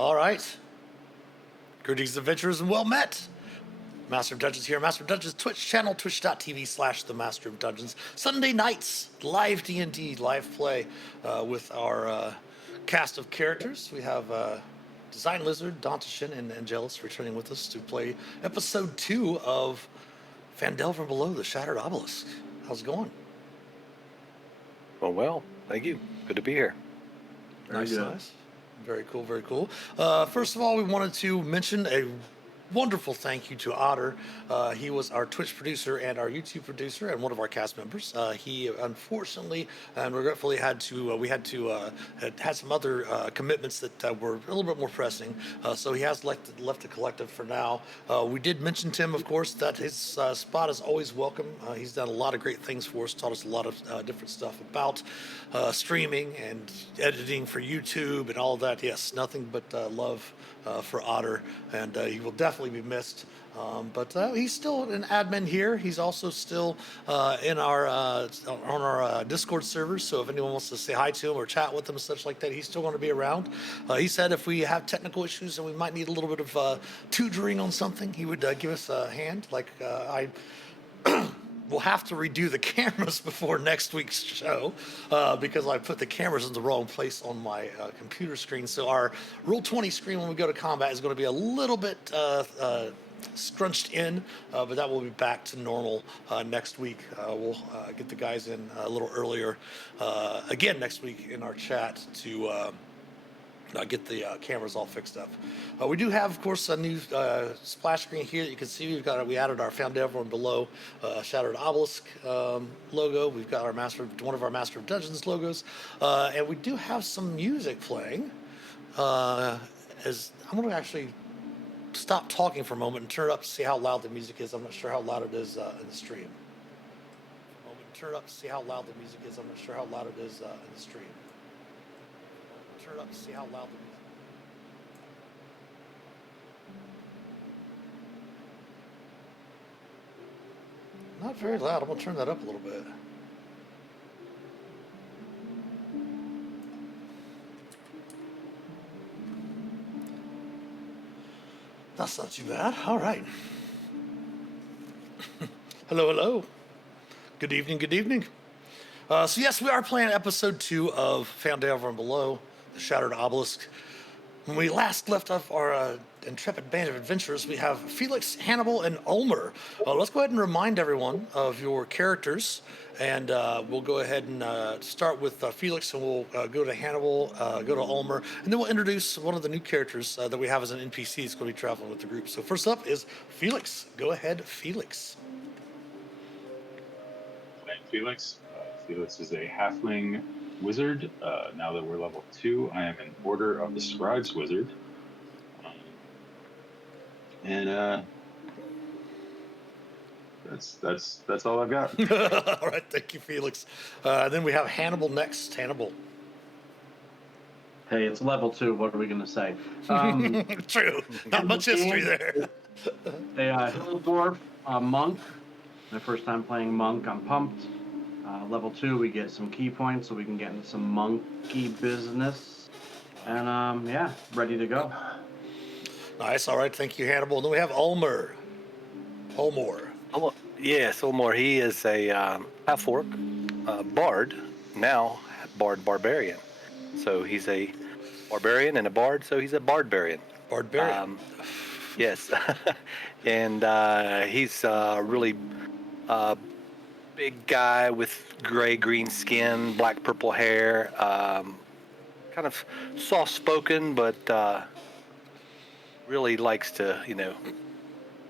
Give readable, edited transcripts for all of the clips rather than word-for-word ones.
All right. Greetings, adventurers, and well met. Master of Dungeons here. Master of Dungeons Twitch channel, twitch.tv/the Master of Dungeons. Sunday nights, live D&D, live play with our cast of characters. We have Design Lizard, Dantishin, and Angelus returning with us to play episode 2 of Fandel from Below, the Shattered Obelisk. How's it going? Well, thank you. Good to be here. Nice. Very cool, very cool. First of all, we wanted to mention a wonderful thank you to Otter. He was our Twitch producer and our YouTube producer and one of our cast members. He unfortunately and regretfully had some other commitments that were a little bit more pressing. So he has left the collective for now. We did mention to him, of course, that his spot is always welcome. He's done a lot of great things for us, taught us a lot of different stuff about streaming and editing for YouTube and all of that. Yes, nothing but love for Otter, and he will definitely be missed. But he's still an admin here. He's also still in our on our Discord servers. So if anyone wants to say hi to him or chat with him and such like that, he's still going to be around. He said if we have technical issues and we might need a little bit of tutoring on something, he would give us a hand. We'll have to redo the cameras before next week's show because I put the cameras in the wrong place on my computer screen. So our Roll20 screen when we go to combat is going to be a little bit scrunched in, but that will be back to normal next week. We'll get the guys in a little earlier again next week in our chat to get the cameras all fixed up. We do have, of course, a new splash screen here that you can see. We added our Found Everyone Below Shattered Obelisk logo. We've got one of our Master of Dungeons logos, and we do have some music playing. As I'm going to actually stop talking for a moment and turn it up to see how loud the music is. I'm not sure how loud it is in the stream. Turn it up to see how loud the music is. I'm not sure how loud it is in the stream. Turn it up to see how loud the music. Not very loud. I'm gonna turn that up a little bit. That's not too bad. All right. Hello. Good evening. So yes, we are playing episode 2 of Found Everyone Below, the Shattered Obelisk. When we last left off our intrepid band of adventurers, we have Felix, Hannibal, and Ulmer. Let's go ahead and remind everyone of your characters, and we'll go ahead and start with Felix, and we'll go to Hannibal, go to Ulmer, and then we'll introduce one of the new characters that we have as an NPC that's going to be traveling with the group. So first up is Felix. Go ahead, Felix. I'm Felix. Felix is a halfling wizard. Now that we're level 2, I am an Order of the Scribes wizard. That's all I've got. All right, thank you, Felix. Then we have Hannibal next. Hannibal. Hey, it's level 2. What are we going to say? True. Not much history there. A hill dwarf, monk. My first time playing monk. I'm pumped. Level 2, we get some key points so we can get into some monkey business. And yeah, ready to go. Nice. All right. Thank you, Hannibal. Then we have Ulmer. Yes, Ulmer. He is a half-orc bard, now barbarian. So he's a barbarian and a bard, so he's a bardbarian. Barbarian. Yes. And he's really big guy with gray-green skin, black-purple hair, kind of soft-spoken, but really likes to,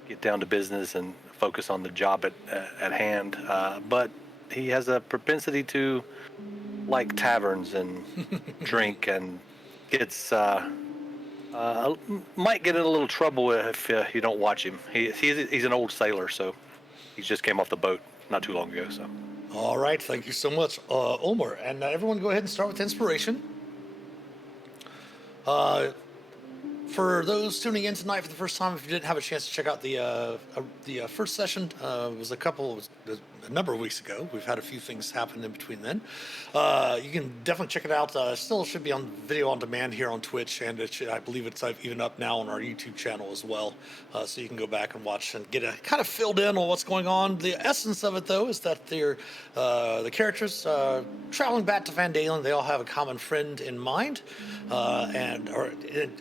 get down to business and focus on the job at hand. But he has a propensity to like taverns and drink, and gets might get in a little trouble if you don't watch him. He's an old sailor, so he just came off the boat not too long ago. So. All right, thank you so much, Ulmer. And everyone go ahead and start with inspiration. For those tuning in tonight for the first time, if you didn't have a chance to check out the first session, it was a number of weeks ago. We've had a few things happen in between then. You can definitely check it out. Still should be on video on demand here on Twitch, and I believe it's even up now on our YouTube channel as well. So you can go back and watch and get a kind of filled in on what's going on. The essence of it, though, is that the characters traveling back to Van Dalen. They all have a common friend in mind, or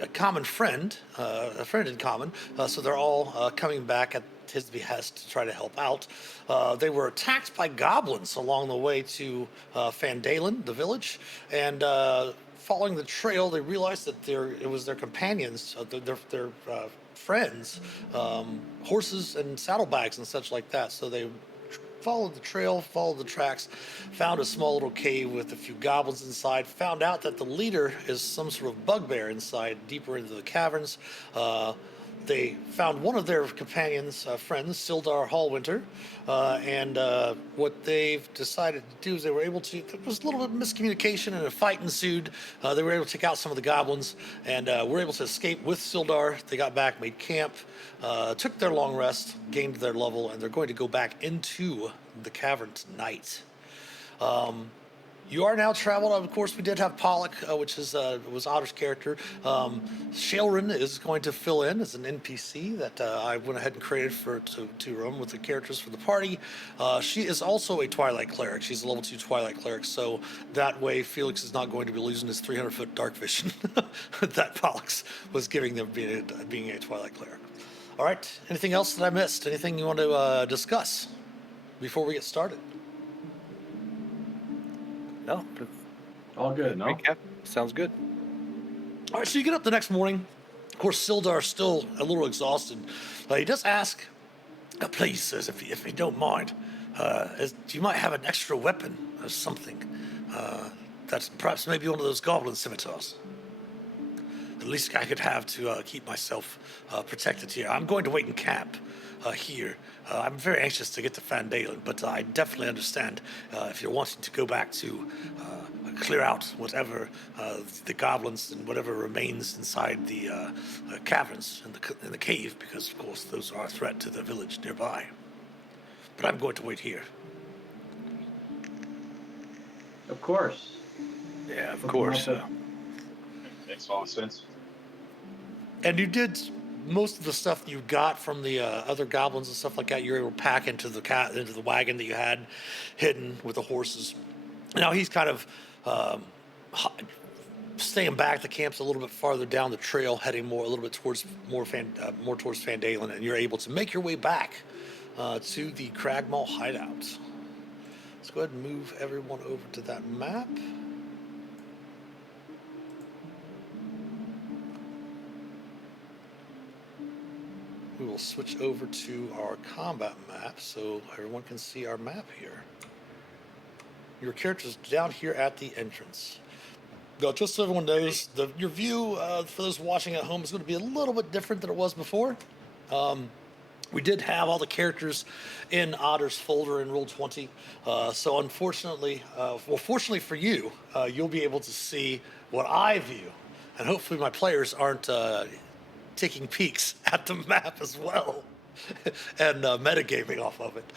a common friend, a friend in common. So they're all coming back at his behest to try to help out. They were attacked by goblins along the way to Van Dalen, the village, and following the trail, they realized that it was their companions, their friends, horses and saddlebags and such like that. So they followed the trail, followed the tracks, found a small little cave with a few goblins inside, found out that the leader is some sort of bugbear inside, deeper into the caverns. They found one of their companions, friends, Sildar Hallwinter, and what they've decided to do is they were able to, there was a little bit of miscommunication and a fight ensued. They were able to take out some of the goblins and were able to escape with Sildar. They got back, made camp, took their long rest, gained their level, and they're going to go back into the cavern tonight. You are now traveled. Of course, we did have Pollock, which was Otter's character. Shailrin is going to fill in as an NPC that I went ahead and created to run with the characters for the party. She is also a Twilight Cleric. She's a level 2 Twilight Cleric, so that way Felix is not going to be losing his 300-foot dark vision that Pollux was giving them being a Twilight Cleric. All right, anything else that I missed? Anything you want to discuss before we get started? No, All good. No? recap sounds good. All right, so you get up the next morning. Of course, Sildar's still a little exhausted. He does ask, please, sirs, if you don't mind, you might have an extra weapon or something. That's perhaps maybe one of those goblin scimitars. The least I could have to keep myself protected here. I'm going to wait in camp here. I'm very anxious to get to Van Dalen, but I definitely understand if you're wanting to go back to clear out whatever the goblins and whatever remains inside the caverns in the cave, because of course those are a threat to the village nearby. But I'm going to wait here. Of course. Yeah, of course. Makes all the sense. And you did most of the stuff you got from the other goblins and stuff like that. You were able to pack into the wagon that you had hidden with the horses. Now he's kind of staying back. The camp's a little bit farther down the trail, heading a little bit towards more towards Van Dalen, and you're able to make your way back to the Cragmaw hideout. Let's go ahead and move everyone over to that map. We will switch over to our combat map so everyone can see our map here. Your character's down here at the entrance. Now, just so everyone knows, your view for those watching at home is going to be a little bit different than it was before. We did have all the characters in Otter's folder in Roll20. So unfortunately, fortunately for you, you'll be able to see what I view. And hopefully my players aren't taking peeks at the map as well and metagaming off of it.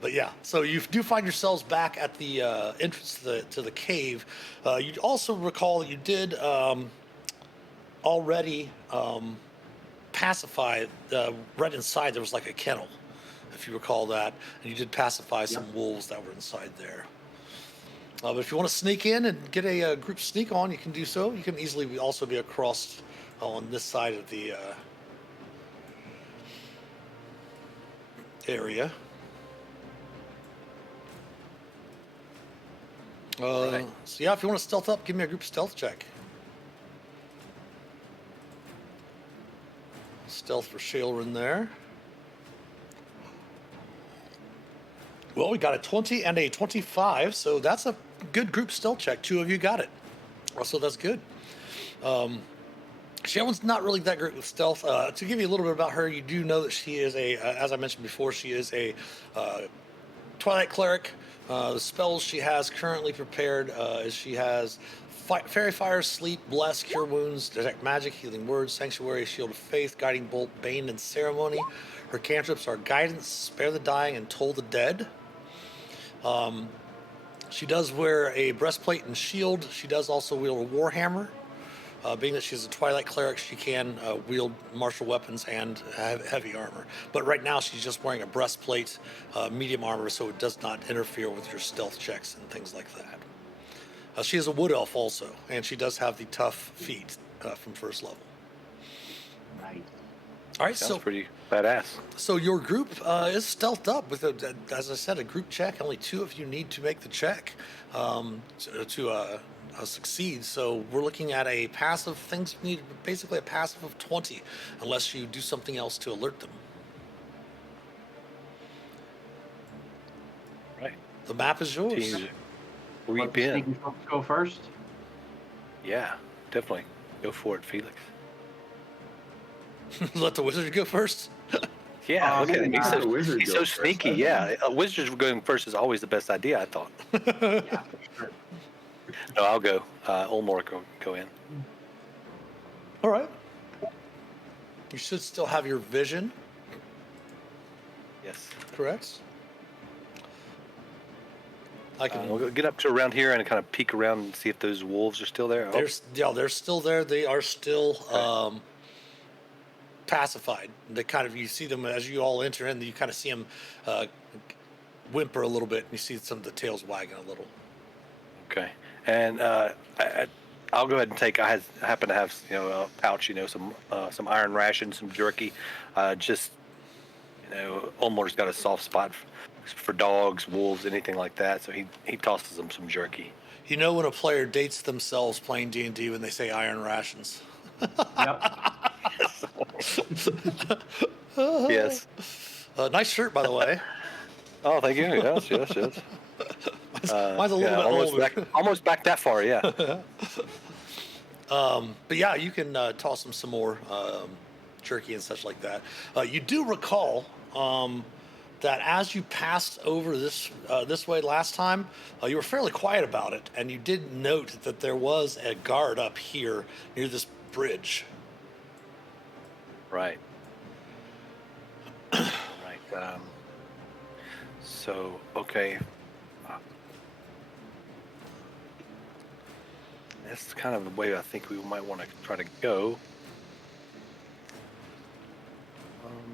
But yeah, so you do find yourselves back at the entrance to the cave. You also recall that you did already pacify, right inside there was like a kennel, if you recall that, and you did pacify some wolves that were inside there. But if you want to sneak in and get a group sneak on, you can do so. You can easily also be across on this side of the area. Right. So yeah, if you want to stealth up, give me a group stealth check. Stealth for Shailrin there. Well, we got a 20 and a 25, so that's a good group stealth check. 2 of you got it. So that's good. Shailrin's not really that great with stealth. To give you a little bit about her, you do know that she is as I mentioned before, she is a Twilight Cleric. The spells she has currently prepared is she has Fairy Fire, Sleep, Bless, Cure Wounds, Detect Magic, Healing Words, Sanctuary, Shield of Faith, Guiding Bolt, Bane, and Ceremony. Her cantrips are Guidance, Spare the Dying, and Toll the Dead. She does wear a breastplate and shield. She does also wield a warhammer. Being that she's a Twilight Cleric, she can wield martial weapons and heavy armor. But right now, she's just wearing a breastplate, medium armor, so it does not interfere with your stealth checks and things like that. She is a wood elf also, and she does have the tough feat from first level. Nice. All right, Sounds pretty badass. so your group is stealthed up with, as I said, a group check. Only 2 of you need to make the check to succeed. So we're looking at a passive. Things need basically a passive of 20, unless you do something else to alert them. Right. The map is yours. Teams Let Weep the in. sneaky folks go first. Yeah, definitely. Go for it, Felix. Let the wizard go first. Yeah, look at him. Not the wizard He's go so first. sneaky. Yeah, a wizard going first is always the best idea, I thought. Yeah, for sure. No, I'll go. Olmor go in. All right. You should still have your vision, Yes. correct? I can. We'll get up to around here and kind of peek around and see if those wolves are still there. They're still there. They are still pacified. They kind of, you see them as you all enter in. You kind of see them whimper a little bit, and you see some of the tails wagging a little. Okay. And I'll go ahead and take. I happen to have a pouch. Some iron rations, some jerky. Just Olmor's got a soft spot for dogs, wolves, anything like that. So he tosses them some jerky. You know when a player dates themselves playing D&D when they say iron rations. Yep. Yes. Nice shirt, by the way. Oh, thank you. Yes. Mine's a little bit older. Almost back that far. Yeah. But yeah, you can toss them some more jerky and such like that. You do recall that as you passed over this way last time, you were fairly quiet about it, and you did note that there was a guard up here near this bridge. Right. Right. So okay. That's kind of the way I think we might want to try to go.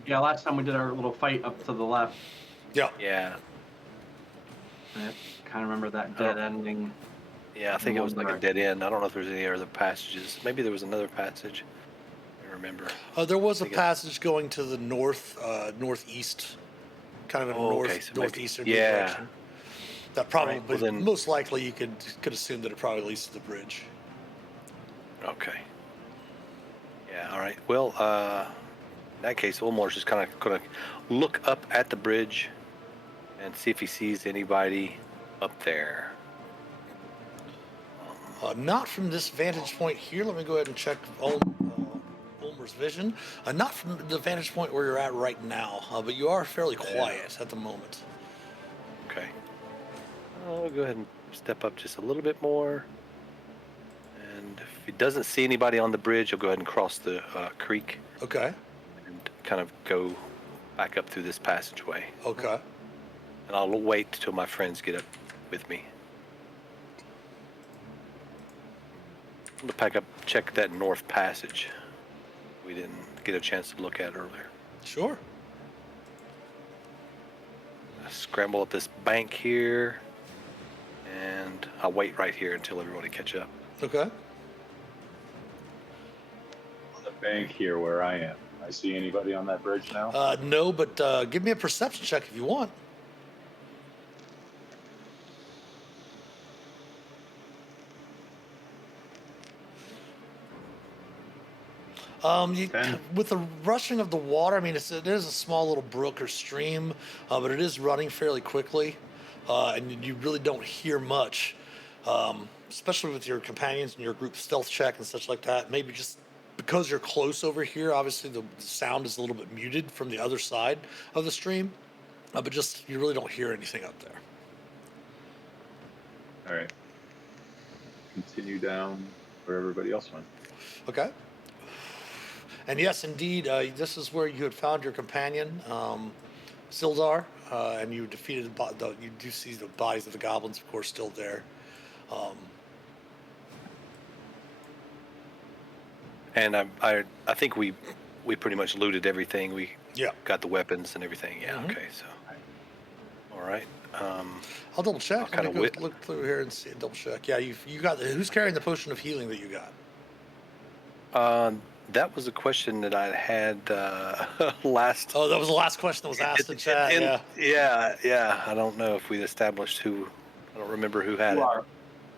Yeah, last time we did our little fight up to the left. Yeah. Yeah. I kind of remember that dead ending. Yeah, I think it was like a dead end. I don't know if there's any other passages. Maybe there was another passage. I don't remember. There was a passage going to the northeast, kind of in northeastern direction. That probably, Right, well then- most likely, you could assume that it probably leads to the bridge. Okay. Yeah. All right. Well, in that case, Olmor's just kind of going to look up at the bridge and see if he sees anybody up there. Not from this vantage point here. Let me go ahead and check Ulmer's vision. Not from the vantage point where you're at right now, but you are fairly quiet at the moment. Okay. I'll go ahead and step up just a little bit more. And if he doesn't see anybody on the bridge, he'll go ahead and cross the creek Okay. and kind of go back up through this passageway. Okay. And I'll wait till my friends get up with me. I'm gonna check that north passage. We didn't get a chance to look at earlier. Sure. I scramble up this bank here, and I'll wait right here until everybody catch up. Okay. On the bank here where I am. I see anybody on that bridge now? No, but give me a perception check if you want. With the rushing of the water, I mean, it is a small little brook or stream, but it is running fairly quickly, and you really don't hear much, especially with your companions and your group stealth check and such like that. Maybe just because you're close over here, obviously the sound is a little bit muted from the other side of the stream, but just you really don't hear anything up there. All right. continue down where everybody else went. Okay. And yes, indeed, this is where you had found your companion, Sildar, and you defeated you do see the bodies of the goblins, of course, still there. Um, And I think we pretty much looted everything. We yeah. got the weapons and everything. Yeah. Mhm. Okay. So. All right. I'll double check. I'll Let kind me of go wit. look through here and see. Double check. Yeah, you got. Who's carrying the potion of healing that you got? That was a question that I had last. Oh, that was the last question that was asked in chat. Yeah. Yeah. I don't know if we established who. I don't remember who had You it. are.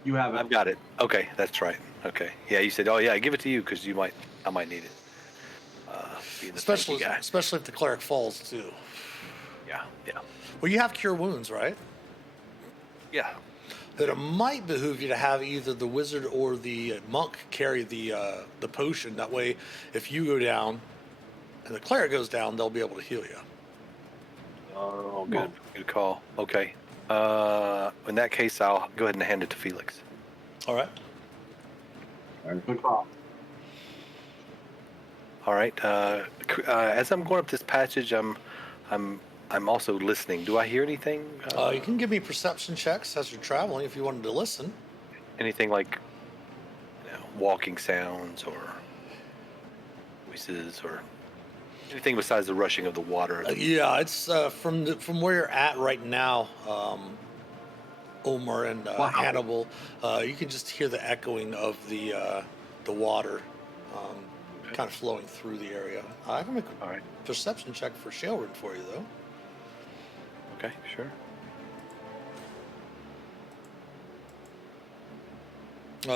You have it. I've got it. Okay, that's right. Okay. Yeah, you said, oh yeah, give it to you because I might need it. Being the tanky guy. Especially if the cleric falls too. Yeah. Well, you have cure wounds, right? Yeah. That it might behoove you to have either the wizard or the monk carry the potion. That way, if you go down and the cleric goes down, they'll be able to heal you. Oh, good call. Okay. In that case, I'll go ahead and hand it to Felix. All right. Good call. All right. As I'm going up this passage, I'm also listening. Do I hear anything? You can give me perception checks as you're traveling if you wanted to listen. Anything like walking sounds or voices or anything besides the rushing of the water? Yeah, it's from where you're at right now, Omar and Wow. Hannibal. You can just hear the echoing of the water, kind of flowing through the area. I can make All right. a perception check for Shailrin for you though. Okay, sure.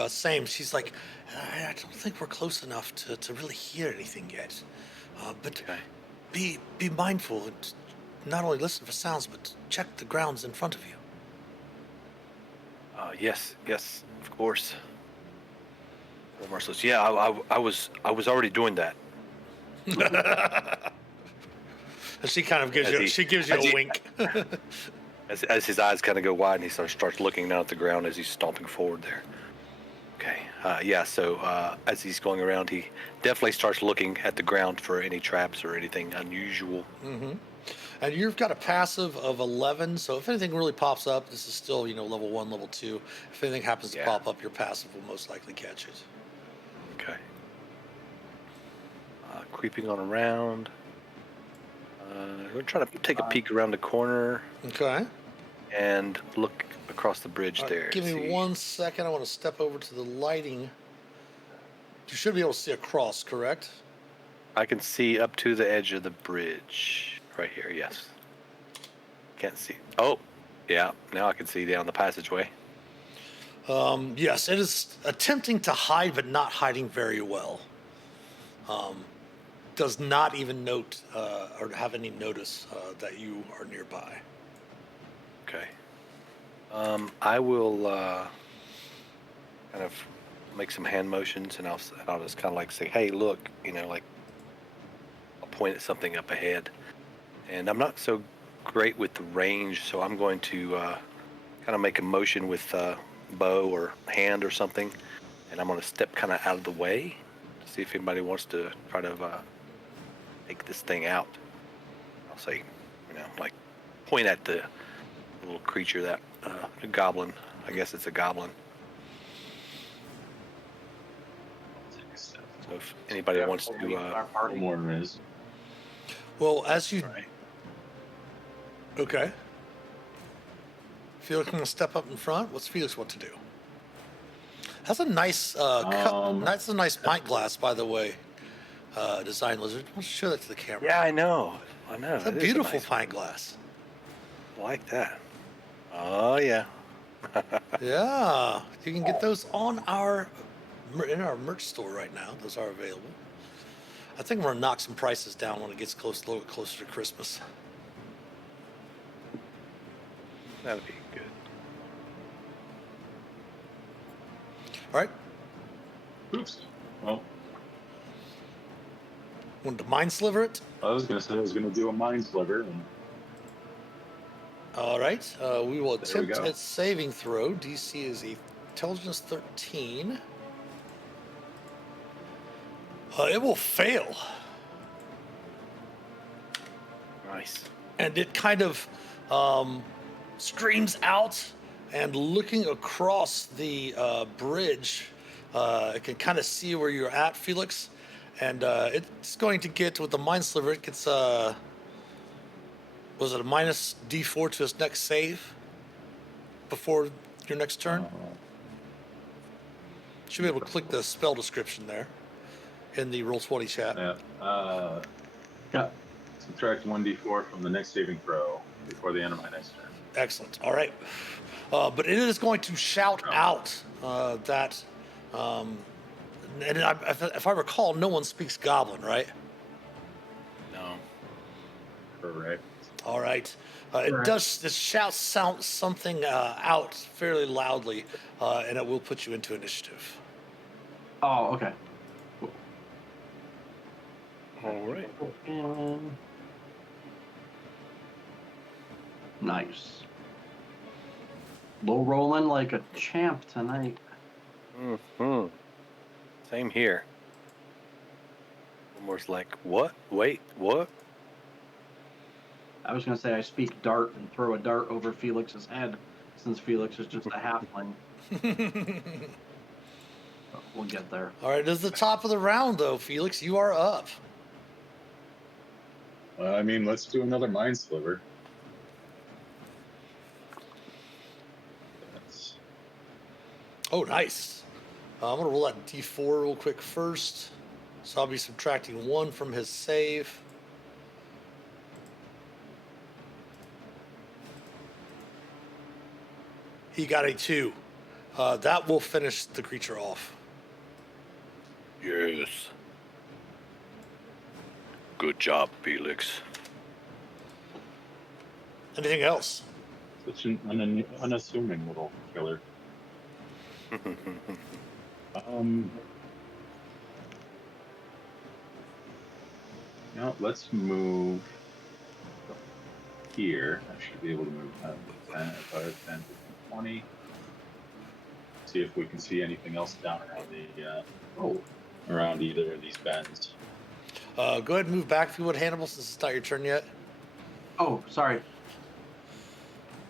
Same. She's like, I don't think we're close enough to really hear anything yet. But Okay. be mindful and not only listen for sounds, but check the grounds in front of you. Yes, of course. Omar says, yeah, I was already doing that. And she kind of gives you a wink. As his eyes kind of go wide and he starts looking down at the ground as he's stomping forward there. Okay. Yeah, so as he's going around, he definitely starts looking at the ground for any traps or anything unusual. Mm-hmm. And you've got a passive of 11, so if anything really pops up, this is still, level 1, level 2. If anything happens to pop up, your passive will most likely catch it. Okay. Creeping on around. We're trying to take a peek around the corner Okay. and look across the bridge All right, there. give me 1 second. I want to step over to the lighting. You should be able to see across, correct? I can see up to the edge of the bridge. Right here, yes. Can't see. Oh, yeah. Now I can see down the passageway. Yes, it is attempting to hide, but not hiding very well. Does not even note or have any notice that you are nearby. Okay. I will kind of make some hand motions, and I'll just kind of like say, "Hey, look," like I'll point at something up ahead. And I'm not so great with the range, so I'm going to kind of make a motion with bow or hand or something, and I'm going to step kind of out of the way to see if anybody wants to try to take this thing out. I'll say, like point at the little creature, that the goblin. I guess it's a goblin. Take a step. So if anybody wants to, Our party. More is. Well, as you right. okay, Felix going to step up in front. What's Felix want to do? That's a nice that's a nice pint glass, by the way. Design Lizard. Why don't you show that to the camera? Yeah, I know. It's a That is beautiful nice pint glass. one. I like that. Oh yeah. Yeah, you can get those in our merch store right now. Those are available. I think we're gonna knock some prices down when it gets a little bit closer to Christmas. That'd be good. All right, Oops. Well, want to mind sliver it? I was gonna say I was gonna do a mind sliver. And All right, we will There we attempt go. its saving throw. DC is a intelligence 13. It will fail. Nice. And it kind of screams out, and looking across the bridge, it can kind of see where you're at, Felix. And it's going to get, with the Mind Sliver, it gets, was it a minus D4 to its next save before your next turn? Should be able to click the spell description there in the Roll20 chat. Yeah. Yeah. Subtract 1d4 from the next saving throw before the end of my next turn. Excellent. All right. But it is going to shout out that, and if I recall, no one speaks Goblin, right? No. Correct. All right. It Correct. does. It shouts something out fairly loudly, and it will put you into initiative. Oh, okay. All right. And... Nice. Low rolling like a champ tonight. Mm-hmm. Same here. More's like, what? Wait, what? I was gonna say I speak dart and throw a dart over Felix's head, since Felix is just a halfling. But we'll get there. All right. It is the top of the round, though, Felix. You are up. I mean, let's do another Mind Sliver. That's... Oh, nice. I'm going to roll that D4 real quick first. So I'll be subtracting 1 from his save. He got a 2. That will finish the creature off. Yes. Good job, Felix. Anything else? Such an unassuming little killer. Now let's move here. I should be able to move 10, 5, 10, 15, 20. See if we can see anything else down around the around either of these bends. Go ahead and move back if you would, Hannibal, since it's not your turn yet. Oh, sorry.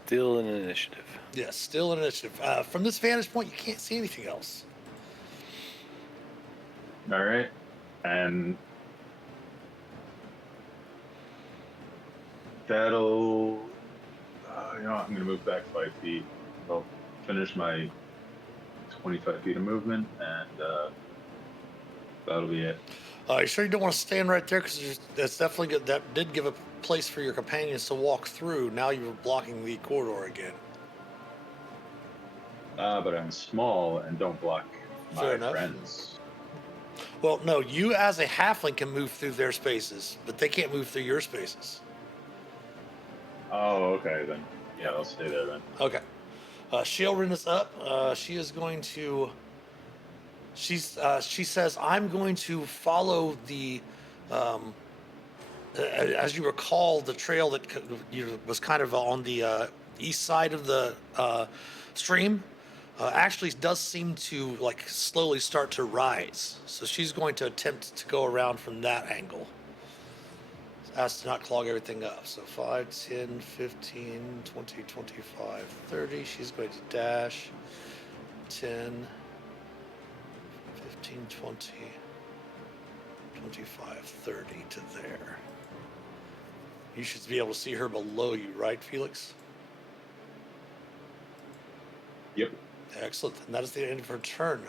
Still an initiative. Yes, still an initiative. From this vantage point, you can't see anything else. All right, and that'll. I'm going to move back 5 feet. I'll finish my 25 feet of movement, and that'll be it. You sure you don't want to stand right there? Because that's definitely good. That did give a place for your companions to walk through. Now you're blocking the corridor again. But I'm small and don't block Fair my enough. friends. Well, no, you as a halfling can move through their spaces, but they can't move through your spaces. Oh, okay then. Yeah, I'll stay there then. Okay. Sheilrin is up. She is going to. She says, "I'm going to follow the." As you recall, the trail that was kind of on the east side of the stream actually does seem to like slowly start to rise. So she's going to attempt to go around from that angle. As to not clog everything up. So 5, 10, 15, 20, 25, 30. She's going to dash 10, 15, 20, 25, 30 to there. You should be able to see her below you, right, Felix? Yep. Excellent. And that is the end of her turn.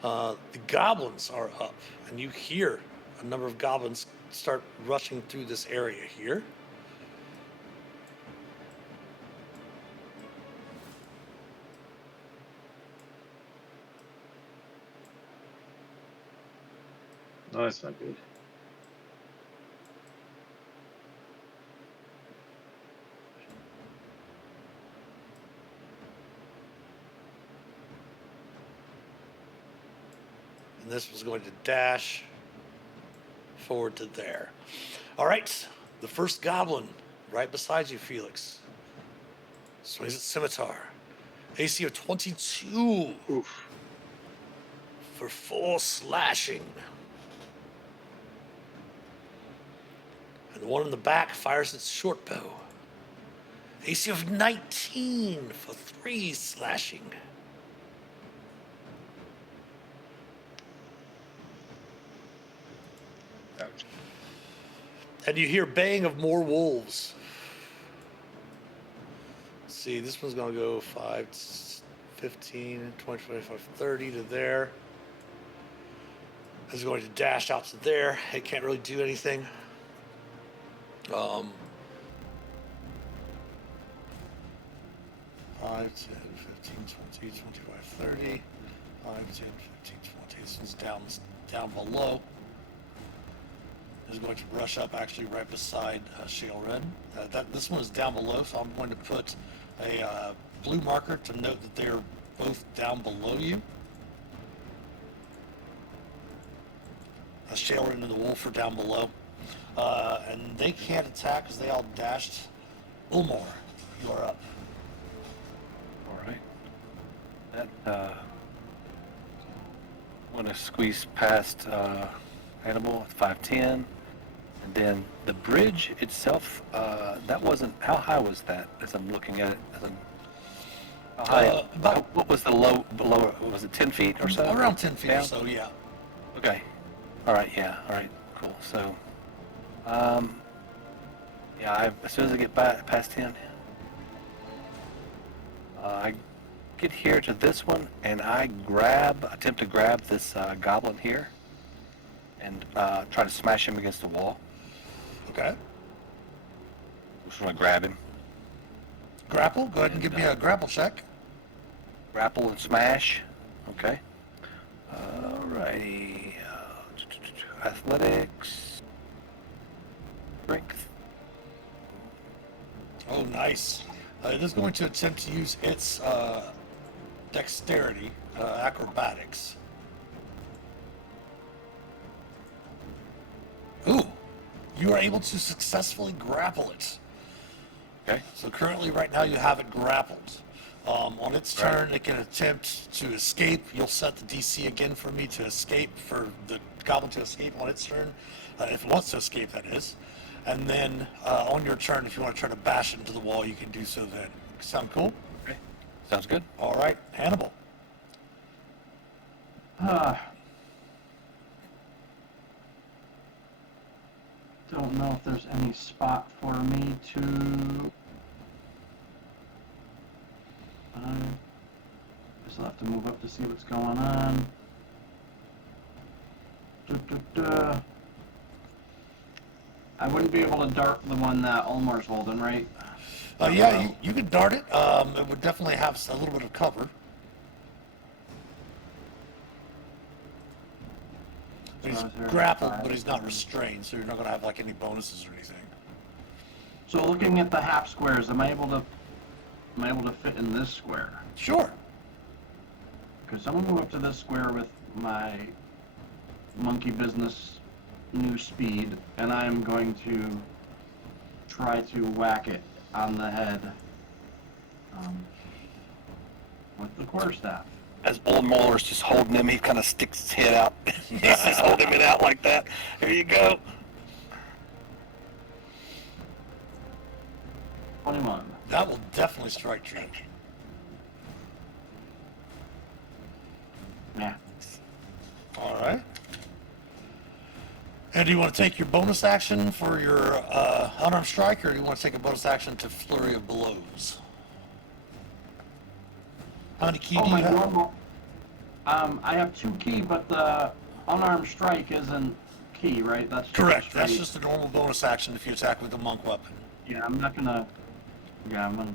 The goblins are up, and you hear a number of goblins start rushing through this area here. No, that's not good. And this was going to dash forward to there. All right, the first goblin right beside you, Felix, swings its scimitar AC of 22 Oof. for 4 slashing. And the one in the back fires its short bow. AC of 19 for 3 slashing. Ouch. And you hear baying of more wolves. Let's see, this one's going to go 5, 15, 20, 25, 30 to there. It's going to dash out to there. It can't really do anything. 5, 10, 15, 20, 25, 30. 5, 10, 15, 20. This one's down below. Is going to rush up actually right beside Shale Red. This one is down below, so I'm going to put a blue marker to note that they're both down below you. Shale Red and the wolf are down below. And they can't attack because they all dashed. Ulmar, you're up. All right. That want to squeeze past Hannibal at 5'10", and then the bridge itself. That wasn't. How high was that? As I'm looking at it, how high? What was the low? Below? Was it 10 feet or so? Around 10 feet down? or so, yeah. Okay. All right. Yeah. All right. Cool. So, yeah. As soon as I get past him, I get here to this one, and I attempt to grab this goblin here, and try to smash him against the wall. Okay. Just want to grab him. Grapple? Go ahead and give me a grapple check. Grapple and smash. Okay. Alrighty. Athletics. Strength. Oh, nice. It is going to attempt to use its dexterity, acrobatics. Ooh, you are able to successfully grapple it. Okay. So currently, right now, you have it grappled. On its turn, it can attempt to escape. You'll set the DC again for me to escape, for the goblin to escape on its turn, if it wants to escape, that is. And then on your turn, if you want to try to bash it into the wall, you can do so then. Sound cool? Okay. Sounds good. All right, Hannibal. Don't know if there's any spot for me to. Guess I'll have to move up to see what's going on. I wouldn't be able to dart the one that Ulmar's holding, right? Yeah, you could dart it. It would definitely have a little bit of cover. He's grappled, but he's not restrained, so you're not going to have like any bonuses or anything. So looking at the half squares, am I able to fit in this square? Sure. Because I'm gonna move up to this square with my monkey business new speed, and I'm going to try to whack it on the head with the quarterstaff. As Old Muller's just holding him, he kind of sticks his head out. He's just holding it out like that. Here you go. 21. That will definitely strike true. Yeah. All right. And do you want to take your bonus action for your unarmed strike, or do you want to take a bonus action to flurry of blows? How many key do you my have? normal. I have 2 key, but the unarmed strike isn't key, right? That's just Correct. straight. That's just a normal bonus action if you attack with a monk weapon. Yeah, I'm not gonna. Yeah, I'm gonna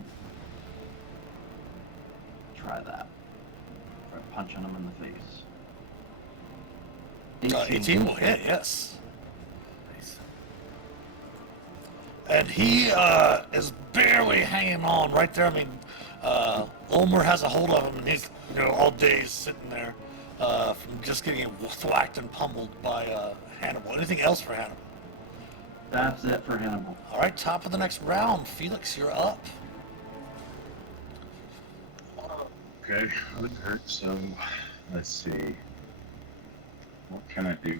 try that. Try punching him in the face. 18 will hit, yes. Nice. And he is barely hanging on right there. I mean, Ulmer has a hold of him, and he's all day sitting there from just getting thwacked and pummeled by Hannibal. Anything else for Hannibal? That's it for Hannibal. All right, top of the next round. Felix, you're up. Okay, that hurts. So, let's see. What can I do?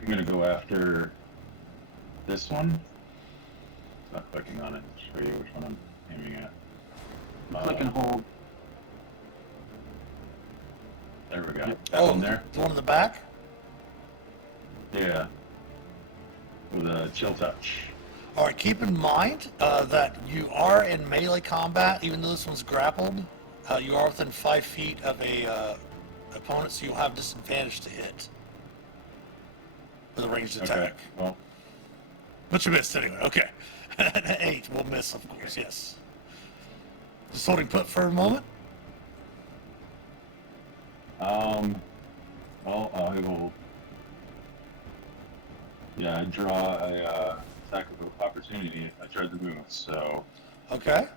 I'm gonna go after this one. It's not clicking on it to show you which one I'm aiming at. Click and hold. There we go. That one there? The one in the back? Yeah. With a chill touch. All right, keep in mind that you are in melee combat, even though this one's grappled. You are within 5 feet of a opponent, so you'll have disadvantage to hit with a ranged attack. Okay, well, But you missed anyway. Okay. An 8 will miss, of course, yes. Just holding put for a moment. well, I will. Yeah, I draw a attack of opportunity if I try to move. So Okay.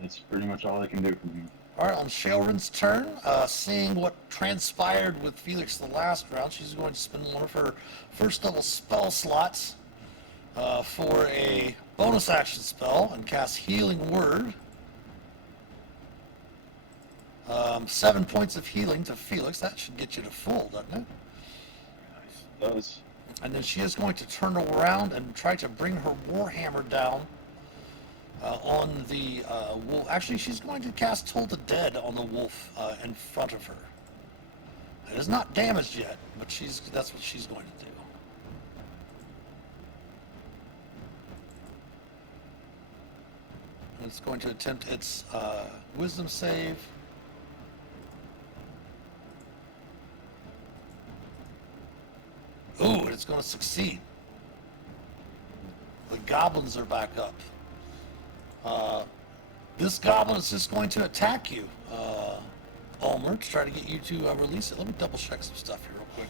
that's pretty much all I can do from here. All right, on Sheldon's turn, seeing what transpired with Felix the last round, she's going to spend one of her first level spell slots for a bonus action spell and cast Healing Word. 7 points of healing to Felix. That should get you to full, doesn't it? Nice. It does. And then she is going to turn around and try to bring her Warhammer down on the wolf. Actually, she's going to cast Toll the Dead on the wolf in front of her. It is not damaged yet, but that's what she's going to do. And it's going to attempt its wisdom save. Ooh, and it's going to succeed. The goblins are back up. This goblin is just going to attack you, Ulmer, to try to get you to release it. Let me double check some stuff here real quick.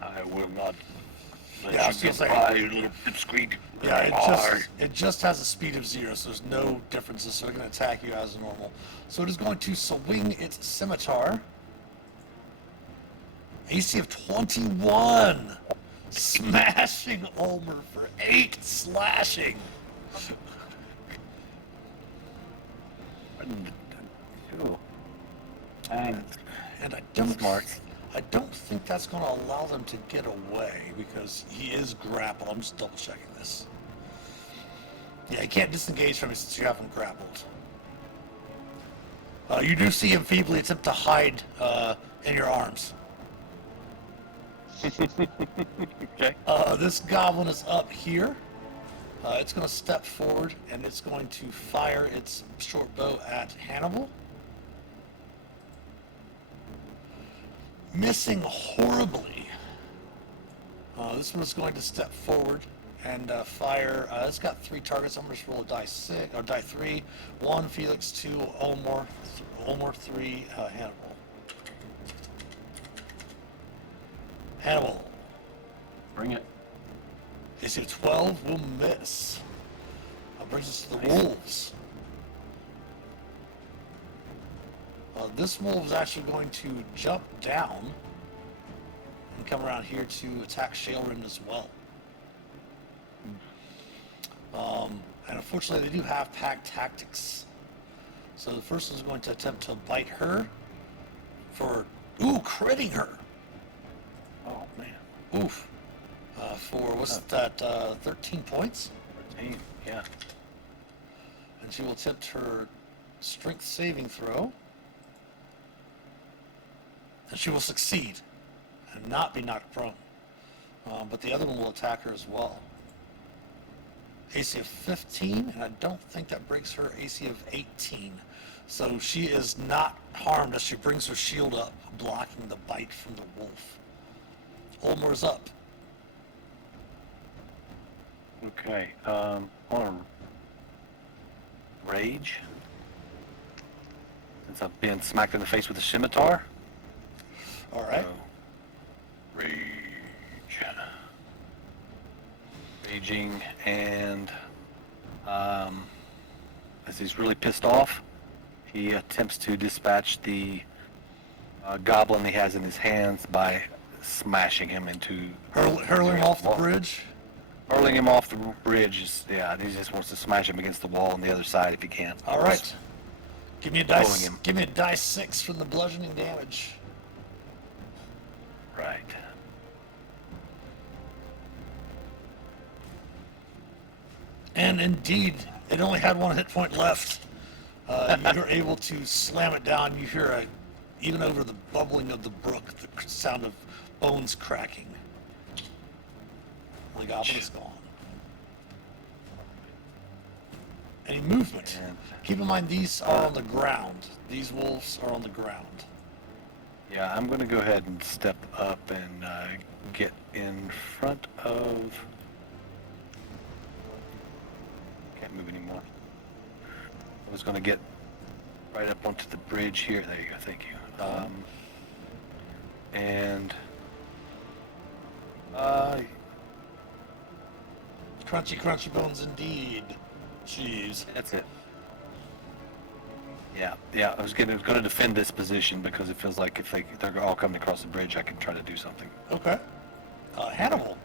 I will not let Yeah, I you was gonna get say- by, you little pipsqueak. Yeah, it just has a speed of 0, so there's no differences. So it's going to attack you as normal. So it is going to swing its scimitar. AC of 21, smashing Ulmer for 8 slashing. Ooh, Dang. And I don't think that's going to allow them to get away because he is grappled. I'm just double checking this. Yeah, you can't disengage from him since you have him grappled. You do see him feebly attempt to hide in your arms. okay. This goblin is up here. It's going to step forward and it's going to fire its short bow at Hannibal. Missing horribly. This one's going to step forward and fire. It's got 3 targets. I'm going to roll a die 6 or die 3. 1 Felix, 2 Ulmer, 3 Hannibal. Hannibal. Bring it. AC 12 will miss. That brings us to the wolves. This wolf is actually going to jump down and come around here to attack Shailrin as well. And unfortunately, they do have pack tactics. So the first one is going to attempt to bite her for, critting her. Oh, man. Oof. For, what's that, 13 points? 13, yeah. And she will attempt her strength saving throw. And she will succeed and not be knocked prone. But the other one will attack her as well. AC of 15, and I don't think that breaks her AC of 18. So she is not harmed as she brings her shield up, blocking the bite from the wolf. Ulmer's up. Okay. On rage. Since I've been smacked in the face with a scimitar. All right. Rage. Raging and as he's really pissed off, he attempts to dispatch the goblin he has in his hands by smashing him into Hurling him off the bridge. hurling him off the bridge. Yeah, he just wants to smash him against the wall on the other side if he can. All right. Give me a Pulling dice. him. Give me a dice 6 for the bludgeoning damage. Right. And indeed, it only had 1 hit point left. You're able to slam it down. You hear even over the bubbling of the brook, the sound of bones cracking. The goblin is gone. Any movement? And- Keep in mind, these are on the ground. These wolves are on the ground. Yeah, I'm going to go ahead and step up and get in front of... Can't move anymore. I was going to get right up onto the bridge here. There you go, thank you. And... Crunchy, crunchy bones indeed. Jeez. That's it. Yeah, I was going to defend this position because it feels like if they're all coming across the bridge, I can try to do something. Okay. Hannibal.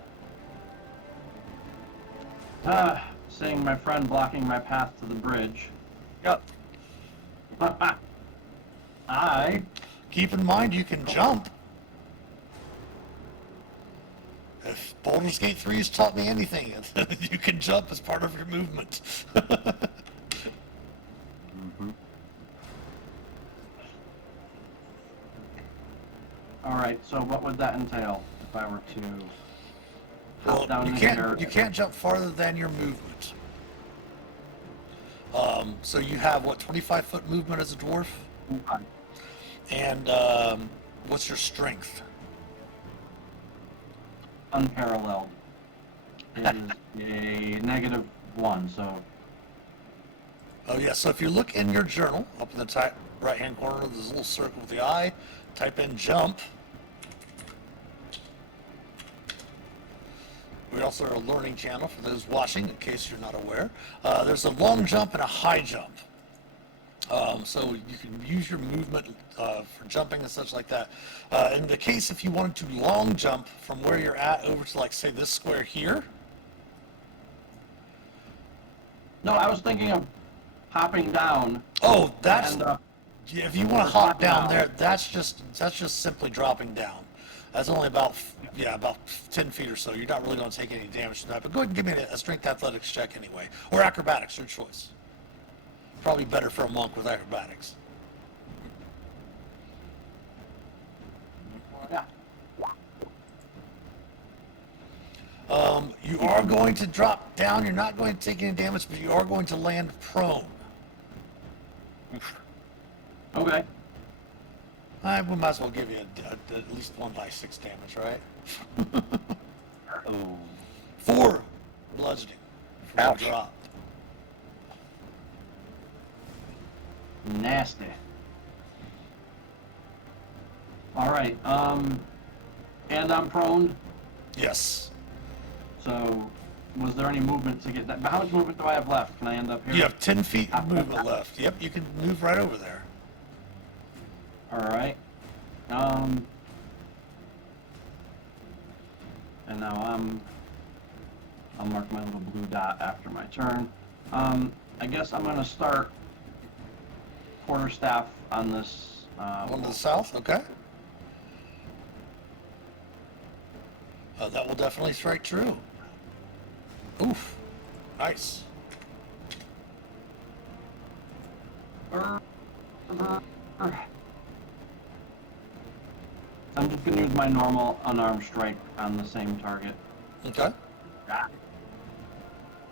Seeing my friend blocking my path to the bridge, Yep. I Keep in mind you can jump. If Baldur's Gate 3 has taught me anything, you can jump as part of your movement. All right. So what would that entail if I were to Well, hop down you the can't jump farther than your movement. So you have what, 25-foot movement as a dwarf, and what's your strength? Unparalleled. It is a -1. So Oh yeah. So if you look in your journal, up in the top right-hand corner, there's a little circle with the eye. Type in jump. We also are a learning channel for those watching, in case you're not aware. There's a long jump and a high jump. So you can use your movement for jumping and such like that. In the case if you wanted to long jump from where you're at over to, like, say, this square here. no, I was thinking of hopping down. Oh, that's... And, Yeah, if you want to hop down there, that's just simply dropping down. That's only about 10 feet or so. You're not really going to take any damage from that. But go ahead and give me a strength athletics check anyway, or acrobatics, your choice. Probably better for a monk with acrobatics. yeah. You are going to drop down. You're not going to take any damage, but you are going to land prone. Okay. We might as well give you at least 1 by 6 damage, right? Oh. 4 bludgeoning for Ouch. the drop. Nasty. All right. And I'm prone. Yes. So, was there any movement to get that? But how much movement do I have left? Can I end up here? You have 10 feet of movement left. Yep, you can move right over there. All right. And now I'll mark my little blue dot after my turn. I guess I'm gonna start quarterstaff on this. One to the south, okay. That will definitely strike true. Oof. Nice. I'm just gonna use my normal unarmed strike on the same target. Okay. Ah,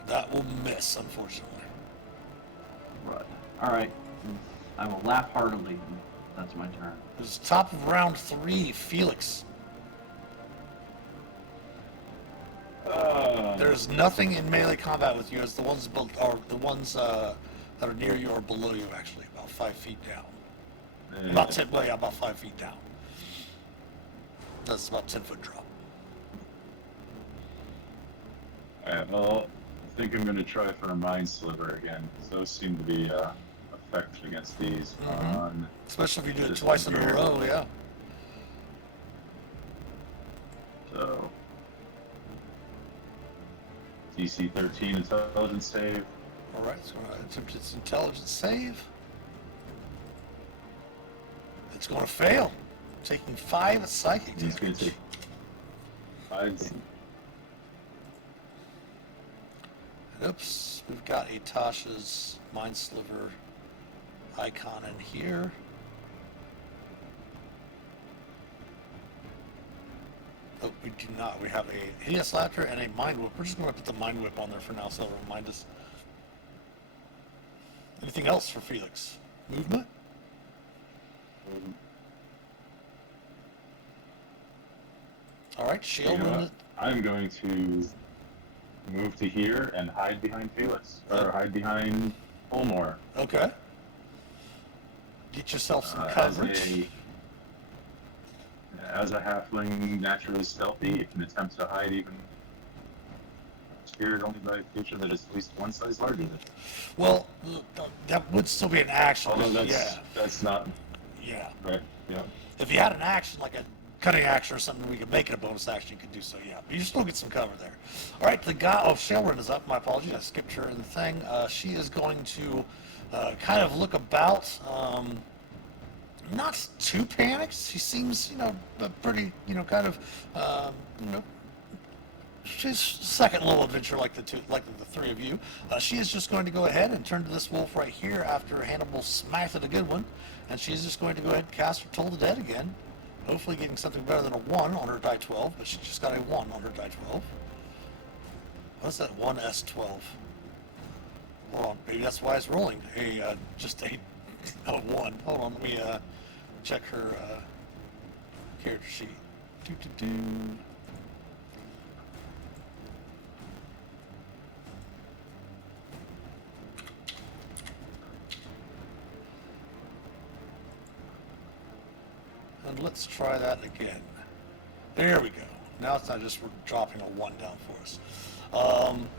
That will miss, unfortunately. right. All right. I will laugh heartily. That's my turn. It's top of round 3, Felix. There's nothing in melee combat with you as the ones that are near you or below you, actually, about 5 feet down. About 10, well, yeah, about 5 feet down. That's about 10-foot drop. Alright, well, think I'm going to try for a Mind Sliver again. Those seem to be effective against these. On Especially if you do it this twice in one a here. row, yeah. So DC 13 intelligence save. All right, it's going to attempt its intelligence save. It's going to fail, taking 5 psychic He's going damage. to take 5. Oops, we've got a Tasha's Mind Sliver icon in here. Oh, we do not. We have a Hideous Laughter and a Mind Whip. We're just going to put the Mind Whip on there for now so it'll remind us. Anything else for Felix? Movement? All right, shield. I'm going to move to here and hide behind Felix, or hide behind Olmore. Okay. Get yourself some coverage. As a halfling naturally stealthy, it can attempt to hide even obscured only by a creature that is at least one size larger than it. Well, that would still be an action. Although yeah. that's not Yeah. right. Yeah. If you had an action, like a cutting action or something, we could make it a bonus action, you could do so, yeah. But you still get some cover there. All right, the guy, Shailrin is up. My apologies, I skipped her in the thing. She is going to kind of look about. Not too panicked. She seems, pretty, kind of, she's second little adventure like the three of you. She is just going to go ahead and turn to this wolf right here after Hannibal smacked it a good one, and she's just going to go ahead and cast her Toll the Dead again, hopefully getting something better than a 1 on her die 12, but she just got a 1 on her die 12. What's that 1s12? Hold on, maybe that's why it's rolling just a 1. Hold on, let me check her character sheet. Do. And let's try that again. There we go. Now it's not just dropping a 1 down for us.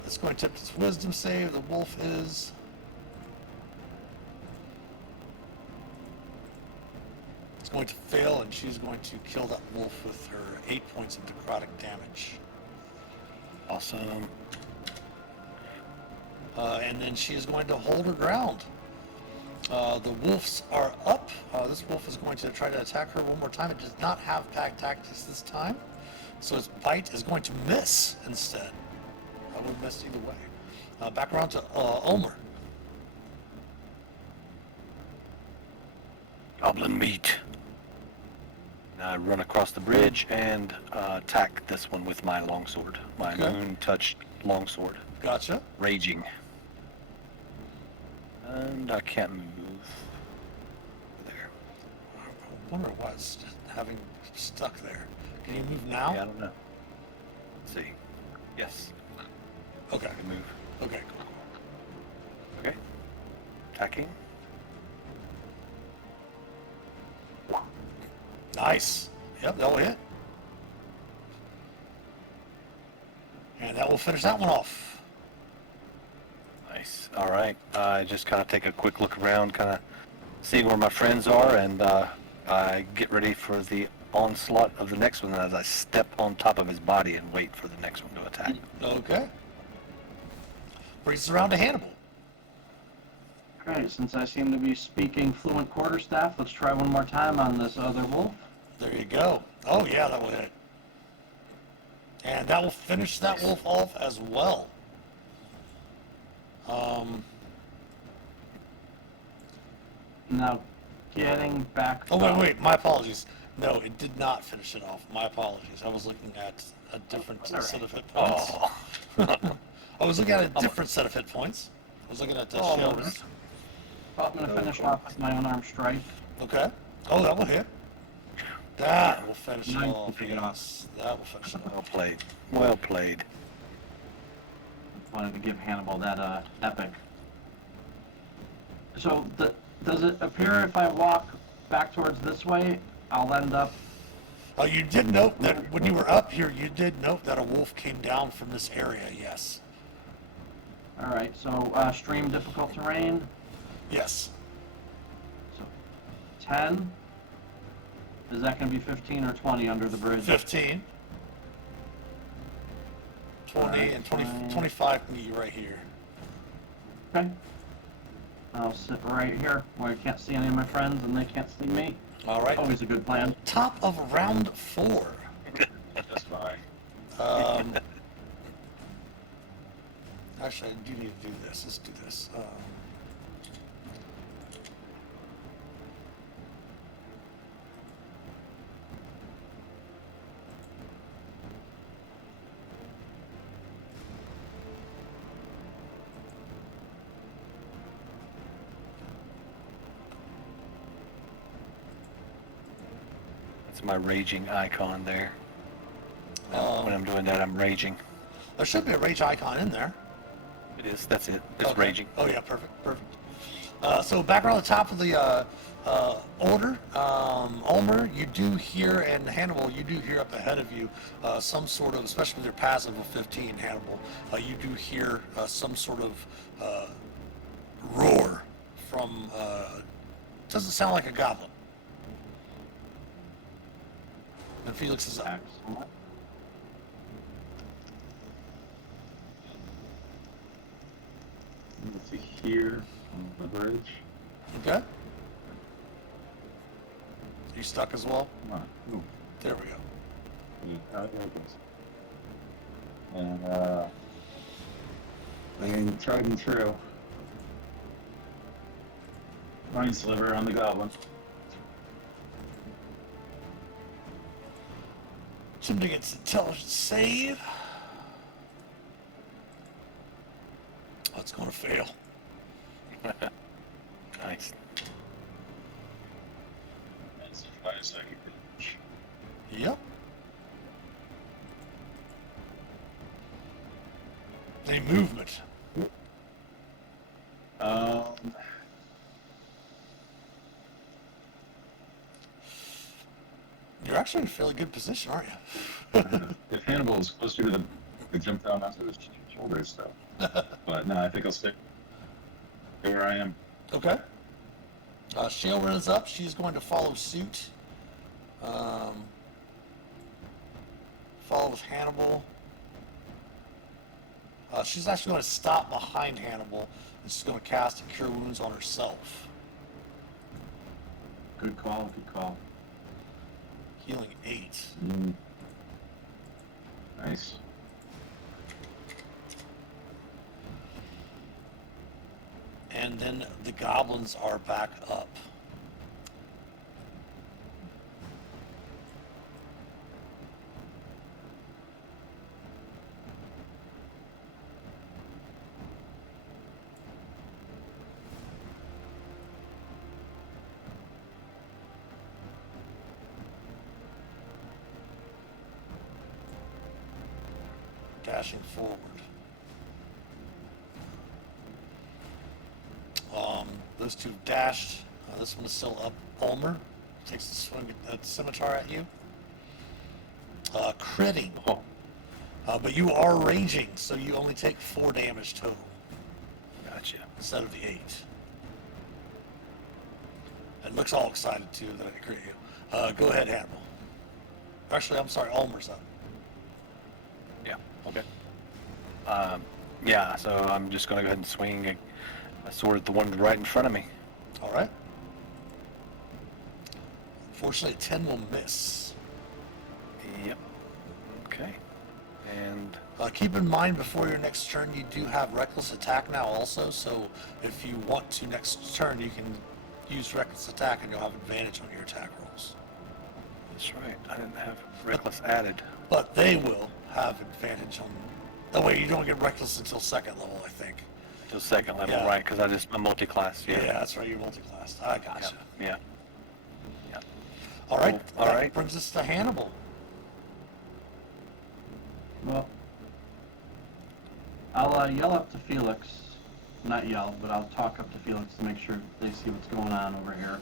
It's going to attempt its wisdom save. The wolf is... It's going to fail, and she's going to kill that wolf with her 8 points of necrotic damage. Awesome. And then she is going to hold her ground. The wolves are up. This wolf is going to try to attack her one more time. It does not have pack tactics this time, so its bite is going to miss instead. I would have missed either way. Back around to Omer. Goblin meat. Now I run across the bridge and attack this one with my longsword. My Okay. moon-touched longsword. Gotcha. Raging. And I can't move. There. I wonder why it's having stuck there. Can you move now? Yeah, I don't know. Let's see. Yes. Okay. I can move. Okay, cool. Okay. Attacking. Nice. Yep, that will hit. And that will finish that one off. Nice. All right. I just kind of take a quick look around, kind of see where my friends are, and I get ready for the onslaught of the next one as I step on top of his body and wait for the next one to attack. Okay. Brings us around to Hannibal. Alright, since I seem to be speaking fluent quarterstaff, let's try one more time on this other wolf. There you go. Oh yeah, that will hit. And that will finish that wolf off as well. Now, getting back... Oh, wait, my apologies. No, it did not finish it off. My apologies. I was looking at a different set of hit points. Oh. I was looking at a different set of hit points. I was looking at the Shailrin. I'm going to finish off with my unarmed strike. Okay. Oh, that will hit. That will finish it Nice. off. Yes, that will finish it Well off. played. Well played. Wanted to give Hannibal that epic. So, does it appear if I walk back towards this way, I'll end up... You did note that when you were up here, you did note that a wolf came down from this area, yes. All right, so stream difficult terrain. Yes. So 10. Is that going to be 15 or 20 under the bridge? 15. 20 Alright, and 20, fine. 25 me right here. Okay. I'll sit right here where I can't see any of my friends and they can't see me. All right. Always a good plan. Top of round 4. That's fine. Actually, I do need to do this. Let's do this. That's my raging icon there. When I'm doing that, I'm raging. There should be a rage icon in there. It is. That's it. It's Okay. raging. Oh yeah, perfect, perfect. So back around the top of the order, Ulmer, you do hear, and Hannibal, you do hear up ahead of you some sort of, especially with your passive of 15, Hannibal, you do hear some sort of roar from, doesn't sound like a goblin. And Felix is up. Excellent. Let's see here on the bridge. Okay? You stuck as well? Come on, move. There we go. There it goes. And laying tried and true. Mind sliver on the goblin. Attempting its intelligence save. Oh, it's going to fail. Nice. That's a 5-second range. Yep. A movement. You're actually in a fairly good position, aren't you? If Hannibal was closer to the jump down onto his shoulders, though. But no, I think I'll stay where I am. Okay. Shailrin is up. She's going to follow suit. Follow with Hannibal. She's actually going to stop behind Hannibal, and she's going to cast a Cure Wounds on herself. Good call, good call. Healing 8. Nice. And then the goblins are back up. Dashing forward. Those two dashed. This one is still up. Ulmer takes a swing at the scimitar at you. Critting. But you are raging, so you only take 4 damage total Gotcha. instead of the 8. It looks all excited too that I crit you. Go ahead, Hannibal. Actually, I'm sorry, Ulmer's up. Yeah. Okay. Yeah. So I'm just gonna go ahead and swing a sword at the one right in front of me. All right. Unfortunately, 10 will miss. Yep. Okay. And Keep in mind before your next turn, you do have reckless attack now also. So if you want to next turn, you can use reckless attack and you'll have advantage on your attack rolls. that's right. I didn't have reckless added. But they will have advantage on. Oh wait, you don't get reckless until 2nd level, I think. To second level, Yeah. right? Because I'm multi-class. Yeah, that's right. You're multi-classed. I gotcha. Yeah. Yeah. All right. Cool. All That right. brings us to Hannibal. Well, I'll yell up to Felix. Not yell, but I'll talk up to Felix to make sure they see what's going on over here.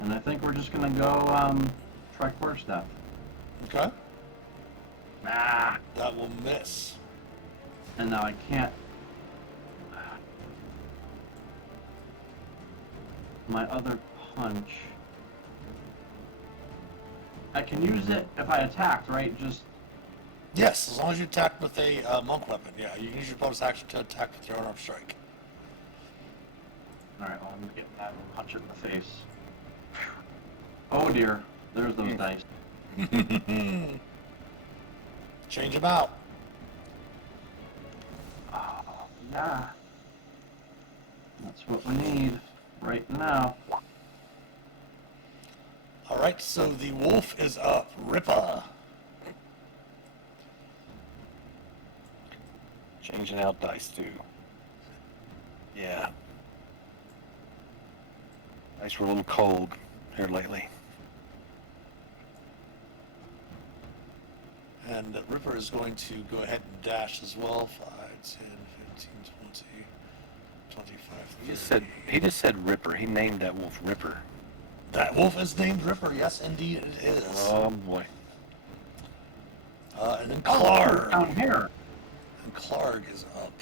And I think we're just gonna go try quarter step. Okay. Ah! That will miss. And now I can't my other punch. I can use it if I attacked, right? Just Yes, as long as you attack with a monk weapon. Yeah, you can use your bonus action to attack with your unarmed strike. all right. Well, I'm getting that punch it in the face. Oh dear, there's those dice. Change them out. Oh, yeah. That's what we need right now. All right, so the wolf is up. Ripper. Changing out dice too. Yeah. Dice were a little cold here lately. And Ripper is going to go ahead and dash as well. 5, 10, 15, 20, 25, 30. He just said Ripper. He named that wolf Ripper. That wolf is named Ripper. Yes, indeed it is. Oh boy. And then Oh, Clark. down here. And Clark is up.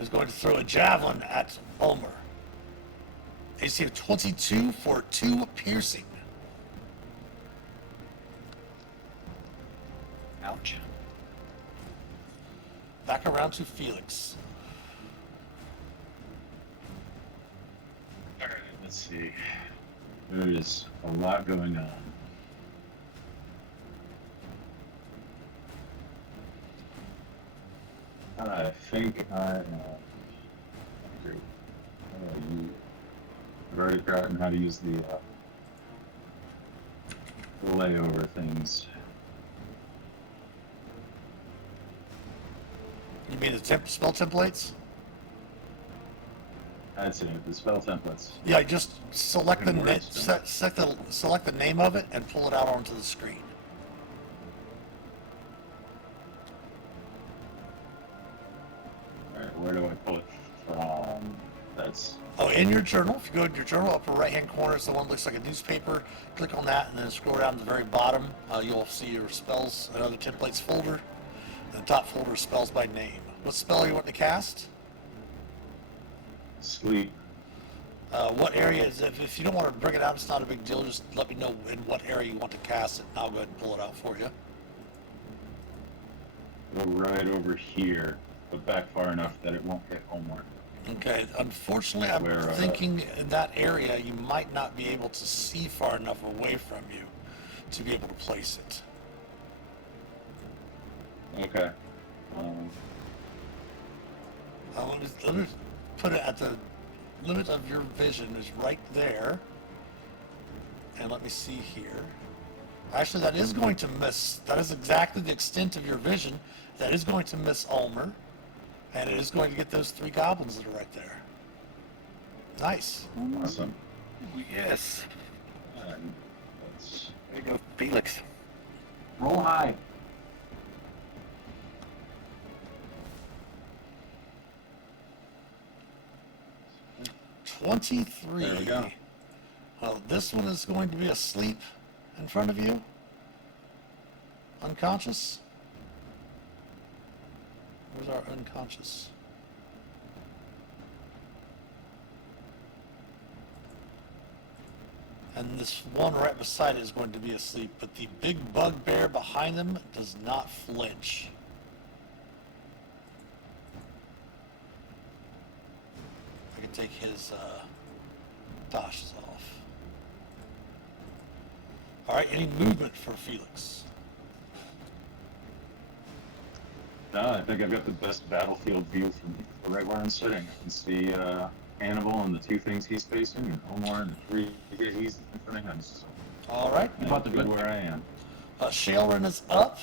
Is going to throw a javelin at Ulmer. AC of 22 for 2 piercing. Ouch. Back around to Felix. All right, let's see. There is a lot going on. I think I I've already forgotten how to use the layover things. You mean the spell templates? That's it, the spell templates. Yeah, just select the, And na- words, select the name of it and pull it out onto the screen. Alright, where do I pull it from? That's Oh, in your journal, if you go to your journal, upper right-hand corner is the one that looks like a newspaper. Click on that and then scroll down to the very bottom. You'll see your spells and other templates folder. And the top folder is spells by name. What spell you want to cast? sleep. What area is it? If you don't want to bring it out, it's not a big deal. Just let me know in what area you want to cast it, and I'll go ahead and pull it out for you. Go right over here, but back far enough that it won't hit homework. Okay, unfortunately, I'm Where, thinking in that area you might not be able to see far enough away from you to be able to place it. Okay. Let me put it at the limit of your vision is right there. And let me see here. Actually, that is going to miss. That is exactly the extent of your vision. That is going to miss Ulmer. And it is going to get those 3 goblins that are right there. Nice. Awesome. Yes. And let's There you go, Felix. Roll high. There 23. we go. Well, this one is going to be asleep in front of you. Unconscious. Where's our unconscious? And this one right beside it is going to be asleep, but the big bugbear behind them does not flinch. I can take his dashes off. All right, any movement for Felix? No, I think I've got the best battlefield view from right where I'm sitting. I can see Hannibal and the 2 things he's facing, and Omar and the 3 he's in front of him. So All right. I'm good where I am. Shailrin is up.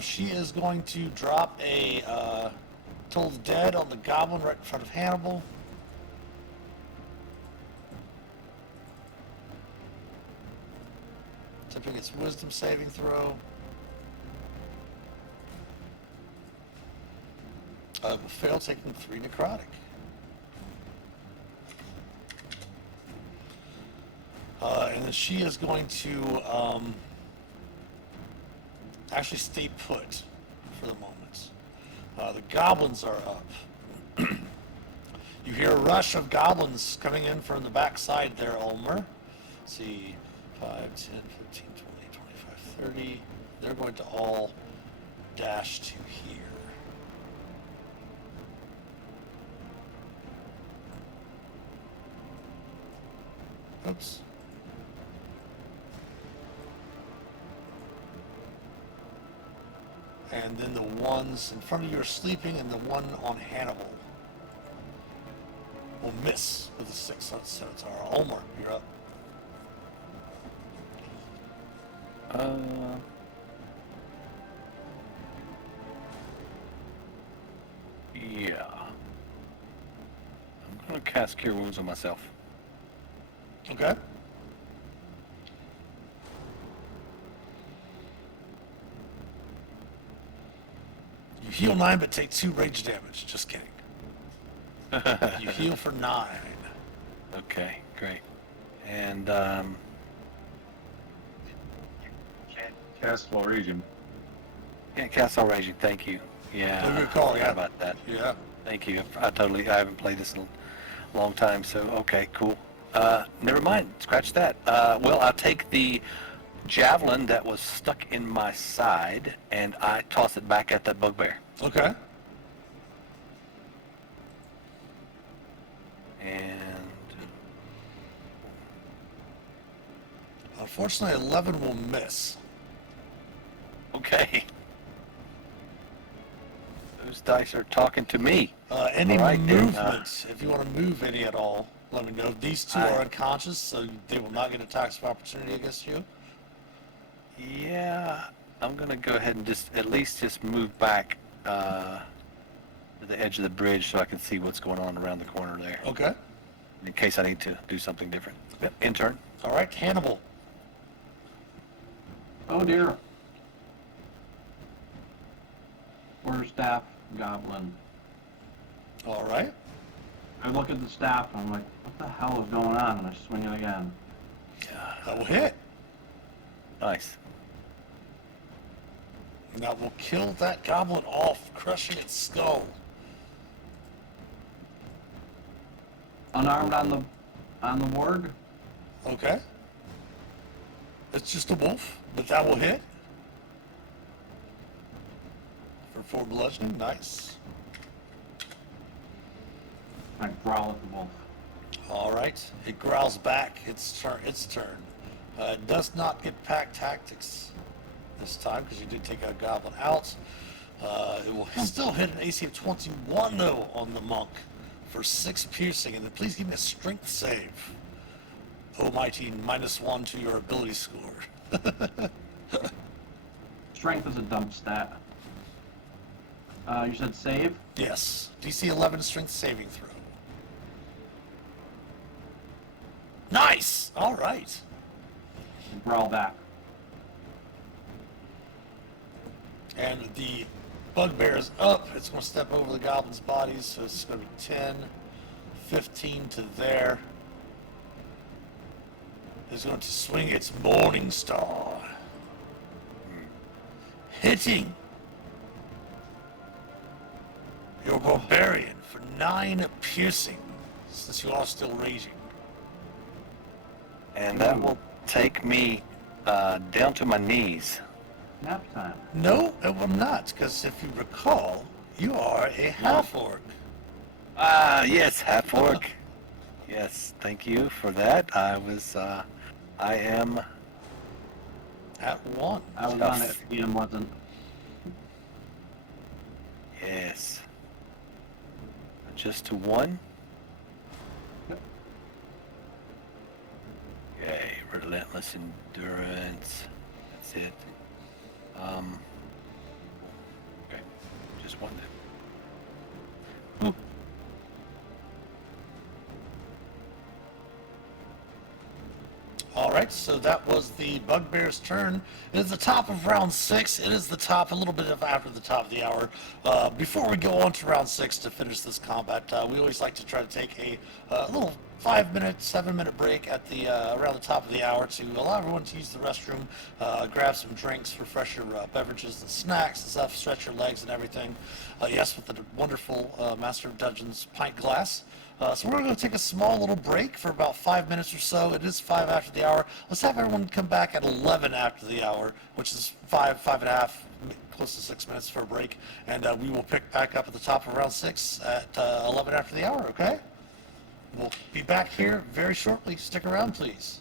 She is going to drop a Toll the Dead on the goblin right in front of Hannibal. Attempting its wisdom saving throw. Will fail, taking 3 necrotic. And then she is going to actually stay put for the moment. The goblins are up. You hear a rush of goblins coming in from the backside there, Ulmer. Let's see, 5, 10, 15, 20, 25, 30. They're going to all dash to here. Oops. And then the ones in front of you are sleeping, and the one on Hannibal will miss with a 6-foot scimitar. Ulmer, you're up. Yeah. I'm gonna cast Cure Wounds on myself. Okay. You heal 9, but take 2 rage damage. Just kidding. You heal for 9. Okay, great. And Cast while raging. yeah, cast all raging. Thank you. Yeah, Good call, I forgot yeah. about that. Yeah. Thank you. I haven't played this in a long time, so okay, cool. Never mind. Scratch that. Well, I'll take the javelin that was stuck in my side, and I toss it back at that bugbear. Okay. And Unfortunately, 11 will miss. okay. Those dice are talking to me. Any All right, then, movement, if you want to move any at all, let me know. These two are unconscious, so they will not get attacks of opportunity against you. Yeah, I'm gonna go ahead and at least move back to the edge of the bridge so I can see what's going on around the corner there, Okay. in case I need to do something different. Yep, in turn. All right, Hannibal. Oh dear. Quarterstaff goblin. All right. I look at the staff and I'm like, what the hell is going on? And I swing it again. That will hit. Nice. And that will kill that goblin off, crushing its skull. Unarmed on the warg. Okay. It's just a wolf, but that will hit. For 4 bludgeoning, nice. I growl at the wolf. All right. It growls back. Its turn. It does not get pack tactics this time because you did take a goblin out. It will still hit an AC of 21 though on the monk for 6 piercing, and then please give me a strength save. Oh mighty, -1 to your ability score. Strength is a dump stat. You said save? Yes. DC 11 strength saving throw. Nice. All right. And growl back. And the bugbear is up. It's going to step over the goblin's bodies, so it's going to be 10, 15 to there. It's going to swing its Morning Star, hitting your barbarian for 9 piercing, since you are still raging. And that will take me down to my knees. Nap time. No, it will not, because if you recall, you are a half-orc. Yes, half orc. Yes, thank you for that. I am. At 1. I was on it. Ian wasn't. Yes. Just to 1. Yep. Okay, relentless endurance. That's it. Okay, just 1 then. Ooh. All right, so that was the Bugbear's turn. It is the top of round 6. It is the top, a little bit of after the top of the hour. Before we go on to round 6 to finish this combat, we always like to try to take a little 5-minute, 7-minute break at the around the top of the hour to allow everyone to use the restroom, grab some drinks, refresh your beverages and snacks and stuff, stretch your legs and everything. Yes, with the wonderful Master of Dungeons pint glass. So we're going to take a small little break for about 5 minutes or so. It is 5 after the hour. Let's have everyone come back at 11 after the hour, which is 5.5, close to 6 minutes for a break. And we will pick back up at the top of round 6 at 11 after the hour, okay? We'll be back here very shortly. Stick around, please.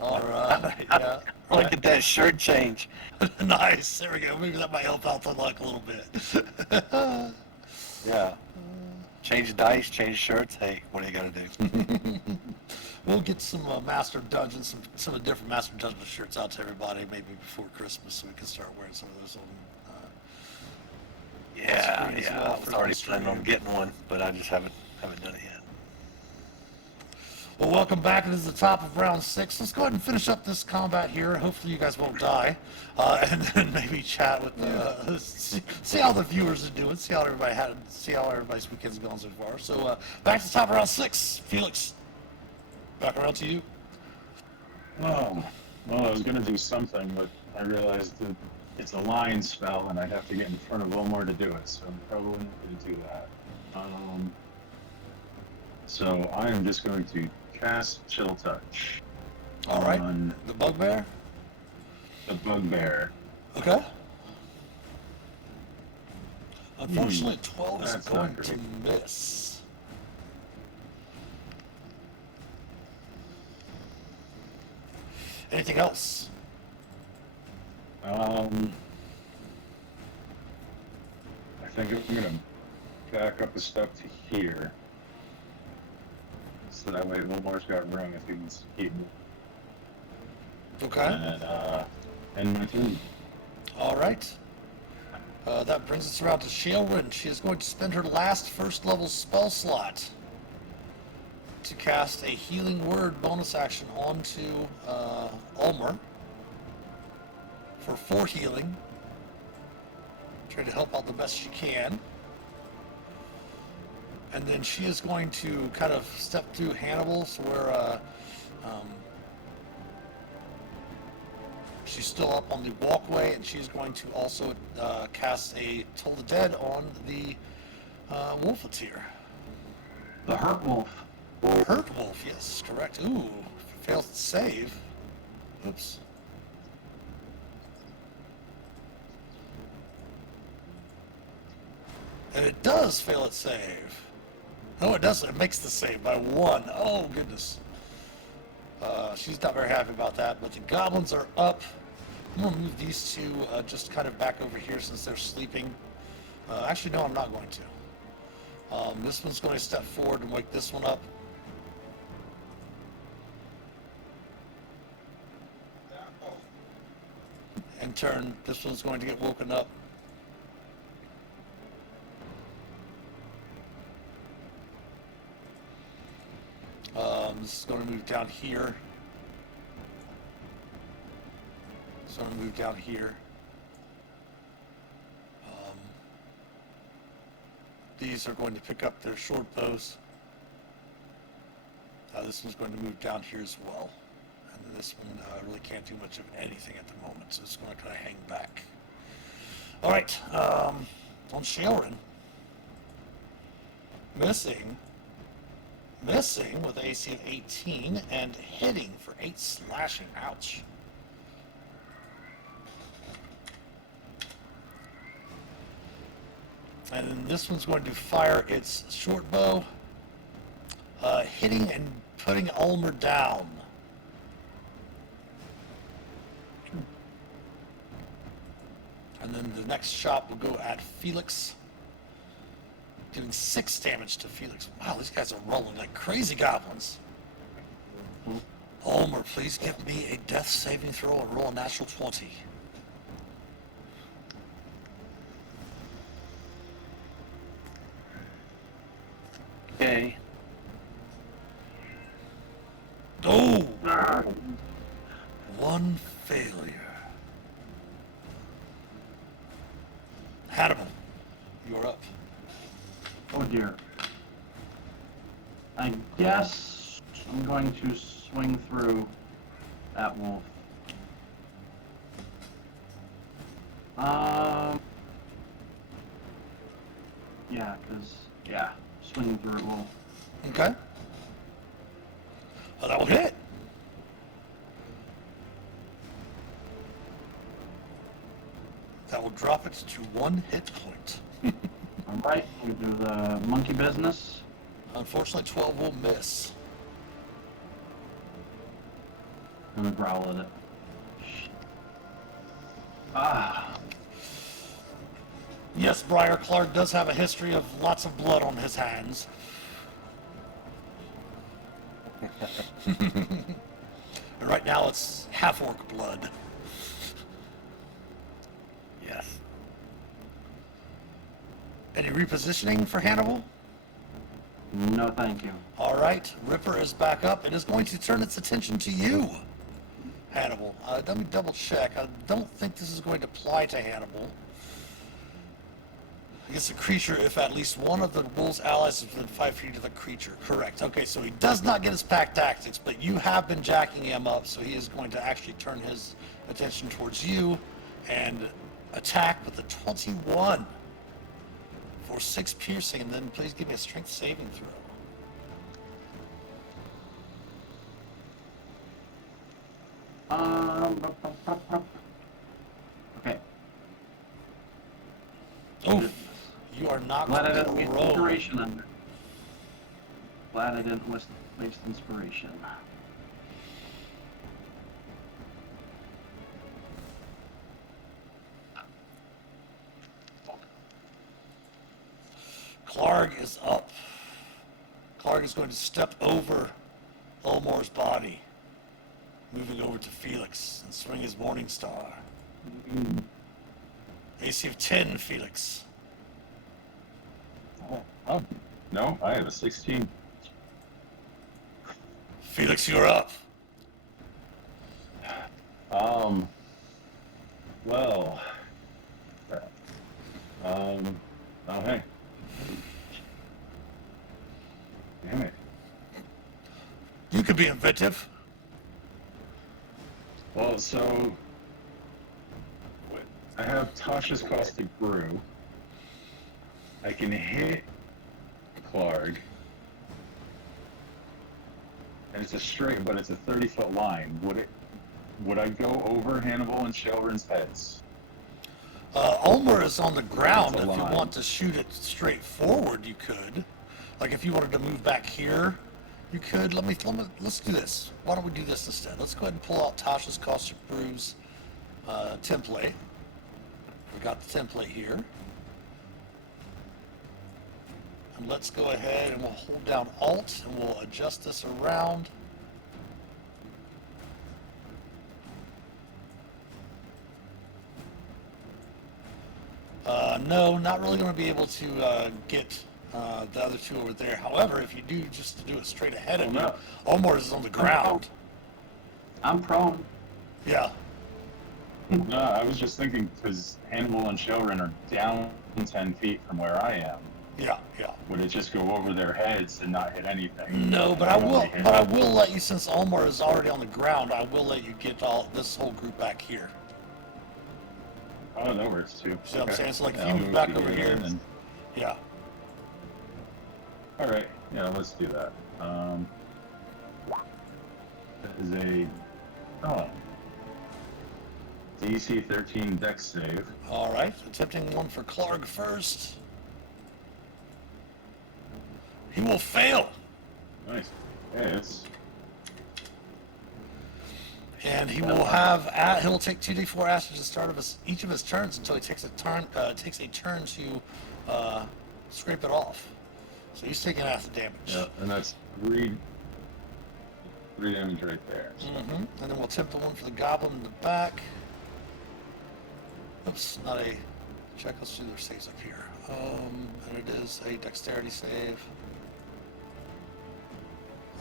All right. Yeah. Look at that shirt change. Nice. There we go. Maybe that might help out the luck a little bit. Yeah. Change dice, change shirts. Hey, what do you got to do? We'll get some Master Dungeons, some of the different Master Dungeon shirts out to everybody maybe before Christmas, so we can start wearing some of those on. Yeah, screen as yeah. well I was for already the planning on stream. getting one, but I just haven't done it yet. Well, welcome back. It is the top of round 6. Let's go ahead and finish up this combat here. Hopefully you guys won't die. And then maybe chat with see how the viewers are doing, see how everybody's weekend's going so far. So back to the top of round 6. Felix, back around to you. Well, I was gonna do something, but I realized that it's a line spell, and I'd have to get in front of Omar to do it, so I'm probably not gonna do that. So I am just going to cast Chill Touch All right. on The bugbear. the bugbear. Okay. Unfortunately, 12 is That's going not to great. miss. Anything else? I think I'm gonna back up a step to here. So that way Omar's got room if he wants to keep moving. Okay. And my turn. All right. That brings us around to Shailrin. She is going to spend her last first level spell slot to cast a healing word bonus action onto Ulmer for 4 healing. Try to help out the best she can. And then she is going to kind of step through Hannibal, so where she's still up on the walkway, and she's going to also cast a Toll the Dead on the Wolfeteer. The Hurt Wolf. Hurt Wolf, yes, correct. Ooh, failed to save. Oops. And it does fail its save. No, it doesn't. It makes the save by 1. Oh, goodness. She's not very happy about that, but the goblins are up. I'm going to move these two just kind of back over here since they're sleeping. Actually, no, I'm not going to. This one's going to step forward and wake this one up. In turn, this one's going to get woken up. This is going to move down here. It's going to move down here. These are going to pick up their short bows. This one's going to move down here as well. And this one really can't do much of anything at the moment, so it's going to kind of hang back. All right, on Shailrin. Missing with AC of 18 and hitting for 8 slashing. Ouch. And then this one's going to fire its short bow, hitting and putting Ulmer down. And then the next shot will go at Felix, doing 6 damage to Felix. Wow, these guys are rolling like crazy goblins. Ulmer, please give me a death saving throw and roll a natural 20. Okay. Oh! 1 failure. Hannibal, you're up. Oh dear. I guess I'm going to swing through that wolf. Yeah, swinging through it wolf. Okay. Well, that will hit. That will drop it to 1 hit point. Alright, we do the monkey business. Unfortunately, 12 will miss. gonna growl at it. Shit. Ah. Yes, Briar Clark does have a history of lots of blood on his hands. And right now it's half-orc blood. Yes. Any repositioning for Hannibal? No, thank you. All right, Ripper is back up. It is going to turn its attention to you, Hannibal. Let me double check. I don't think this is going to apply to Hannibal. Against a creature if at least one of the wolf's allies is within 5 feet of the creature. Correct. Okay, so he does not get his pack tactics, but you have been jacking him up, so he is going to actually turn his attention towards you and attack with a 21 for 6 piercing, and then please give me a strength saving throw. Okay. Oh, you are not Glad I going didn't to waste roll. inspiration on it. Glad I didn't waste inspiration. Clark is up. Clark is going to step over Ulmore's body, moving over to Felix and swing his Morning Star. AC of 10, Felix. Oh, no, I have a 16. Felix, you're up. Well, oh, hey. Damn it. You could be inventive. Well, so I have Tasha's Caustic Brew. I can hit Clark. And it's a straight, but it's a 30-foot line. Would I go over Hannibal and Shelrin's heads? Ulmer is on the ground. That's If a you line. want to shoot it straight forward, you could. Like if you wanted to move back here, you could. Let's do this. Why don't we do this instead? Let's go ahead and pull out Tasha's Caustic Brew's template. We got the template here. And let's go ahead and we'll hold down Alt and we'll adjust this around. No, not really going to be able to get the other two over there. However, if you do just to do it straight ahead of you, no. Omar is on the ground. I'm prone. Yeah. No, I was just thinking because Hannibal and Shelrin are down 10 feet from where I am. Yeah. Would it just go over their heads and not hit anything? No, but I will let you, since Omar is already on the ground, I will let you get all this whole group back here. Oh, that works too. See what I'm saying? So like if Yeah, you I'll move back to over here, and yeah. all right, yeah, let's do that. That is a DC 13 Dex save. All right, attempting one for Clark first. He will fail. Nice. Yeah, it's And he will he'll take 2d4 acid at the start of each of his turns until he takes a turn to scrape it off. So he's taking acid damage. yeah, and that's three damage right there. So. And then we'll attempt the one for the goblin in the back. Oops, not a check. Let's do their saves up here. And it is a dexterity save.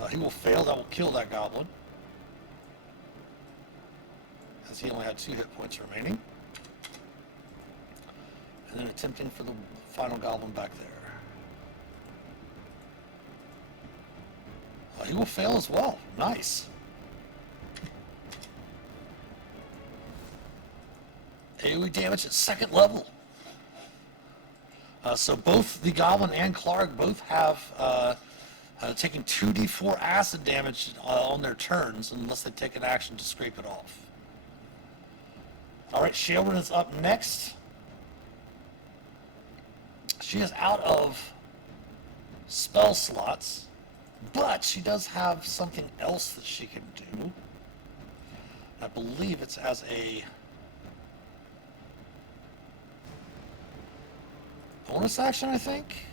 He will fail. That will kill that goblin, as he only had 2 hit points remaining. And then attempting for the final goblin back there. He will fail as well. Nice. AoE damage at 2nd level. So both the goblin and Clark both have taking 2d4 acid damage on their turns unless they take an action to scrape it off. All right, Shelrin is up next. She is out of spell slots, but she does have something else that she can do. I believe it's as a bonus action, I think?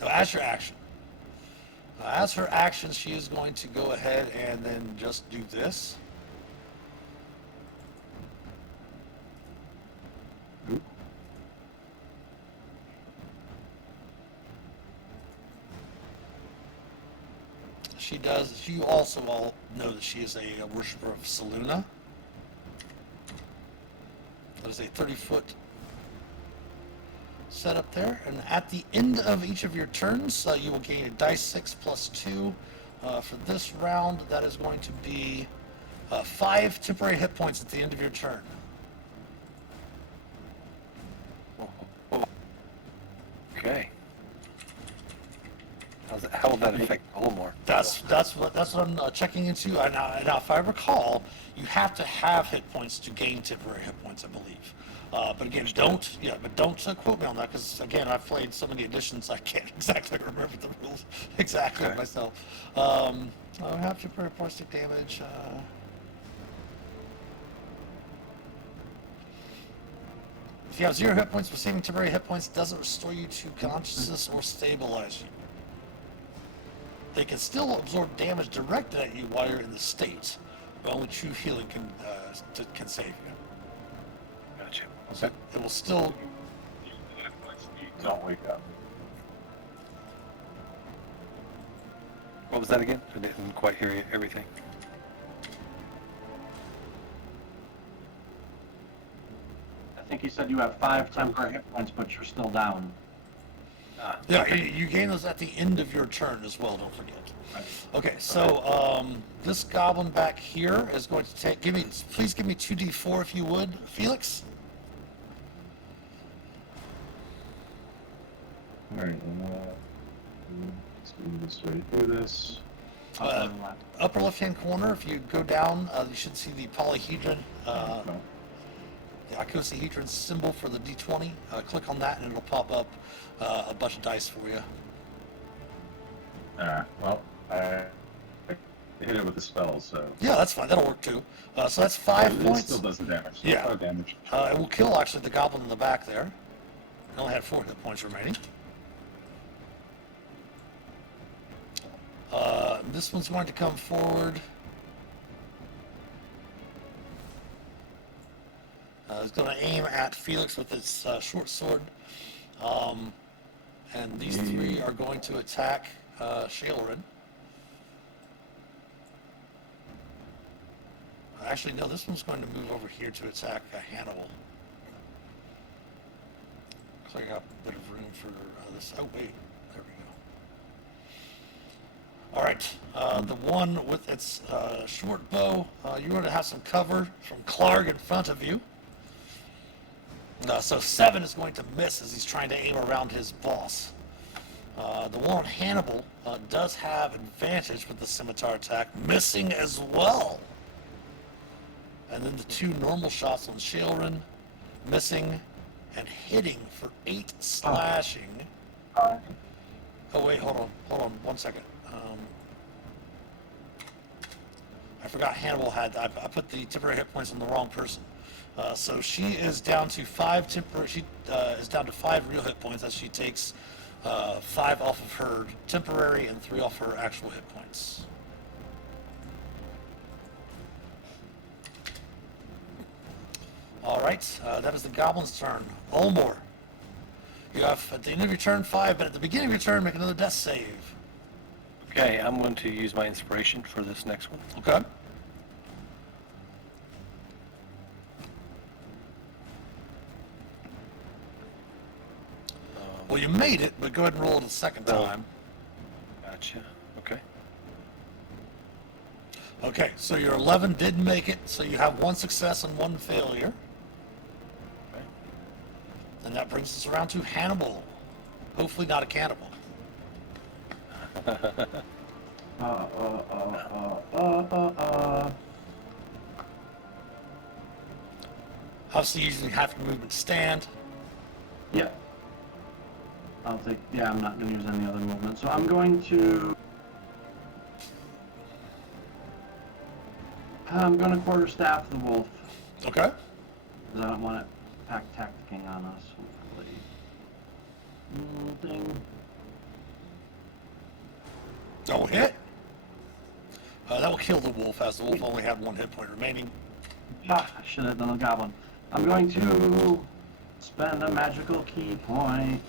No, as your action. As her action, she is going to go ahead and then just do this. She does. You also all know that she is a worshiper of Seluna. That is a 30-foot setup there. And at the end of each of your turns, you will gain a dice 6 plus 2. For this round, that is going to be 5 temporary hit points at the end of your turn. Okay. How will that affect Olimar? That's what I'm checking into. Now, if I recall, you have to have hit points to gain temporary hit points, I believe. But again, don't quote me on that, because again, I've played so many editions I can't exactly remember the rules exactly myself. I have temporary points to damage. If you have 0 hit points, receiving temporary hit points doesn't restore you to consciousness or stabilize you. They can still absorb damage directed at you while you're in the state, but only true healing can save you. Gotcha. So it will still. Don't wake up. What was that again? I didn't quite hear everything. I think he said you have 5 temporary hit points, but you're still down. Yeah, you gain those at the end of your turn as well. Don't forget. Okay, so this goblin back here is going to take. Please give me 2d4 if you would, Felix. All right. Let's move this right through this. Upper left-hand corner. If you go down, you should see the polyhedron. The icosahedron symbol for the D20. Click on that, and it'll pop up a bunch of dice for you. Well, I hit it with the spell, so. Yeah, that's fine. That'll work too. So that's 5 It points. still does the damage. Yeah. Oh, damage. It will kill actually the goblin in the back there. It only had 4 hit points remaining. This one's going to come forward. It's going to aim at Felix with its short sword. And these 3 are going to attack Shalerin. Actually, no, this one's going to move over here to attack Hannibal. Clearing up a bit of room for this. Oh, wait. There we go. All right. The one with its short bow, you're going to have some cover from Clark in front of you. So 7 is going to miss as he's trying to aim around his boss. The one on Hannibal does have advantage with the scimitar attack, missing as well. And then the 2 normal shots on Shalerin, missing and hitting for 8 slashing. Oh wait, hold on 1 second. I forgot Hannibal had, I put the temporary hit points on the wrong person. So she is down to 5 temporary. She is down to 5 real hit points as she takes 5 off of her temporary and 3 off her actual hit points. All right, that is the goblin's turn. Olmor, you have at the end of your turn 5, but at the beginning of your turn, make another death save. Okay, I'm going to use my inspiration for this next one. Okay. Well, you made it, but go ahead and roll it a second time. Gotcha. Okay. Okay, so your 11 did make it, so you have 1 success and 1 failure. Okay. And that brings us around to Hannibal. Hopefully not a cannibal. Obviously, using half your movement stand. Yeah. I'm not going to use any other movement. So I'm going to... I'm gonna quarterstaff the wolf. Okay. Because I don't want it pack tacticking on us, hopefully. Ding. Don't hit. That will kill the wolf, as the wolf only had 1 hit point remaining. Ah, I should have done a goblin. I'm going to spend a magical key point.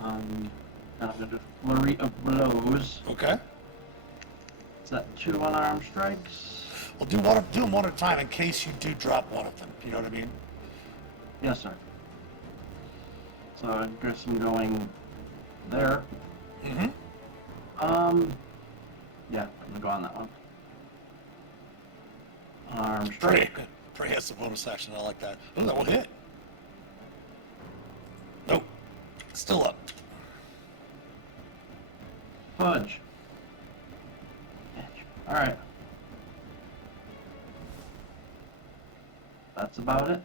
I'm going to do flurry of blows. Okay. Is that 2 unarmed strikes? We'll do them one at a time in case you do drop one of them. You know what I mean? Yes, sir. So I guess I'm going there. Mm-hmm. Yeah, I'm gonna go on that one. Arm Prey strike. has the bonus action. I like that. Oh, that will hit. Nope. Still up. Fudge. Alright. That's about it.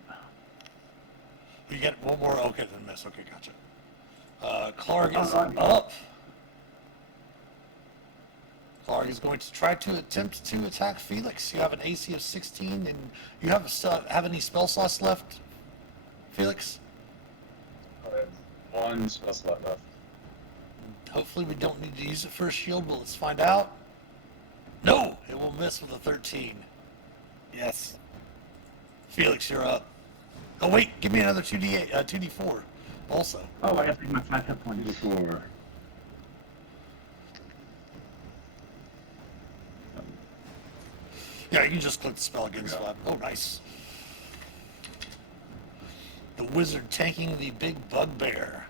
You get one more. Okay, then miss. Okay, gotcha. Clark is Oh, up. Clark is going to try to attempt to attack Felix. You have an AC of 16, and you have any spell slots left, Felix? I have 1 spell slot left. Hopefully we don't need to use it for a shield, but let's find out. No, it will miss with a 13. Yes. Felix, you're up. Oh wait, give me another 2d8, 2d4 also. Oh, I gotta take my 5 hit points. 4. Yeah, you can just click the spell again. So oh, nice. The wizard tanking the big bugbear.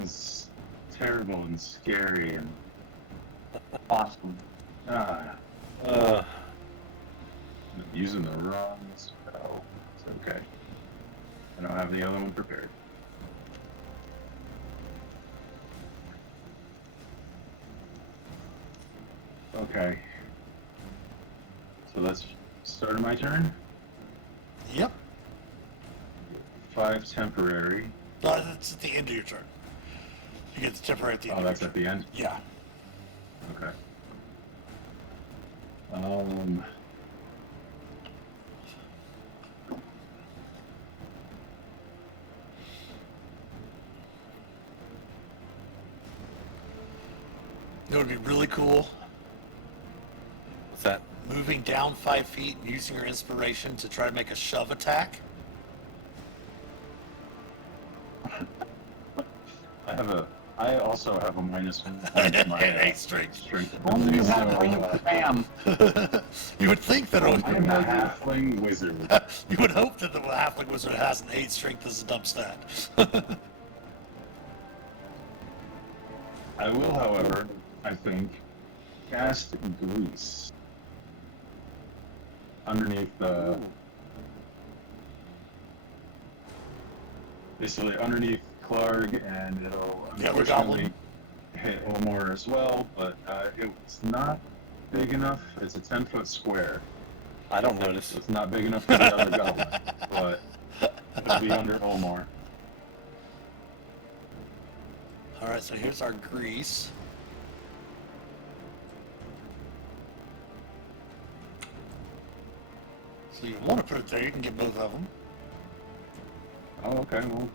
It's terrible and scary and Awesome. I'm using the wrong spell. It's okay. I don't have the other one prepared. Okay. So let's start my turn. Yep. 5 temporary. That's at the end of your turn. You get the temporary at the end. Oh, of that's your at the end? turn. Yeah. Okay. It would be really cool. What's that? Moving down 5 feet and using your inspiration to try to make a shove attack. I also have a -1 And to my 8 strength. strength. Only you So, have bam. You would think that I'm a halfling wizard. you would hope that the halfling wizard has an 8 strength as a dump stat. I will, however, I think, cast grease underneath the. Basically, underneath Clark, and it'll Yeah, we're unfortunately hit Omar as well, but it's not big enough. It's a 10-foot square. I don't notice. So it's not big enough for the other goblin, but it'll be under Omar. Alright, so here's our grease. So you want to put it there, you can get both of them. Oh, okay. Well,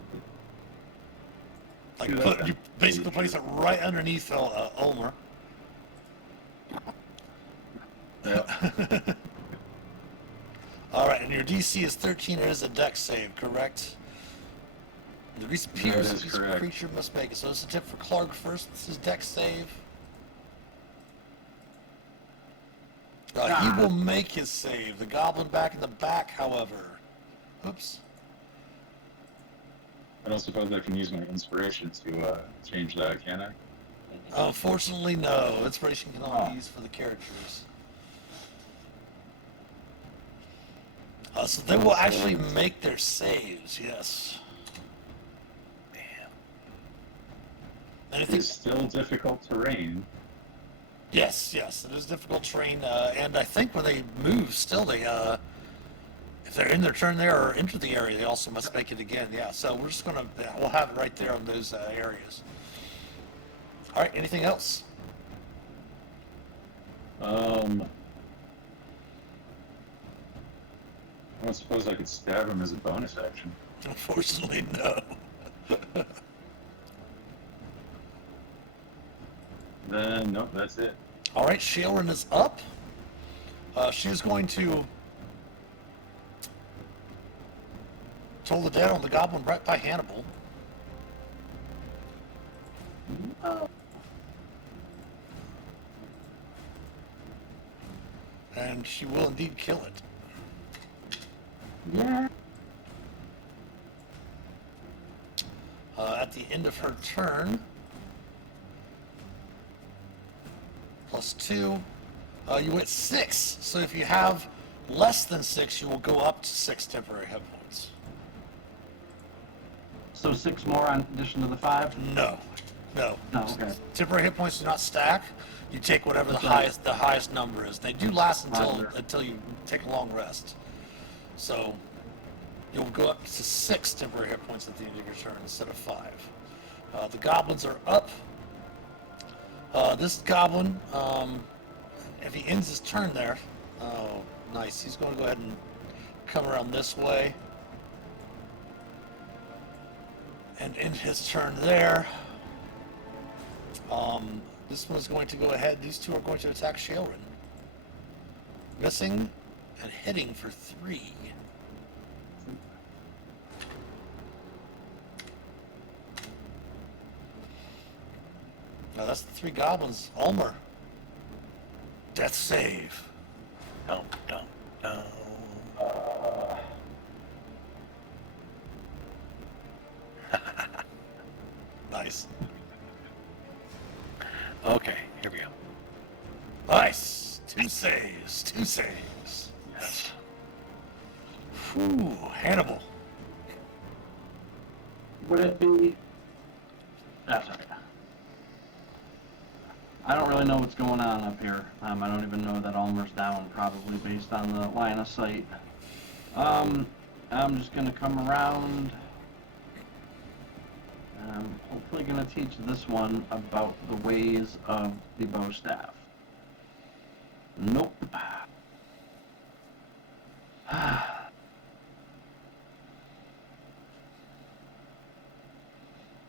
Like do that put, then. you basically place it right underneath Omer. yeah. Alright, and your DC is 13, it is a dex save, correct? The grease appears is as correct. a creature must make it. So it's a tip for Clark first. This is dex save. He will make his save. The goblin back in the back, however. Oops. I don't suppose I can use my inspiration to change that, can I? Unfortunately, no. Inspiration can only be used for the characters. So they will actually make their saves, yes. Damn. And I It think, is still difficult terrain. yes, it is difficult terrain. And I think when they move, still they, if they're in their turn there or enter the area, they also must make it again. Yeah, so we're just gonna, we'll have it right there on those areas. All right, anything else? I don't suppose I could stab him as a bonus action. Unfortunately, no. Then, nope, that's it. All right, Shaelin is up. She's going to toll the dead on the goblin right by Hannibal. And she will indeed kill it. Yeah. At the end of her turn, +2, you hit 6. So if you have less than 6, you will go up to 6 temporary hit points. So 6 more in addition to the 5? No. No, okay. Temporary hit points do not stack. You take whatever the highest number is. They do last until you take a long rest. So you'll go up to 6 temporary hit points at the end of your turn instead of 5. The goblins are up. This goblin, if he ends his turn there, oh, nice. He's going to go ahead and come around this way and end his turn there. This one's going to go ahead. These two are going to attack Shaelin. Missing and hitting for 3. Now that's the 3 goblins. Ulmer. Death save. Dum, dum, dum. Nice. Okay, here we go. Nice. 2 saves. 2 saves. Yes. Whew. Hannibal. Would it be... That's all right. I don't really know what's going on up here. I don't even know that Ulmer's down, probably based on the line of sight. I'm just gonna come around. I'm hopefully gonna teach this one about the ways of the bow staff. Nope.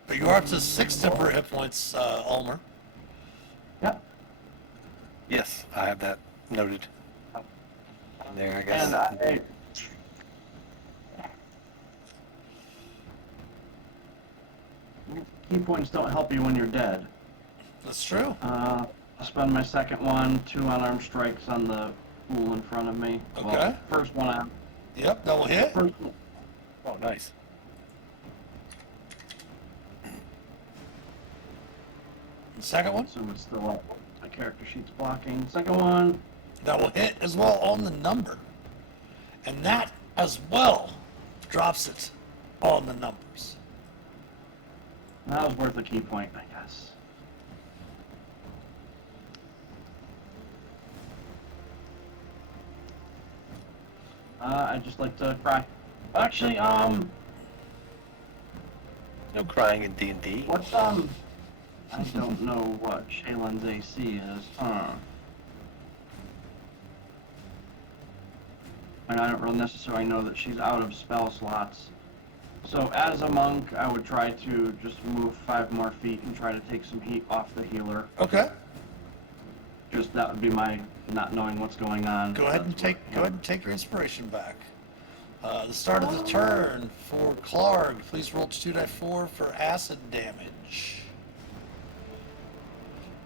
But you are up to 6 temporary hit points, Ulmer. Yep. Yes, I have that noted. There, I guess. And key points don't help you when you're dead. That's true. I'll spend my second one, 2 unarmed strikes on the fool in front of me. Okay. Well, first one on. Yep, double hit. First one. Oh, nice. The second one. So it's still up. My character sheet's blocking. Second one. That will hit as well on the number. And that as well drops it on the numbers. That was worth a key point, I guess. I'd just like to cry. Actually, No crying in D&D. what's, I don't know what Shaylin's AC is. And I don't really necessarily know that she's out of spell slots. So as a monk, I would try to just move 5 more feet and try to take some heat off the healer. Okay. Just that would be my not knowing what's going on. Go ahead and take your inspiration back. The start of the turn for Clark. Please roll 2d4 for acid damage.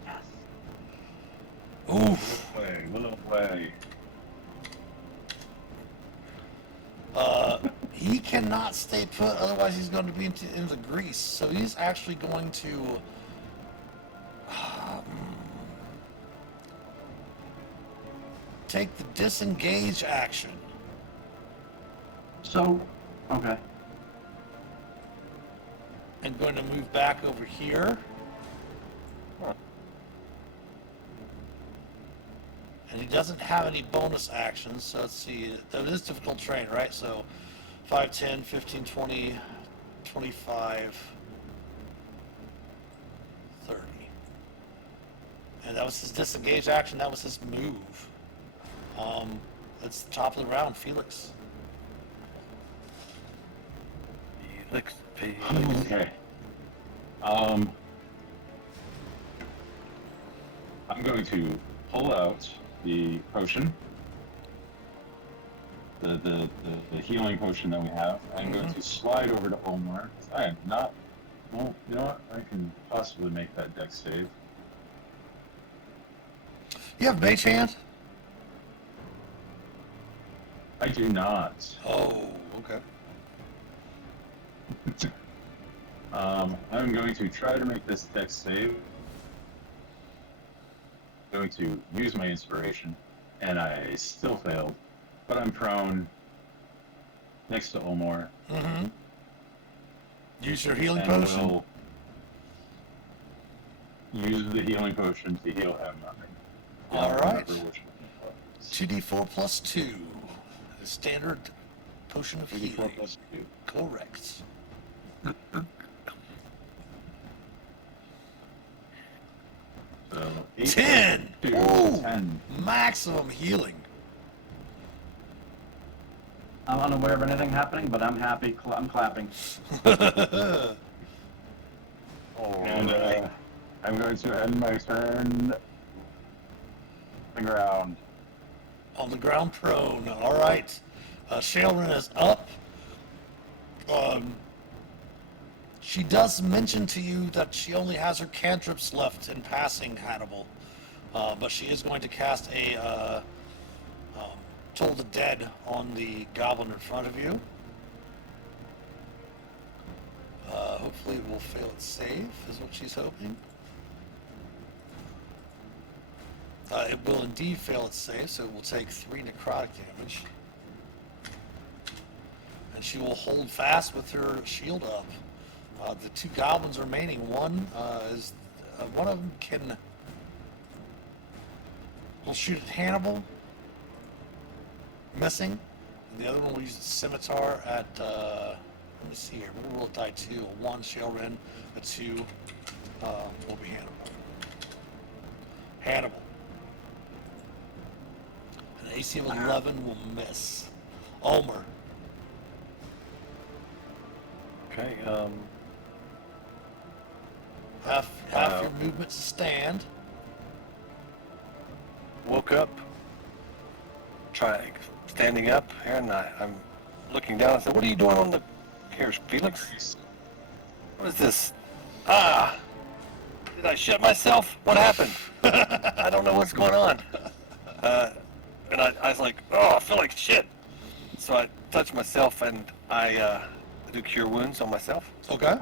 Yes. Oof. Little way. He cannot stay put, otherwise he's going to be in the grease. So he's actually going to take the disengage action. So, okay. And going to move back over here. And he doesn't have any bonus actions, so let's see. That is difficult terrain, right? So 5, 10, 15, 20, 25, 30. And that was his disengage action. That was his move. That's the top of the round, Felix. Felix. Okay. I'm going to pull out the potion, the healing potion that we have. I'm going to slide over to Omar. I am not. Well, you know what? I can possibly make that deck save. You have mage hand? I do not. Oh, okay. I'm going to try to make this deck save. I'm going to use my inspiration, and I still failed. But I'm prone next to Omar. Mm-hmm. Use your healing And potion. will use the healing potion to heal him. I All don't right. remember which one it was. 2d4 plus 2. The standard potion of 2d4 healing. plus 2. Correct. So 8 10! plus 2, Ooh! 10. Maximum healing. I'm unaware of anything happening, but I'm happy. I'm clapping. And I'm going to end my turn on the ground. On the ground prone. All right. Shailrin is up. She does mention to you that she only has her cantrips left in passing, Hannibal. But she is going to cast a Toll the Dead on the goblin in front of you. Hopefully it will fail its save, is what she's hoping. It will indeed fail its save, so it will take 3 necrotic damage. And she will hold fast with her shield up. The 2 goblins remaining, one of them will shoot at Hannibal, missing. And the other one will use its scimitar at, let me see here, we'll roll a die 2, a 1 Shailrin, a 2 will be Hannibal. Hannibal. An AC of 11 will miss. Omer. Okay. Half your movement to stand. Woke up. Standing up here, and I'm looking down. I said, "What are you doing on the here, Felix? What is this? Ah! Did I shit myself? What happened? I don't know what's going on." And I was like, "Oh, I feel like shit." So I touched myself, and I do cure wounds on myself. Okay.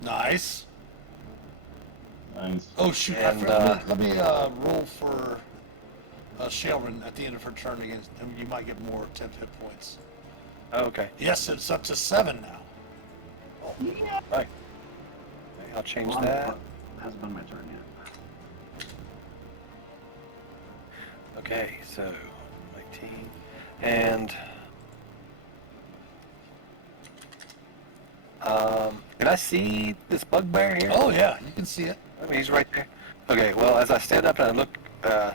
Nice. Nice. Oh shoot! And, let me roll for Shailrin at the end of her turn against. And you might get more temp hit points. Oh, okay. Yes, it's up to 7 now. Right. Okay, I'll change Well, that. Hasn't been my turn yet. Okay, so 19 and can I see this bugbear here? Oh yeah, you can see it. Oh, he's right there. Okay, well, as I stand up and I look,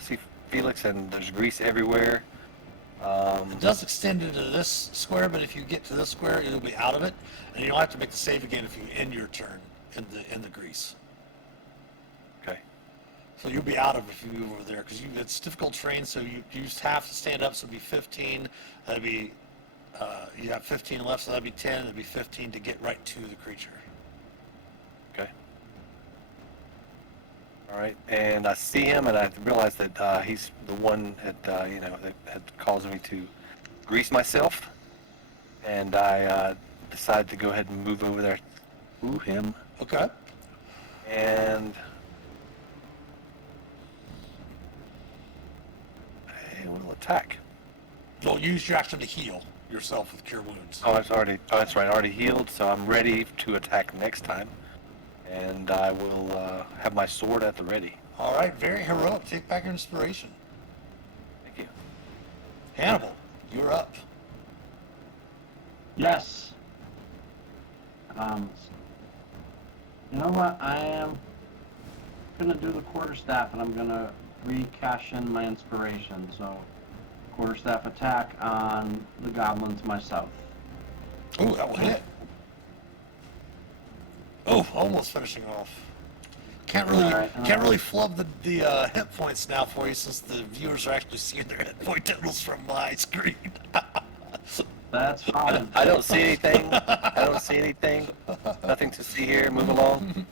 see Felix, and there's grease everywhere. It does extend into this square, but if you get to this square, it'll be out of it, and you'll have to make the save again if you end your turn in the grease. Okay. So you'll be out of it if you move over there, because it's difficult terrain. So you just have to stand up. So it'd be 15. That'd be you have 15 left, so that'd be 10. It'd be 15 to get right to the creature. Okay. All right, and I see him, and I realize that he's the one that that had caused me to grease myself, and I decide to go ahead and move over there to him, Okay. and I will attack. You'll use your action to heal yourself with cure wounds. That's right. I already healed, so I'm ready to attack next time, and I will have my sword at the ready. All right, very heroic. Take back your inspiration. Thank you. Hannibal, you're up. Yes. You know what? I am gonna do the quarterstaff, and I'm gonna re-cash in my inspiration. So, quarterstaff attack on the goblin to my south. Oh, that will hit. Oh, almost finishing off. Can't really flub the hit points now for you since the viewers are actually seeing their hit point totals from my screen. That's fine. I don't see anything. I don't see anything. Nothing to see here. Move along.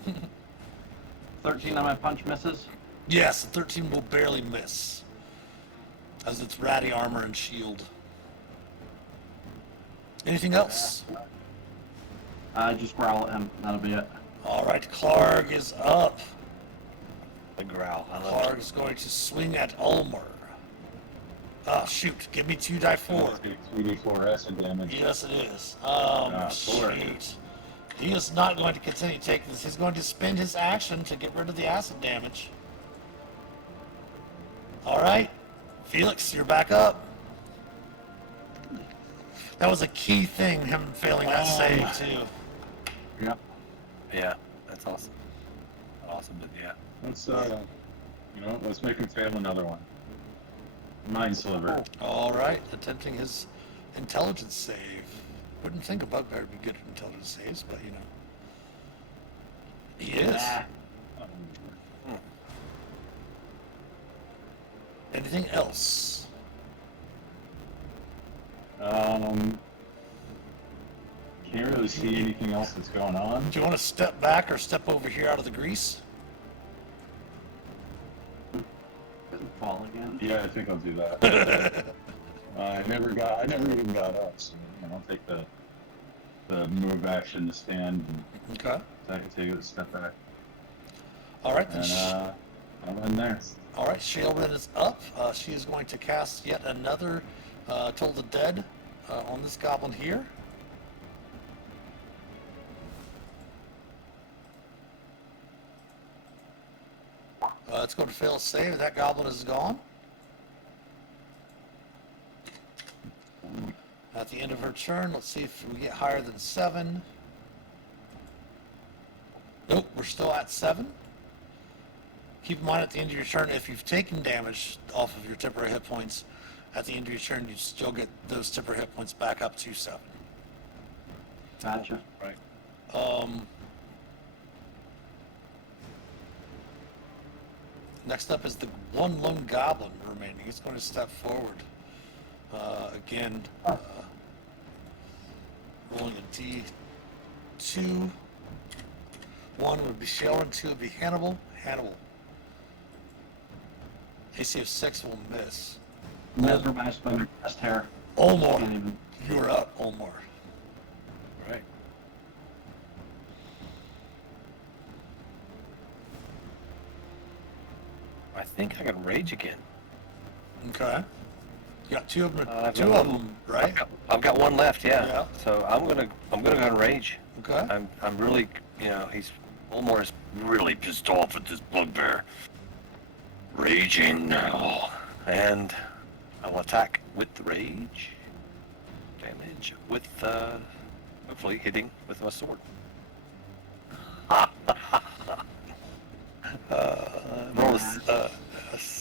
13 on my punch misses. Yes, the 13 will barely miss, as it's ratty armor and shield. Anything else? I just growl at him. That'll be it. All right, Clark is up. The growl. I love Clark is going to swing at Ulmer. Oh, shoot. Give me 2d4. 2d4 acid damage. Yes, it is. Four. Shoot. He is not going to continue taking this. He's going to spend his action to get rid of the acid damage. All right. Felix, you're back up. That was a key thing, him failing that save, too. Yep. Yeah, that's awesome. Awesome, but yeah. Let's let's make him fail another one. Mind Sliver. All right. Attempting his intelligence save. Wouldn't think a bugbear would be good at intelligence saves, but you know. He is. Anything else? Can't really see anything else that's going on. Do you want to step back or step over here out of the grease? Doesn't fall again. Yeah, I think I'll do that. I never even got up, so I'll take the move action to stand and Okay. I can take a step back. All right. Then And I'm in there. all right. Shailrin is up. She is going to cast yet another Toll the Dead on this goblin here. It's going to fail a save. That goblin is gone. At the end of her turn, let's see if we get higher than 7. Nope, we're still at 7. Keep in mind at the end of your turn, if you've taken damage off of your temporary hit points, at the end of your turn, you still get those temporary hit points back up to 7. Gotcha. Right. Next up is the one lone goblin remaining. He's going to step forward. Again, rolling a D2. 1 would be Shailrin, 2 would be Hannibal. Hannibal. AC of 6 will miss. Mesmerized by my chest hair. Olmor, Can't even. you're up, Olmor. Right. I think I can rage again. Okay. You got two of them, I've two got of them, right? I've got one left, yeah. Yeah. So I'm gonna go and rage. Okay. I'm really, Olmor is really pissed off at this bugbear. Raging now, and I'll attack with the rage. Damage with hopefully hitting with my sword. Roll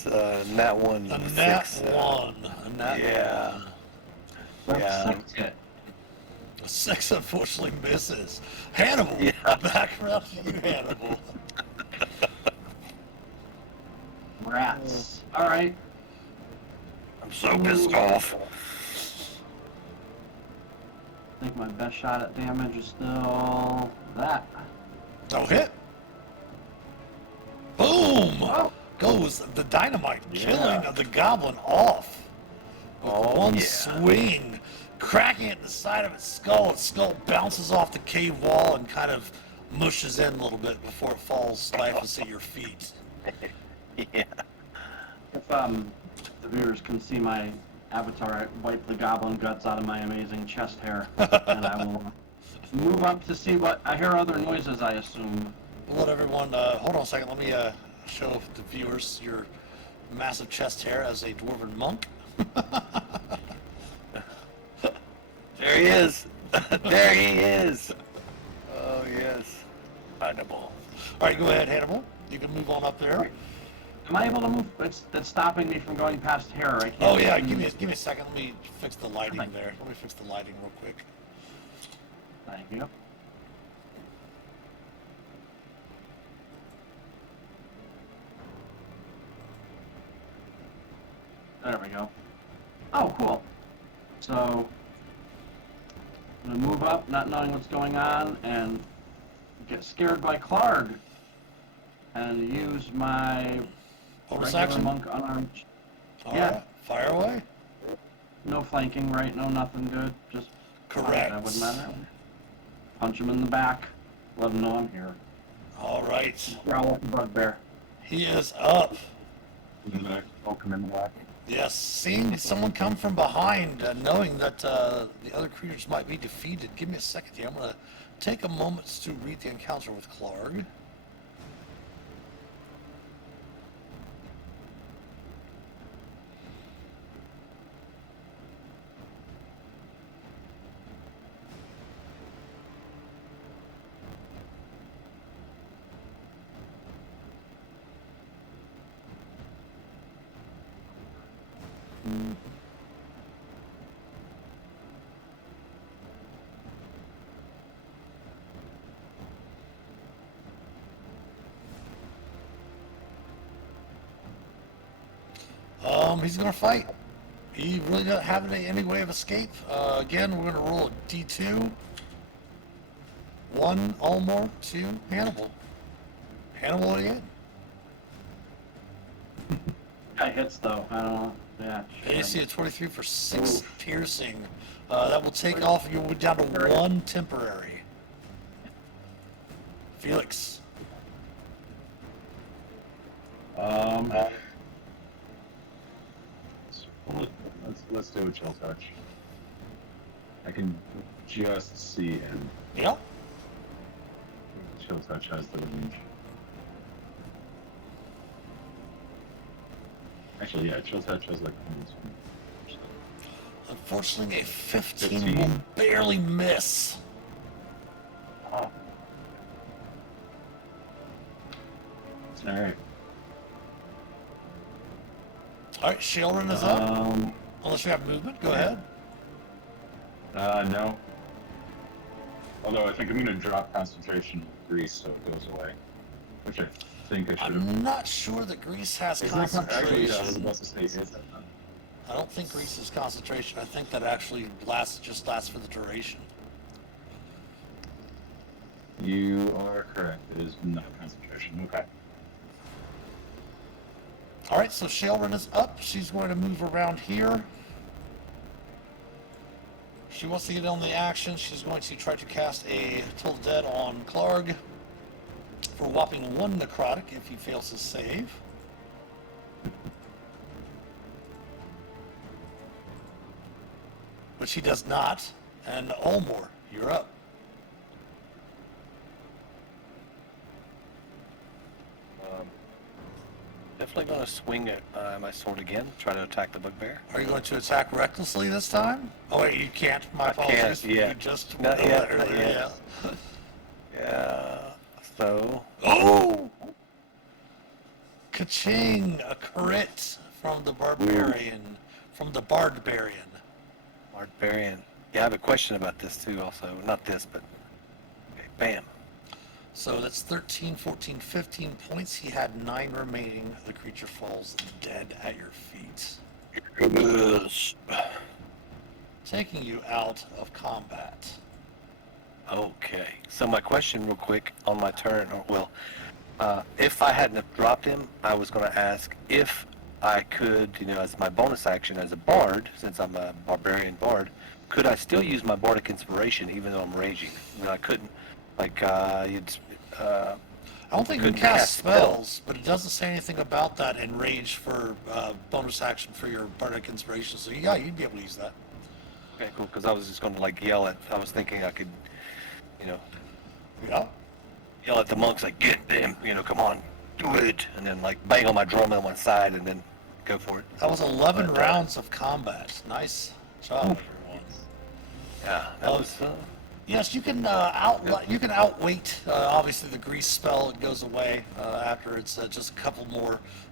a nat 1. A nat 6, 1. A nat yeah. 1. Yeah. Hit. A 6 unfortunately misses. Hannibal, Yeah. back around to you, Hannibal. Rats. All right. I'm so pissed off. I think my best shot at damage is still that. Oh, hit. Boom! Oh. Goes the dynamite, Yeah. killing of the goblin off. With one yeah. swing, cracking it in the side of its skull. Its skull bounces off the cave wall and kind of mushes in a little bit before it falls lifeless at your feet. Yeah. If the viewers can see my avatar, I wipe the goblin guts out of my amazing chest hair, and I will move up to see what I hear. Other noises, I assume. We'll let everyone, hold on a second, let me show the viewers your massive chest hair as a dwarven monk. There he is. There he is. Oh yes. Hannibal. All right, go ahead, Hannibal. You can move on up there. Am I able to move? That's stopping me from going past Terror. I can't. Oh yeah, see. give me a second. Let me fix the lighting there. Let me fix the lighting real quick. Thank you. There we go. Oh, cool. So, I'm gonna move up, not knowing what's going on, and get scared by Clark, and use my Bonus regular action. monk unarmed. All Yeah. right, fire away. No flanking, right? No nothing good. Just Correct. That wouldn't matter. Punch him in the back. Let him know I'm here. All right, Growl at the bugbear. he is up. I'll come in the back. Yes, seeing someone come from behind, knowing that the other creatures might be defeated. Give me a second here. I'm gonna take a moment to read the encounter with Clark. He's gonna fight. He really doesn't have any way of escape. Again, we're gonna roll a D2. 1, Ulmor, 2, Hannibal. Hannibal again. Guy hits though. I don't know. Yeah. AC of 23 for 6 piercing. That will take off you down to 1 temporary. Felix. Let's do a chill touch. I can just see him. Yep. Chill touch has the range. Actually, yeah, chill touch has like 120%. Unfortunately, a 15 15. will barely miss. Alright. All right, Sheldon is up. Unless you have movement, go ahead. No. Although I think I'm gonna drop concentration of grease so it goes away. Which I think I should have. I'm not sure that Grease has Actually, concentration. I was about to say, is that not? I don't think Grease has concentration. I think that actually just lasts for the duration. You are correct. It is not concentration. Okay. All right, so Sheldon is up. She's going to move around here. She wants to get on the action. She's going to try to cast a Toll the Dead on Clark for a whopping 1 necrotic if he fails his save. Which he does not. And Ulmor, you're up. Definitely going to swing at my sword again, try to attack the bugbear. Are you going to attack recklessly this time? Oh wait, you can't. My apologies. can't, yeah. You just Not went yet, over not earlier, yet. Yeah, so... Oh! Ka-ching! A crit from the barbarian. From the barbarian. Barbarian. Yeah, I have a question about this too also. Not this, but... Okay, bam. So that's 13, 14, 15 points. He had 9 remaining. The creature falls dead at your feet. Yes. Taking you out of combat. Okay, so my question real quick on my turn, if I hadn't have dropped him, I was going to ask if I could, as my bonus action as a bard, since I'm a barbarian bard, could I still use my bardic inspiration even though I'm raging? I couldn't, I don't think you can cast spells, but it doesn't say anything about that in Rage for bonus action for your Bardic Inspiration, so yeah, you'd be able to use that. Okay, cool, because I was just going to yell at, I was thinking I could, Yeah. yell at the monks get them, come on, do it, and then bang on my drum on one side and then go for it. That was 11 rounds of combat. Nice job, everyone. Yeah, that was, Yes, you can you can outwait. Obviously, the grease spell it goes away after it's just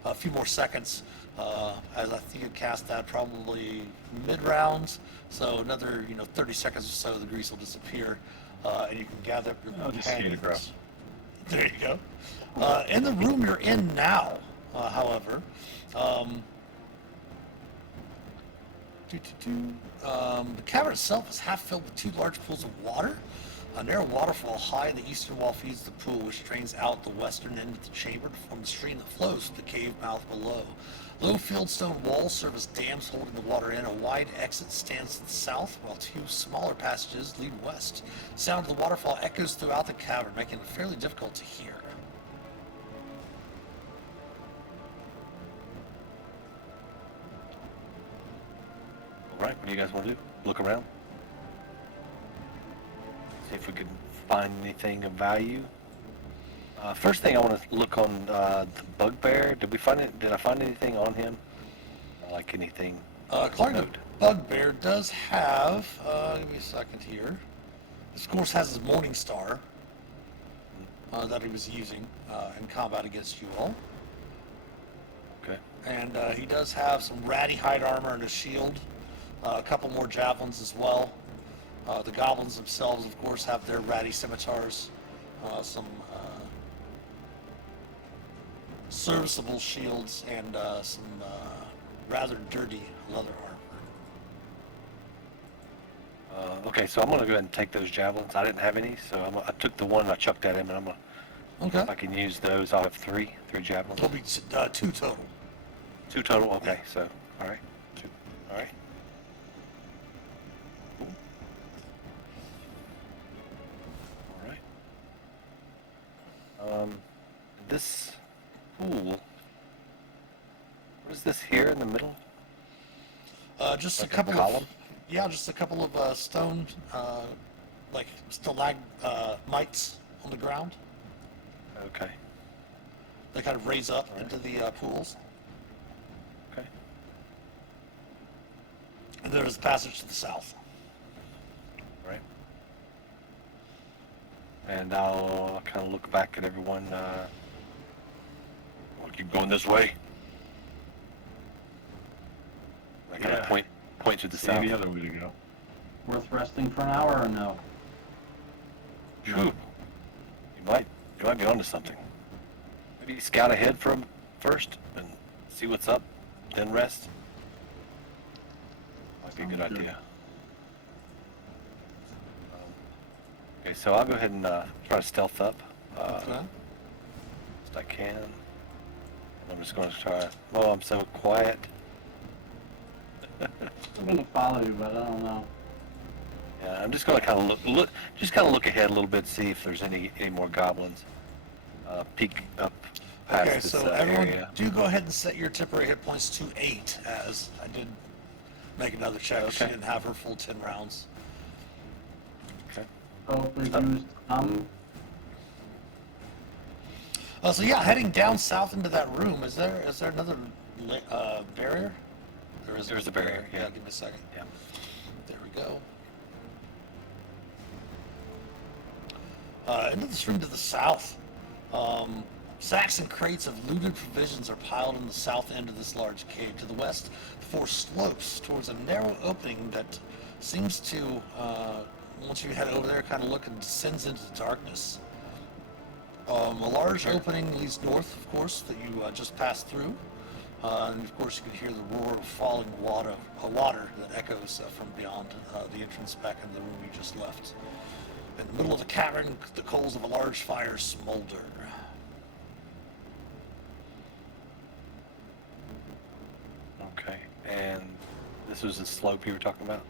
a few more seconds. As I think you cast that probably mid rounds, so another 30 seconds or so, the grease will disappear, and you can gather up your I'll just skate companions. across. There you go. In the room you're in now, however, um, the cavern itself is half filled with two large pools of water. A narrow waterfall high in the eastern wall feeds the pool, which drains out the western end of the chamber to form the stream that flows through the cave mouth below. Low fieldstone walls serve as dams holding the water in. A wide exit stands to the south, while two smaller passages lead west. The sound of the waterfall echoes throughout the cavern, making it fairly difficult to hear. All right, what do you guys want to do? Look around? See if we can find anything of value. First thing I want to look on the bugbear. Did I find anything on him? Like anything? Clark the Note. Bugbear does have, give me a second here. This, of course, has his Morning Star that he was using in combat against you all. Okay. And he does have some ratty hide armor and a shield, a couple more javelins as well. The goblins themselves, of course, have their ratty scimitars, some serviceable shields, and some rather dirty leather armor. Okay, so I'm gonna go ahead and take those javelins. I didn't have any, so I took the one and I chucked at him, and I'm gonna. Okay. If I can use those, I'll have three javelins. It'll be two total. Two total. Okay, so all right, two. All right. Cool. All right. This pool. What is this here in the middle? Just Like a a couple column? of, yeah, just a couple of stone, like stalagmites on the ground. Okay. They kind of raise up All right. into the pools. Okay. And there's a passage to the south. All right. And I'll kind of look back at everyone. I'll keep going this way. I kind of Yeah. point to the See south. the other way to go. Worth resting for an hour or no? True. You might be onto something. Maybe scout ahead first and see what's up, then rest. Might be a good Sounds good. idea. Okay, so I'll go ahead and try to stealth up Okay. best I can. And I'm just going to try. Oh, I'm so quiet. I'm gonna follow you, but I don't know. Yeah, I'm just going to kind of look ahead a little bit, see if there's any more goblins. Peek up past Okay, this so everyone, area. do go ahead and set your temporary hit points to 8, as I did make another check. She Okay. didn't have her full 10 rounds. Okay. So if we used So yeah, heading down south into that room, is there another barrier? There's a barrier, yeah. Give me a second. Yeah. There we go. Into this room to the south, sacks and crates of looted provisions are piled in the south end of this large cave. To the west, 4 slopes towards a narrow opening that seems to, once you head over there, kind of look and descends into the darkness. A large opening leads north, of course, that you just passed through. And of course, you can hear the roar of falling water that echoes from beyond the entrance back in the room you just left. In the middle of the cavern, the coals of a large fire smolder. Okay. And this was the slope you were talking about?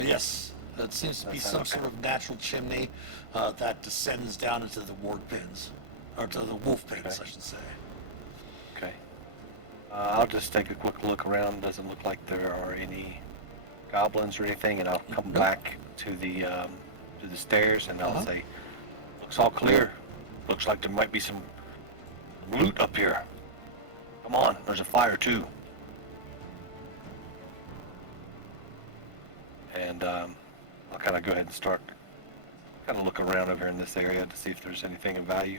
Yes, it seems to be That's some okay. sort of natural chimney that descends down into the ward pens, or to the wolf pens, Okay. I should say. Okay. I'll just take a quick look around. Doesn't look like there are any goblins or anything, and I'll come Nope. back to the stairs, and I'll Uh-huh. say, "Looks all clear. Looks like there might be some loot up here. Come on, there's a fire too." And I'll kind of go ahead and start kind of look around over in this area to see if there's anything of value.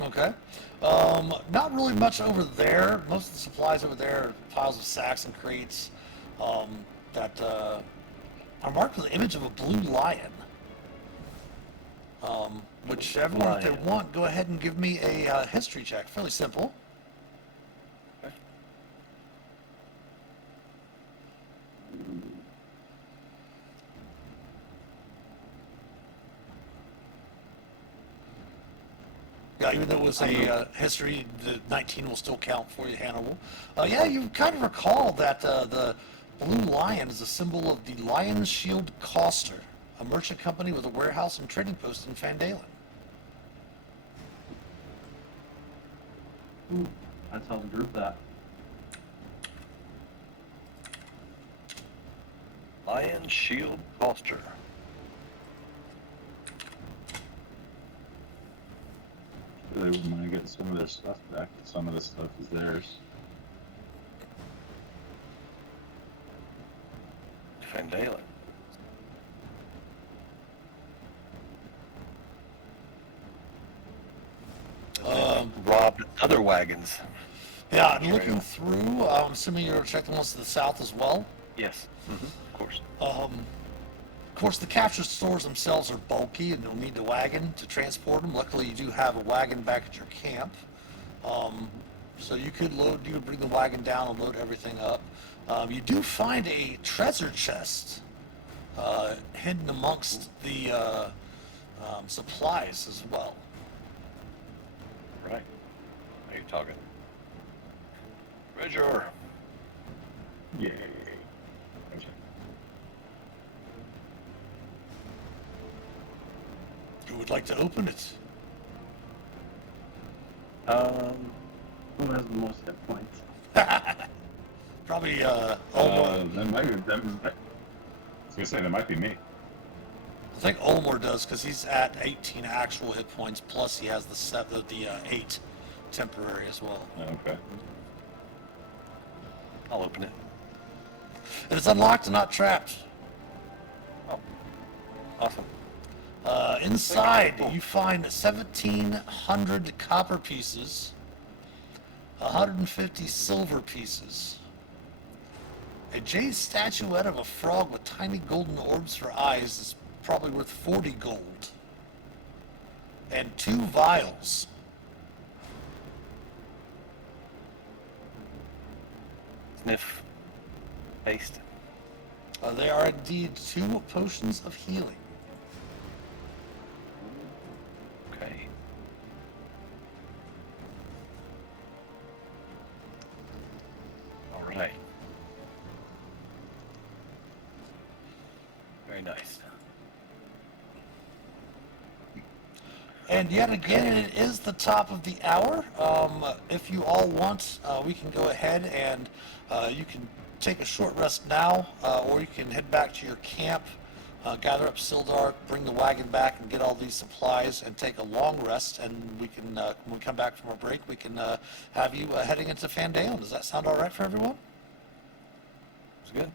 Okay. Not really much over there. Most of the supplies over there are piles of sacks and crates that are marked with the image of a blue lion. Which everyone, if they Lion. want, go ahead and give me a history check. Fairly simple. Okay. Yeah, even though it was a history, the 19 will still count for you, Hannibal. Yeah, you kind of recall that the blue lion is a symbol of the Lion's Shield Coster, a merchant company with a warehouse and trading post in Fandalen. Ooh, I tell the group that. Lion Shield Posture. They wouldn't mind getting some of their stuff back. Some of the stuff is theirs. Fandalen. Robbed other wagons. Yeah, and looking through, I'm assuming you're checking the ones to the south as well. Yes. Of course. Of course, the captured stores themselves are bulky, and you'll need a wagon to transport them. Luckily, you do have a wagon back at your camp, so you could bring the wagon down and load everything up. You do find a treasure chest hidden amongst the supplies as well. Right. Are you talking? Treasure. Yay. Who would like to open it? Who has the most hit points? Probably That might be, I was gonna say, that might be me. I think Olmor does because he's at 18 actual hit points, plus he has the 8 temporary as well. Okay. I'll open it. And it's unlocked and not trapped. Oh. Awesome. Inside, you find 1,700 copper pieces, 150 silver pieces, a jade statuette of a frog with tiny golden orbs for eyes is probably worth 40 gold, and 2 vials. Sniff. Paste. They are indeed 2 potions of healing. Okay. All right. Very nice. And yet again, it is the top of the hour. If you all want, we can go ahead and you can take a short rest now, or you can head back to your camp, gather up Sildar, bring the wagon back, and get all these supplies, and take a long rest. And we can, when we come back from our break, we can have you heading into Fandalen. Does that sound all right for everyone? It's good.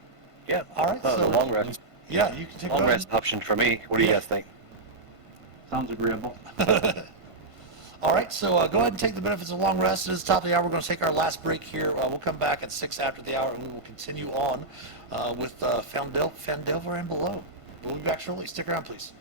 Yeah. All right. The long rest. Yeah, you can take Long a rest option for me. What do you guys think? Sounds agreeable. All right, so go ahead and take the benefits of a long rest. It is the top of the hour. We're going to take our last break here. We'll come back at 6 after the hour, and we will continue on with Fandelver and below. We'll be back shortly. Stick around, please.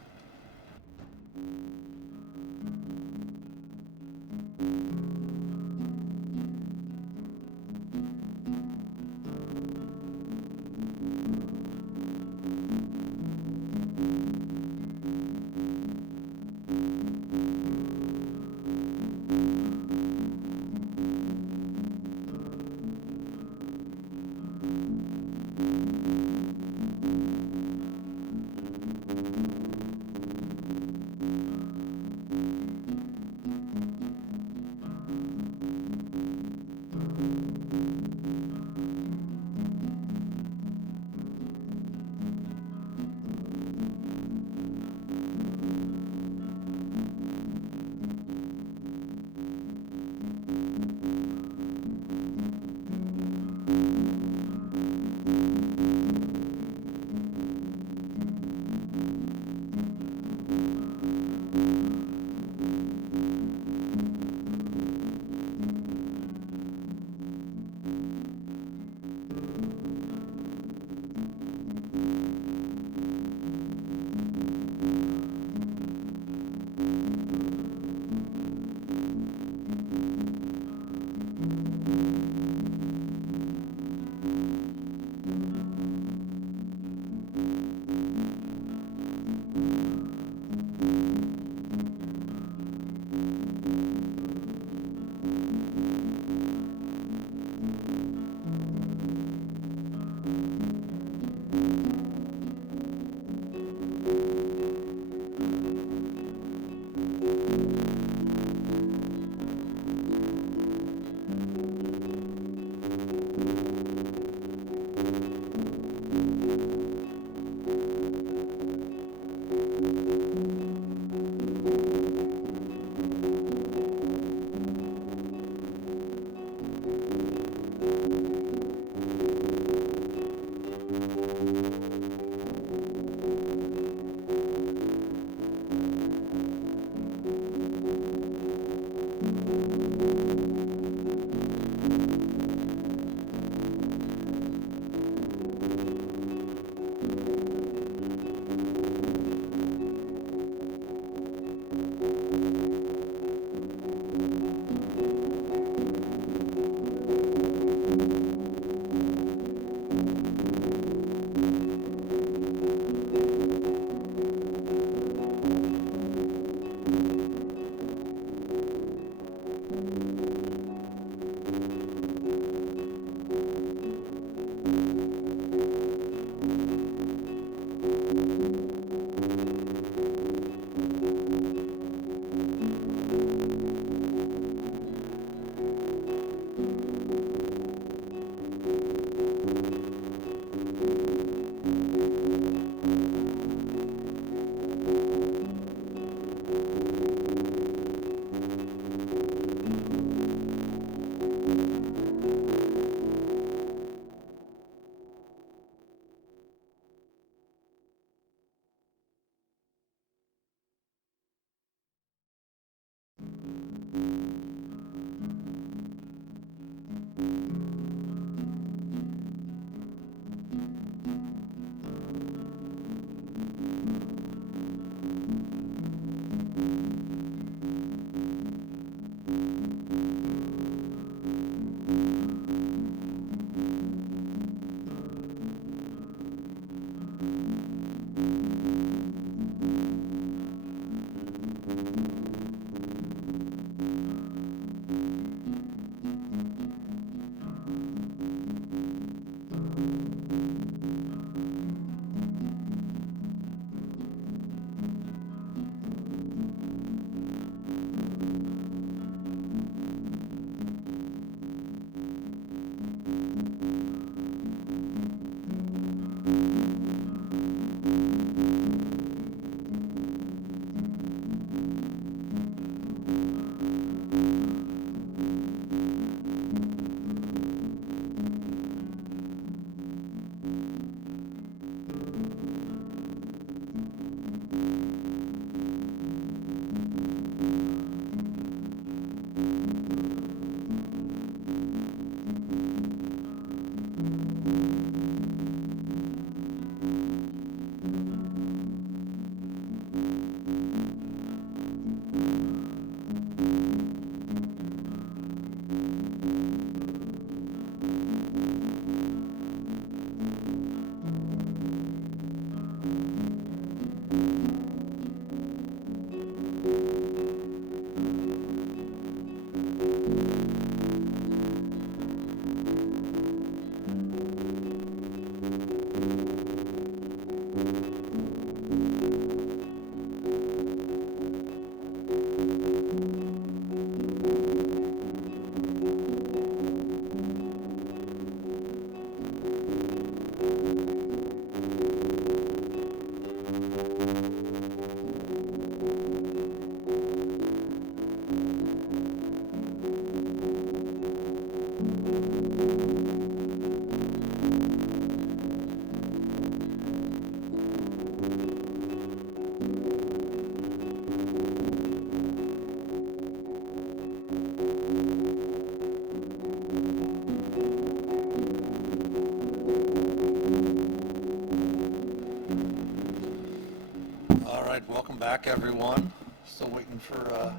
All right, welcome back, everyone. Still waiting for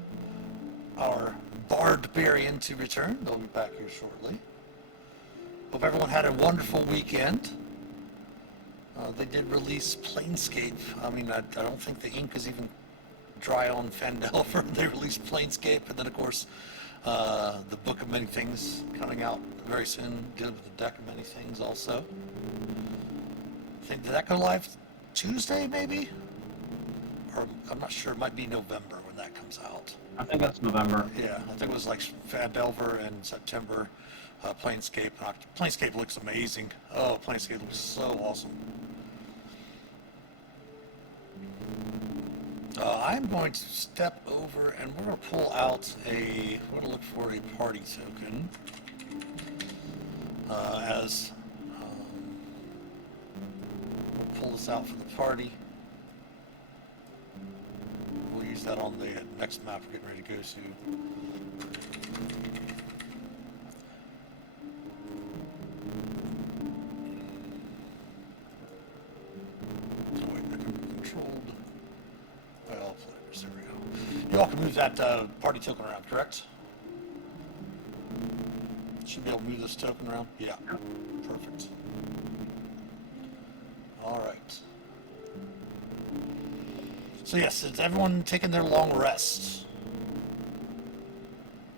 our barbarian to return. They'll be back here shortly. Hope everyone had a wonderful weekend. They did release Planescape. I mean, I don't think the ink is even dry on Fandelver. They released Planescape, and then, of course, the Book of Many Things coming out very soon, dealing with the Deck of Many Things also. Did that go live Tuesday, maybe? Or I'm not sure. It might be November when that comes out. I think that's November. Yeah, I think it was like Fandelver in September, Planescape. Planescape looks amazing. Oh, Planescape looks so awesome. I'm going to step over and we're going to pull out we're going to look for a party token we'll pull this out for the party. We'll use that on the next map we're getting ready to go to. Oh, wait, they're controlled. Well, players, there we go. You all can move that party token around, correct? Should be able to move this token around? Yeah. Perfect. All right. So yes, is everyone taking their long rests?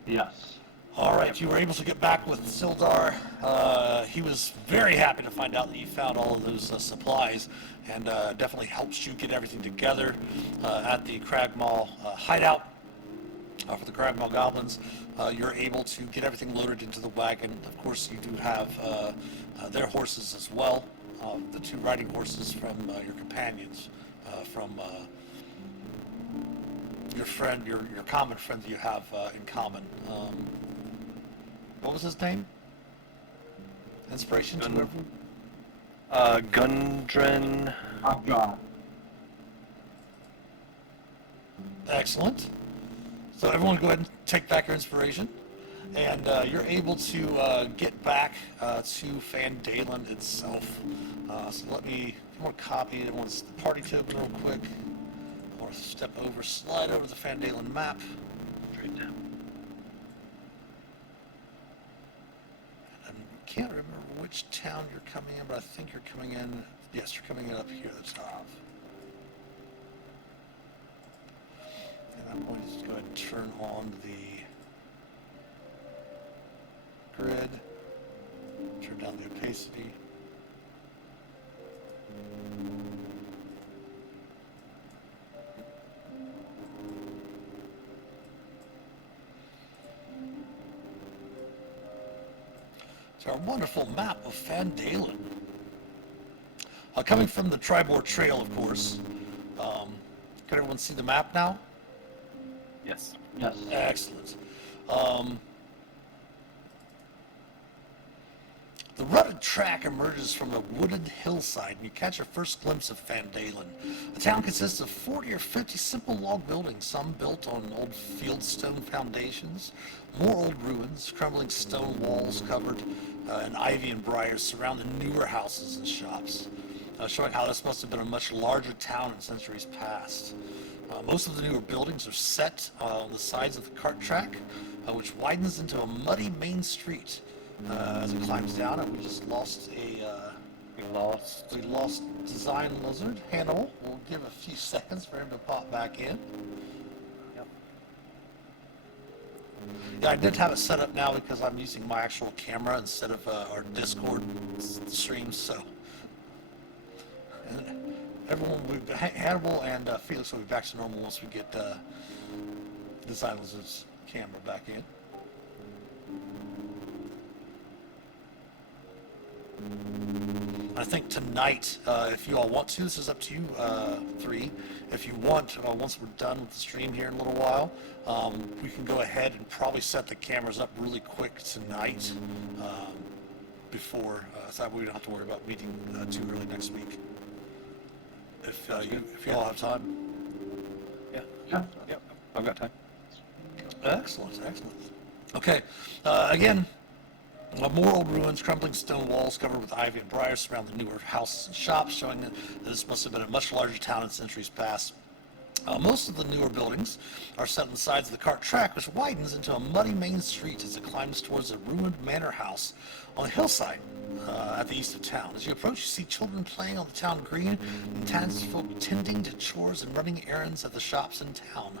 Yes. All right, you were able to get back with Sildar. He was very happy to find out that you found all of those supplies, and definitely helps you get everything together at the Cragmaw hideout for the Cragmaw goblins. You're able to get everything loaded into the wagon. Of course, you do have their horses as well, the 2 riding horses from your companions, from your friend, your common friend that you have in common. What was his name? Inspiration to whoever? Gundren. Hotjaw. Excellent. So everyone go ahead and take back your inspiration. And you're able to get back to Fandalen itself. So let me, if you want to copy it, the party token real quick. Or step over, slide over the Fandalen map. Straight down. I can't remember which town you're coming in, but I think you're coming in, yes, you're coming in up here at the top. And I'm going to just go ahead and turn on the grid, turn down the opacity. It's our wonderful map of Fandalen. Coming from the Tribord Trail, of course. Can everyone see the map now? Yes. Yes. Excellent. The rutted track emerges from a wooded hillside, and you catch your first glimpse of Fandalen. The town consists of 40 or 50 simple log buildings, some built on old fieldstone foundations, more old ruins, crumbling stone walls covered in ivy and briars surround the newer houses and shops, showing how this must have been a much larger town in centuries past. Most of the newer buildings are set on the sides of the cart track, which widens into a muddy main street. As it climbs down, and we just lost we lost Design Lizard, Hannibal. We'll give a few seconds for him to pop back in. Yep. Yeah, I did have it set up now because I'm using my actual camera instead of our Discord streams, so. And everyone will be, Hannibal and Felix will be back to normal once we get Design Lizard's camera back in. I think tonight, if you all want to, this is up to you 3. If you want, once we're done with the stream here in a little while, we can go ahead and probably set the cameras up really quick tonight before, so that we don't have to worry about meeting too early next week. If you all have time. Yeah. Yeah. Yep. I've got time. Excellent, excellent. Okay, again, more old ruins, crumbling stone walls covered with ivy and briars surround the newer houses and shops, showing that this must have been a much larger town in centuries past. Most of the newer buildings are set on the sides of the cart track, which widens into a muddy main street as it climbs towards a ruined manor house on a hillside at the east of town. As you approach, you see children playing on the town green and townsfolk tending to chores and running errands at the shops in town.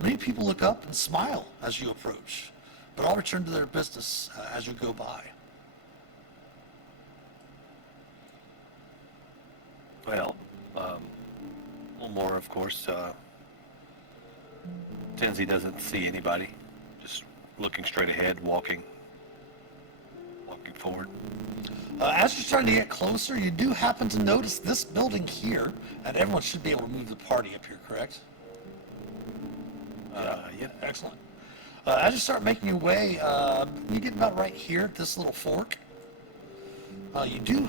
Many people look up and smile as you approach, but all return to their business as you go by. Well, a little more, of course. Tenzi doesn't see anybody, just looking straight ahead, walking forward. As you're starting to get closer, you do happen to notice this building here, and everyone should be able to move the party up here, correct? Yeah. Excellent. As you start making your way, you get about right here at this little fork. You do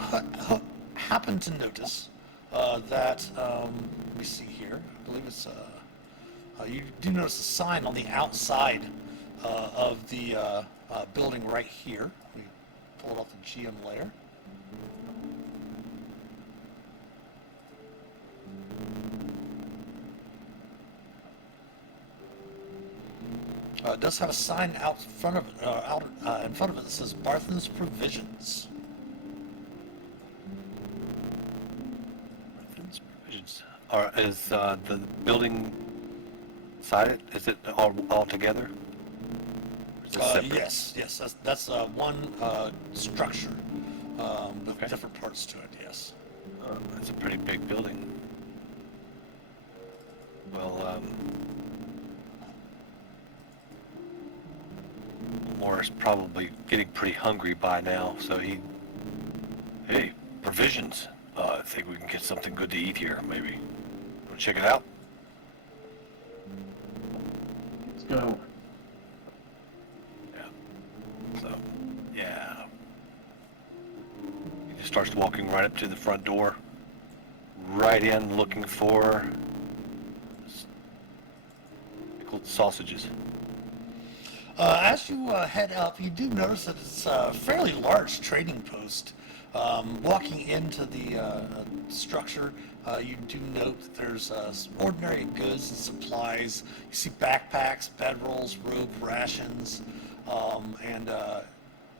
happen to notice that, let me see here, I believe it's, you do notice a sign on the outside of the building right here. We pull it off the GM layer. It does have a sign out front of it, in front of it that says Barthen's Provisions. Provisions. Is the building sided? Is it all together? Or is it separate? Yes, that's one structure with Okay. different parts to it. Yes. It's a pretty big building. Well, Morris probably getting pretty hungry by now, so hey, provisions. I think we can get something good to eat here, maybe. Wanna check it out? Let's go. Yeah. So, yeah. He just starts walking right up to the front door, right in, looking for pickled sausages. As you head up, you do notice that it's a fairly large trading post. Walking into the structure, you do note that there's some ordinary goods and supplies. You see backpacks, bedrolls, rope, rations, and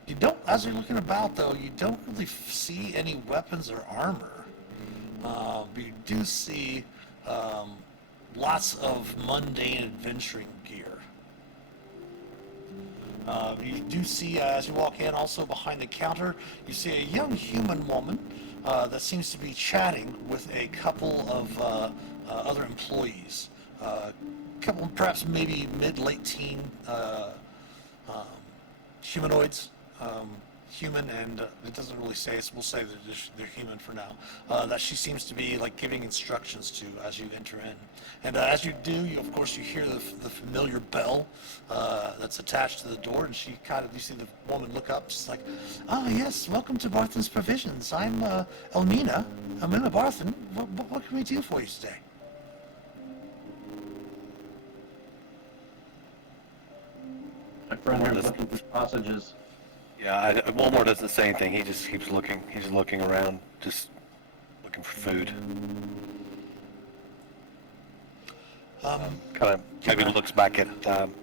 you don't. As you're looking about, though, you don't really see any weapons or armor. But you do see lots of mundane adventuring gear. You do see, as you walk in, also behind the counter, you see a young human woman that seems to be chatting with a couple of other employees. Couple, perhaps maybe mid-late teen humanoids. Human, and it doesn't really say, we'll say that they're human for now, that she seems to be like giving instructions to as you enter in. And as you do, of course you hear the familiar bell that's attached to the door, and you see the woman look up. She's like, "Ah, yes, welcome to Barthen's Provisions. I'm Elmina Barthen. What can we do for you today?" My friend here's looking for sausages. Yeah, Walmart doesn't say anything. He just keeps looking. He's looking around, just looking for food. Kind of maybe looks back at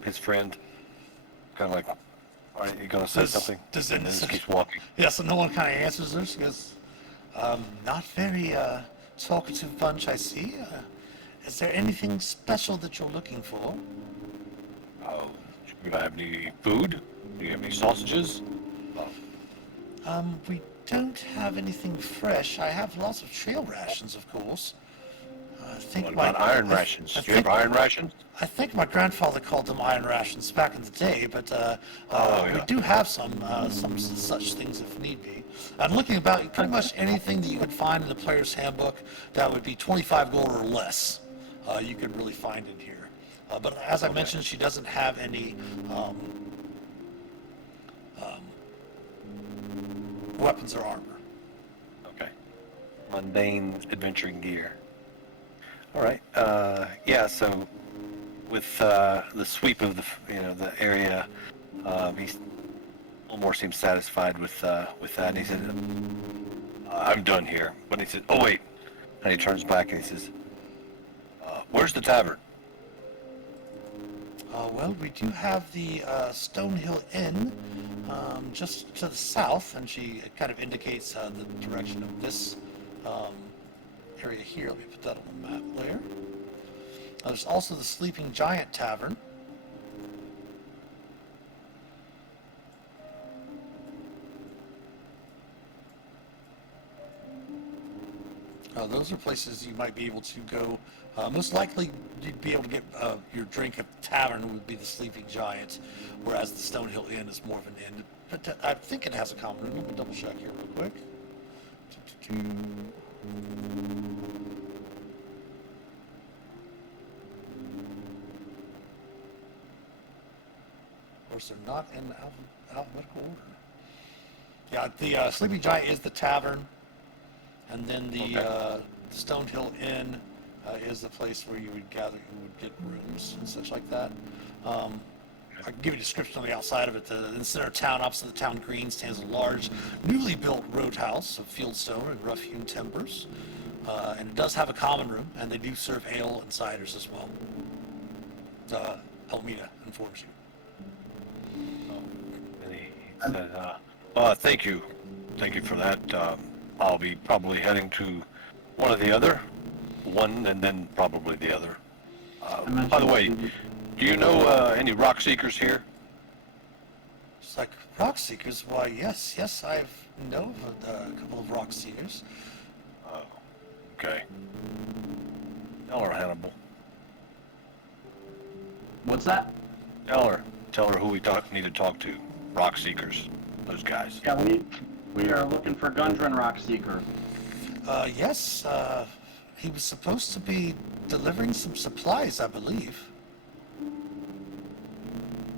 his friend, kind of like, "Are you going to say something?" And then just keeps walking. Yeah, so no one kind of answers her. She goes, "Not very talkative bunch, I see. Is there anything special that you're looking for?" Oh, do you have any food? Do you have any sausages? We don't have anything fresh. I have lots of trail rations, of course. I think What about iron rations? Do you have iron rations? I think my grandfather called them iron rations back in the day, but yeah. we do have some such things if need be. I'm looking about pretty much anything that you could find in the player's handbook that would be 25 gold or less. You could really find in here. But as I mentioned, she doesn't have any weapons or armor. Okay. Mundane adventuring gear. All right. Yeah. So, with the sweep of the area, he's a little more seems satisfied with that. And he said, "I'm done here." But he said, "Oh wait," and he turns back and he says, Where's the tavern? Well, we do have the Stonehill Inn just to the south, and she kind of indicates the direction of this area here. Let me put that on the map there. There's also the Sleeping Giant Tavern. Those are places you might be able to go. Most likely, you'd be able to get your drink at the tavern would be the Sleeping Giant, whereas the Stonehill Inn is more of an inn. But I think it has a common room. Let me double check here real quick. Of course, they're not in alphabetical order. Yeah, the Sleeping Giant is the tavern. And then the Stonehill Inn is the place where you would gather, you would get rooms and such like that. I can give you a description on the outside of it. In the center of town, opposite the town green, stands a large, newly built roadhouse of fieldstone and rough-hewn timbers. And it does have a common room, and they do serve ale and ciders as well. Elmina informs you. And he said, thank you. Thank you for that. I'll be probably heading to one and then probably the other. By the way, do you know any rock seekers here? It's like rock seekers. Why, yes, I know of a couple of rock seekers. Okay. Tell her, Hannibal. What's that? Tell her who we need to talk to. Rock seekers. Those guys. Yeah, we are looking for Gundren Rockseeker. Yes, he was supposed to be delivering some supplies, I believe.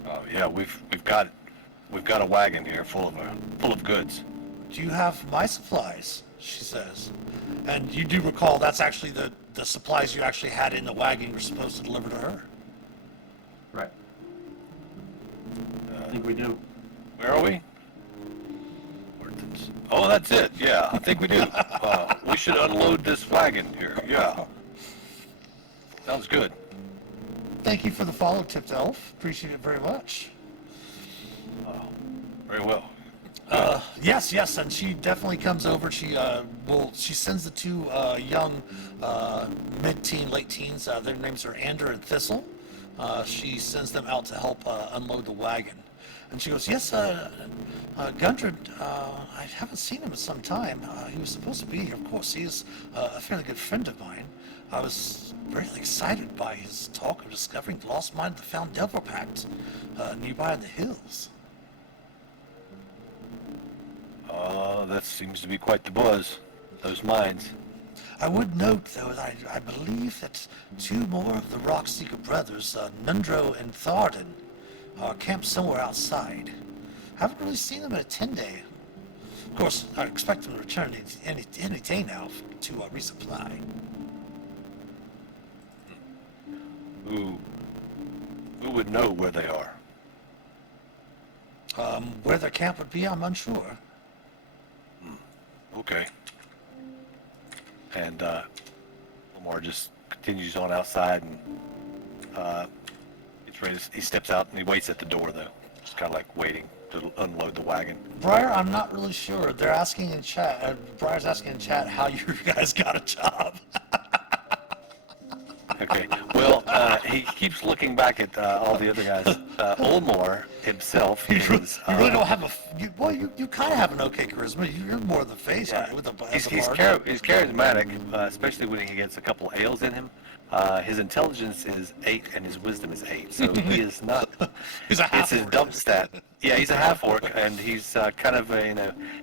Oh yeah, we've got a wagon here full of goods. Do you have my supplies? She says. And you do recall that's actually the supplies you actually had in the wagon you were supposed to deliver to her. Right. I think we do. Where are we? Oh, that's it. Yeah, I think we do. We should unload this wagon here. Yeah. Sounds good. Thank you for the follow tip, Elf. Appreciate it very much. Very well. Yes, and she definitely comes over. She sends the two young mid-teen, late teens. Their names are Ander and Thistle. She sends them out to help unload the wagon. And she goes, yes, Gundren, I haven't seen him in some time. He was supposed to be here, of course. He is a fairly good friend of mine. I was really excited by his talk of discovering the lost mine of the Found Devil Pact nearby in the hills. That seems to be quite the buzz. Those mines. I would note, though, that I believe that two more of the Rockseeker brothers, Nundro and Tharden, are camped somewhere outside. Haven't really seen them in a 10-day. Of course, I expect them to return any day now to resupply. Who would know where they are? Where their camp would be, I'm unsure. Okay. And Lamar just continues on outside and he steps out and he waits at the door though, just kind of like waiting to unload the wagon. Briar, I'm not really sure. They're asking in chat. Briar's asking in chat how you guys got a job. Okay. Well, he keeps looking back at all the other guys. Olmar himself You is. really don't have you kind of have an okay charisma. You're more the face with the He's charismatic, especially when he gets a couple ales in him. His intelligence is 8 and his wisdom is 8, so he is not. He's a half It's his dump stat. Yeah, he's a half orc, and he's kind of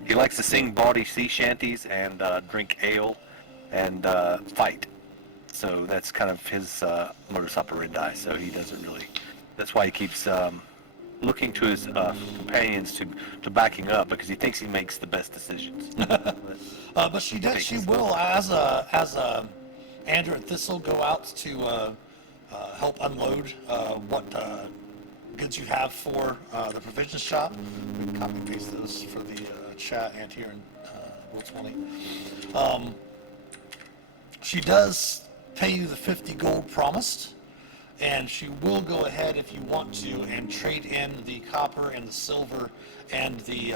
he likes to sing bawdy sea shanties and drink ale and fight. So that's kind of his modus operandi. So he doesn't really. That's why he keeps looking to his companions to backing up because he thinks he makes the best decisions. But she will, as Andrew and Thistle go out to help unload what goods you have for the provision shop. We can copy and paste those for the chat and here in Roll20. She does pay you the 50 gold promised, and she will go ahead if you want to and trade in the copper and the silver and the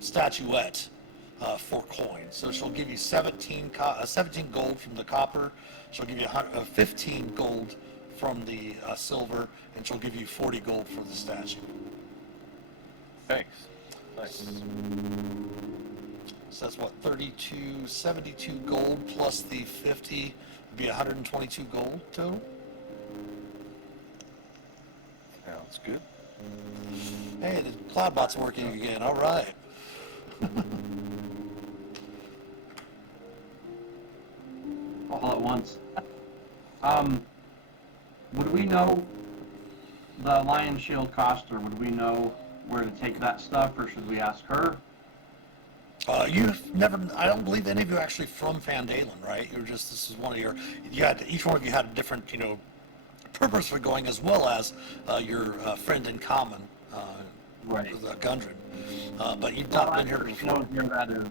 statuette for coin. So she'll give you 17 gold from the copper, she'll give you 15 gold from the silver, and she'll give you 40 gold for the statue. Thanks. Nice. So that's what, 72 gold plus the 50 would be 122 gold total? Sounds good. Hey, the Cloudbot's working again, all right. All at once. Would we know the Lion Shield cost, or would we know where to take that stuff, or should we ask her? You've never, I don't believe any of you are actually from Van Dalen, right? You're just, this is one of your, each one of you had a different, purpose for going, as well as your friend in common, Right. Gundren. But you've not been here before. Know where that is.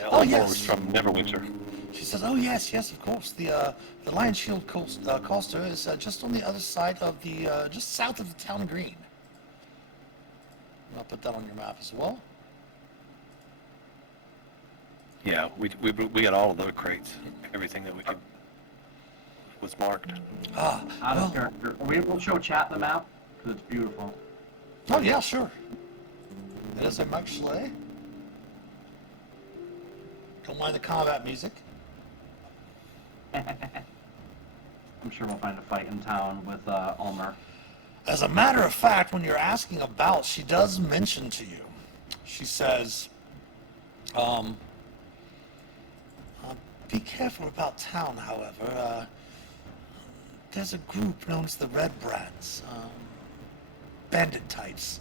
Yeah, Oh, Elmore yes. was from Neverwinter. She says, "Oh yes, yes, of course. The Lion Shield Coaster is just on the other side of the, just south of the town green." I'll put that on your map as well. Yeah, we got all of those crates. Everything that we could was marked. Ah, Out well, of character. Are we able to show chat the map? Because it's beautiful. oh yeah, sure. It is a Mike Schley. Don't mind the combat music. I'm sure we'll find a fight in town with Ulmer. As a matter of fact, when you're asking about, she does mention to you. She says, be careful about town, however. There's a group known as the Red Brands, bandit types,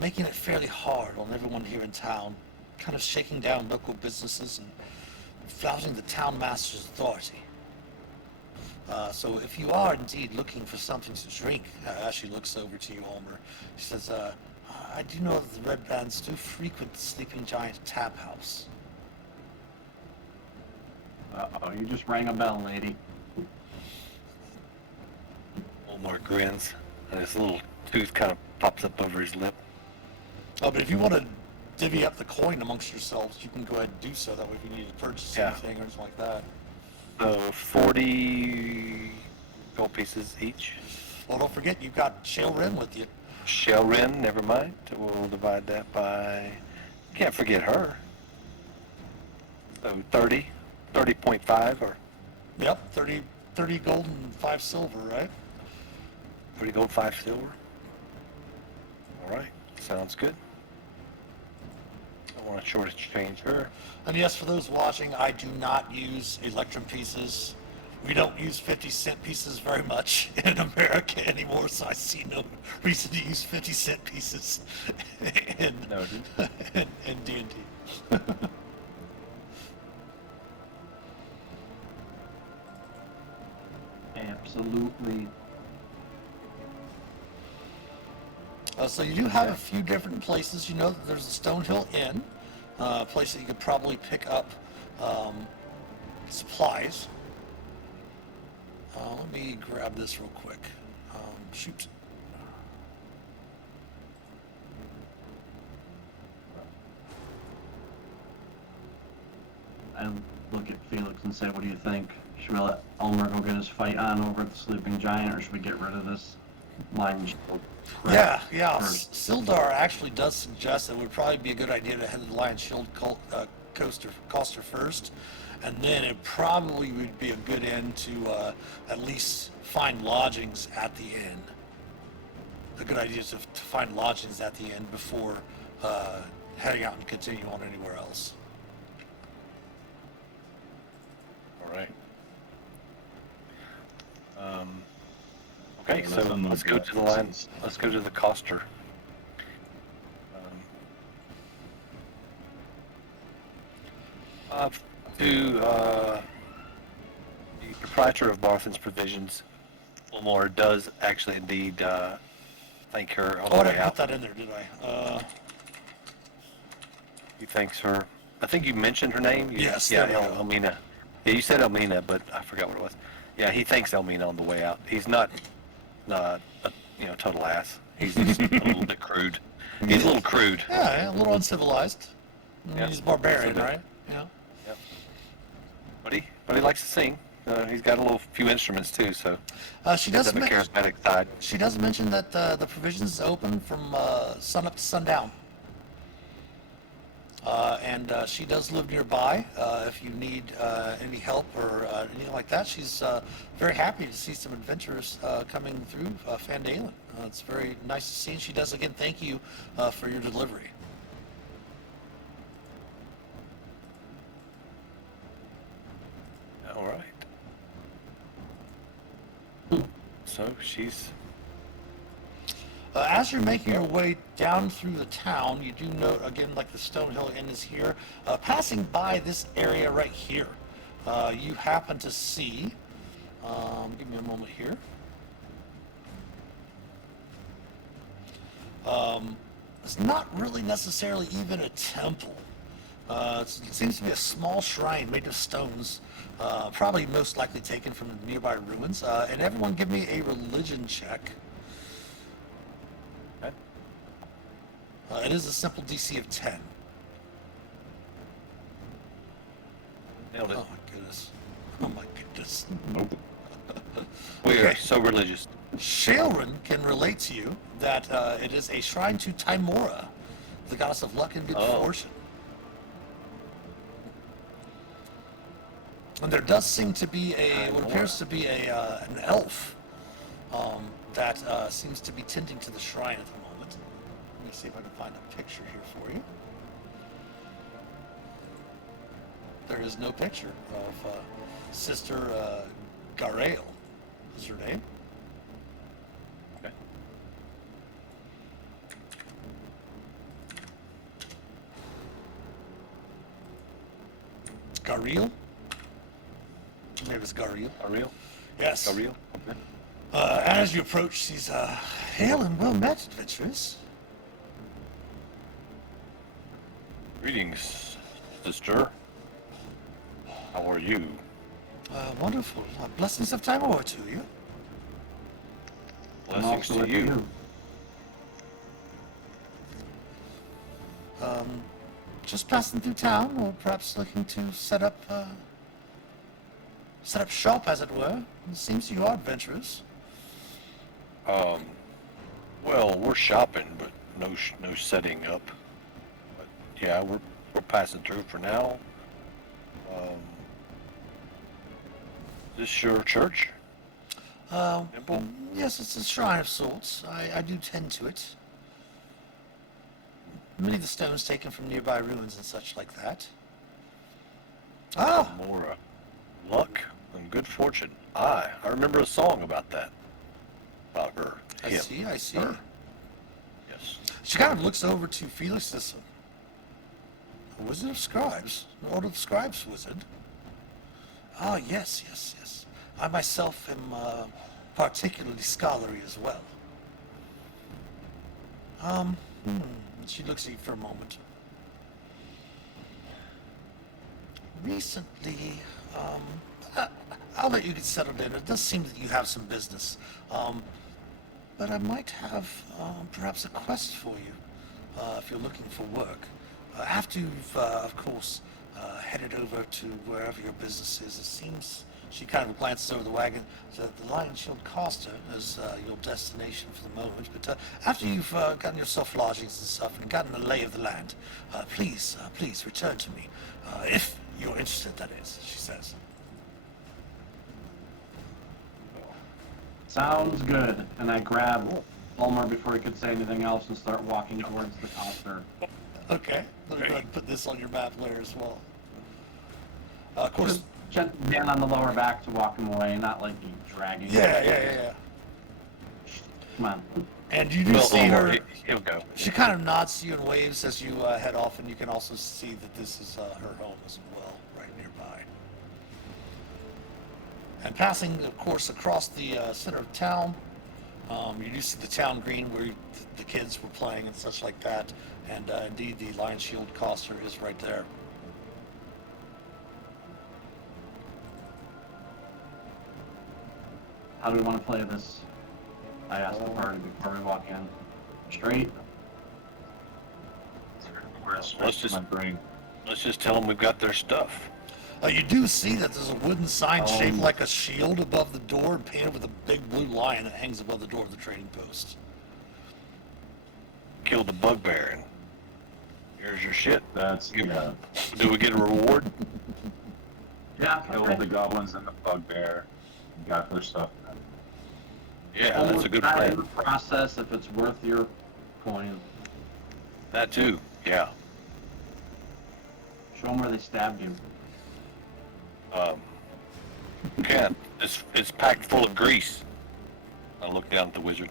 making it fairly hard on everyone here in town, kind of shaking down local businesses and flouting the town master's authority. So if you are indeed looking for something to drink, as she looks over to you, Ulmer, she says, I do know that the Red Bands do frequent the Sleeping Giant Tap House. Uh-oh, you just rang a bell, lady. Elmore grins, and his little tooth kind of pops up over his lip. Oh, but if you want to divvy up the coin amongst yourselves, you can go ahead and do so. That way if you need to purchase Yeah. anything or anything like that. So 40 gold pieces each. Well, don't forget, you've got Shale Ren with you. Shell Wren, never mind. We'll divide that by. Can't forget her. So 30.5 or Yep, 30 gold and 5 silver, right? 30 gold, 5 silver. All right, sounds good. I want to short exchange her. And yes, for those watching, I do not use Electrum pieces. We don't use 50-cent pieces very much in America anymore, so I see no reason to use 50-cent pieces in Noted. in D&D. Absolutely. So you do have a few different places. You know that there's the Stonehill Inn, a place that you could probably pick up supplies. Let me grab this real quick. Shoot. I look at Felix and say, what do you think? Should we let Ulmer go get his fight on over at the Sleeping Giant, or should we get rid of this Lion Shield crap Yeah. first? Sildar actually does suggest that it would probably be a good idea to head to the Lion Shield coaster first, and then it probably would be a good end to at least find lodgings at the inn. A good idea is to find lodgings at the inn before heading out and continue on anywhere else. All right. Okay, Yeah, so let's unload let's go that. to the line. Let's go to the coster. To the proprietor of Barthen's Provisions, Ulmore does actually indeed thank her on Oh, I the way didn't out. put that in there, did I? He thanks her. I think you mentioned her name. Yes, Yeah, there we go. Elmina. Yeah, you said Elmina, but I forgot what it was. Yeah, he thanks Elmina on the way out. He's not, a total ass. He's just a little bit crude. He's a little crude. Yeah, a little uncivilized. Yeah. He's barbarian, So right? Yeah. Yeah. But he likes to sing. He's got a few instruments too, so She he's does on the mention. charismatic side. She does mention that the provisions is open from sun up to sundown. And she does live nearby. If you need any help or anything like that, she's very happy to see some adventurers coming through Fandalen. It's very nice to see, and she does again thank you for your delivery. All right. So she's As you're making your way down through the town, you do note, again, like the Stonehill Inn is here. Passing by this area right here, you happen to see, give me a moment here. It's not really necessarily even a temple. It seems to be a small shrine made of stones, probably most likely taken from the nearby ruins. And everyone give me a religion check. okay. It is a simple DC of 10. Nailed it. Oh my goodness. Oh my goodness. We are Okay. so religious. Shailran can relate to you that it is a shrine to Timora, the goddess of luck and good fortune. And there does seem to be what appears to be an elf that seems to be tending to the shrine at the moment. Let me see if I can find a picture here for you. There is no picture of Sister Garael, is her name. Okay. Gariel? Her name is Gariel. Ariel? Yes. Ariel? Okay. As you approach, she's hail and well met, adventurers. Greetings, sister. How are you? Wonderful. Blessings of Timor to you. And Blessings also to you. Just passing through town, or perhaps looking to set up shop, as it were. It seems you are adventurers. Well, we're shopping, but no setting up. But yeah, we're passing through for now. Is this your church? Temple? Yes, it's a shrine of sorts. I do tend to it. Many of the stones taken from nearby ruins and such like that. Ah! More luck and good fortune. I remember a song about that. About her. I Him. see, I see. Her. Yes. She kind of looks over to Felix, this Wizard of Scribes, an Order of Scribes wizard. Ah, yes, yes, yes. I myself am particularly scholarly as well. She looks at you for a moment. Recently, I'll let you get settled in. It does seem that you have some business. But I might have perhaps a quest for you if you're looking for work. After you've, of course, headed over to wherever your business is, it seems she kind of glances over the wagon. So the Lion Shield Costa is your destination for the moment. But after you've gotten yourself lodgings and stuff and gotten the lay of the land, please return to me. If you're interested, that is, she says. Sounds good. And I grab Ulmer before he could say anything else and start walking towards the coster. Okay, let me go ahead and put this on your map layer as well. Of course. Just gently down on the lower back to walk him away, not like you dragging him. Yeah. Come on. And you do see her. He'll go. She kind of nods to you and waves as you head off, and you can also see that this is her home as well, right nearby. And passing, of course, across the center of town, you do see the town green where the kids were playing and such like that. And indeed, the Lion Shield Coster is right there. How do we want to play this? I asked the party before we walk in. Straight? Let's just tell them we've got their stuff. You do see that there's a wooden sign shaped Um, like a shield above the door and painted with a big blue lion that hangs above the door of the trading post. Killed the bugbear, and here's your shit. That's Do we get a reward? Yeah. killed the goblins and the bugbear. Got their stuff. Yeah, that's a good We'll plan. the process if it's worth your coin. That too. Yeah. Show them where they stabbed you. Can't. It's packed full of grease. I look down at the wizard.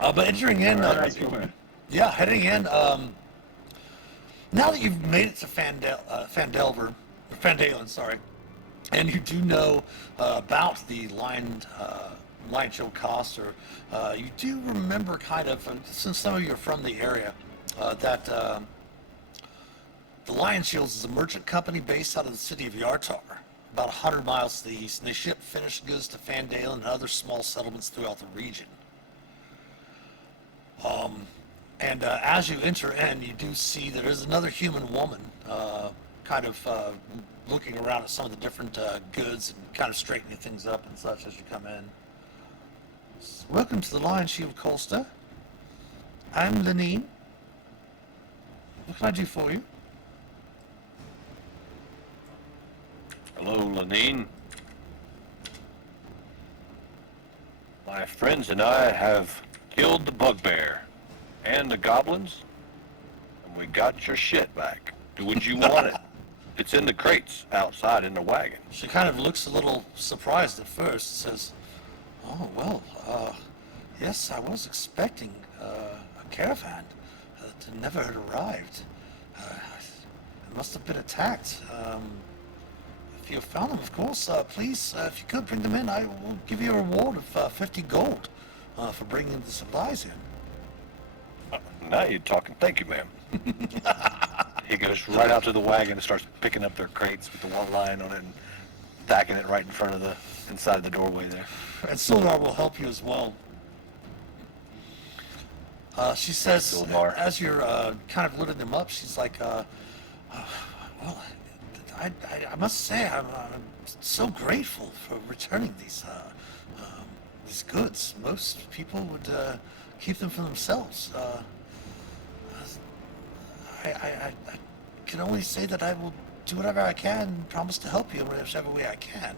But entering in, heading in. Now that you've made it to Fandalen, sorry, and you do know about the Lion Show cost, or you do remember kind of, since some of you are from the area, that the Lion Shields is a merchant company based out of the city of Yartar, about 100 miles to the east, and they ship finished goods to Fandalen and other small settlements throughout the region. And as you enter in, you do see there is another human woman, kind of looking around at some of the different goods and kind of straightening things up and such as you come in. Welcome to the Lion Shield Colster. I'm Lenine. What can I do for you? Hello, Lenine. My friends and I have killed the bugbear and the goblins, and we got your shit back. Would you want it? It's in the crates outside in the wagon. She kind of looks a little surprised at first, says, "Oh, well, yes, I was expecting a caravan that never had arrived. It must have been attacked. If you found them, of course, please, if you could bring them in, I will give you a reward of 50 gold for bringing the supplies in." Now you're talking. Thank you, ma'am. He goes right out to the wagon and starts picking up their crates with the one line on it and stacking it right in front of the inside the doorway there. And Sildar will help you as well. She says, Sildar. as you're kind of loading them up, she's like, well, I must say, I'm so grateful for returning these goods. Most people would keep them for themselves. I can only say that I will do whatever I can and promise to help you in whichever way I can.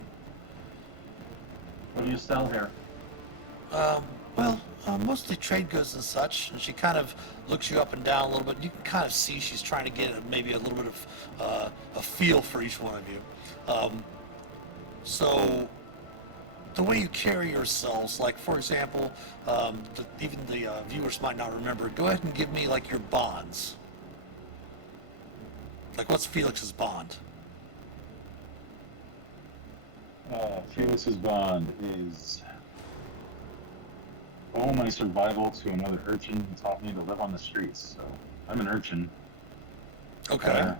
What do you sell here? Mostly trade goods and such. And she kind of looks you up and down a little bit. You can kind of see she's trying to get maybe a little bit of a feel for each one of you. So the way you carry yourselves, like for example, even the viewers might not remember. Go ahead and give me like your bonds. Like what's Felix's bond? Felix's bond is all my survival to another urchin who taught me to live on the streets. So I'm an urchin. Okay.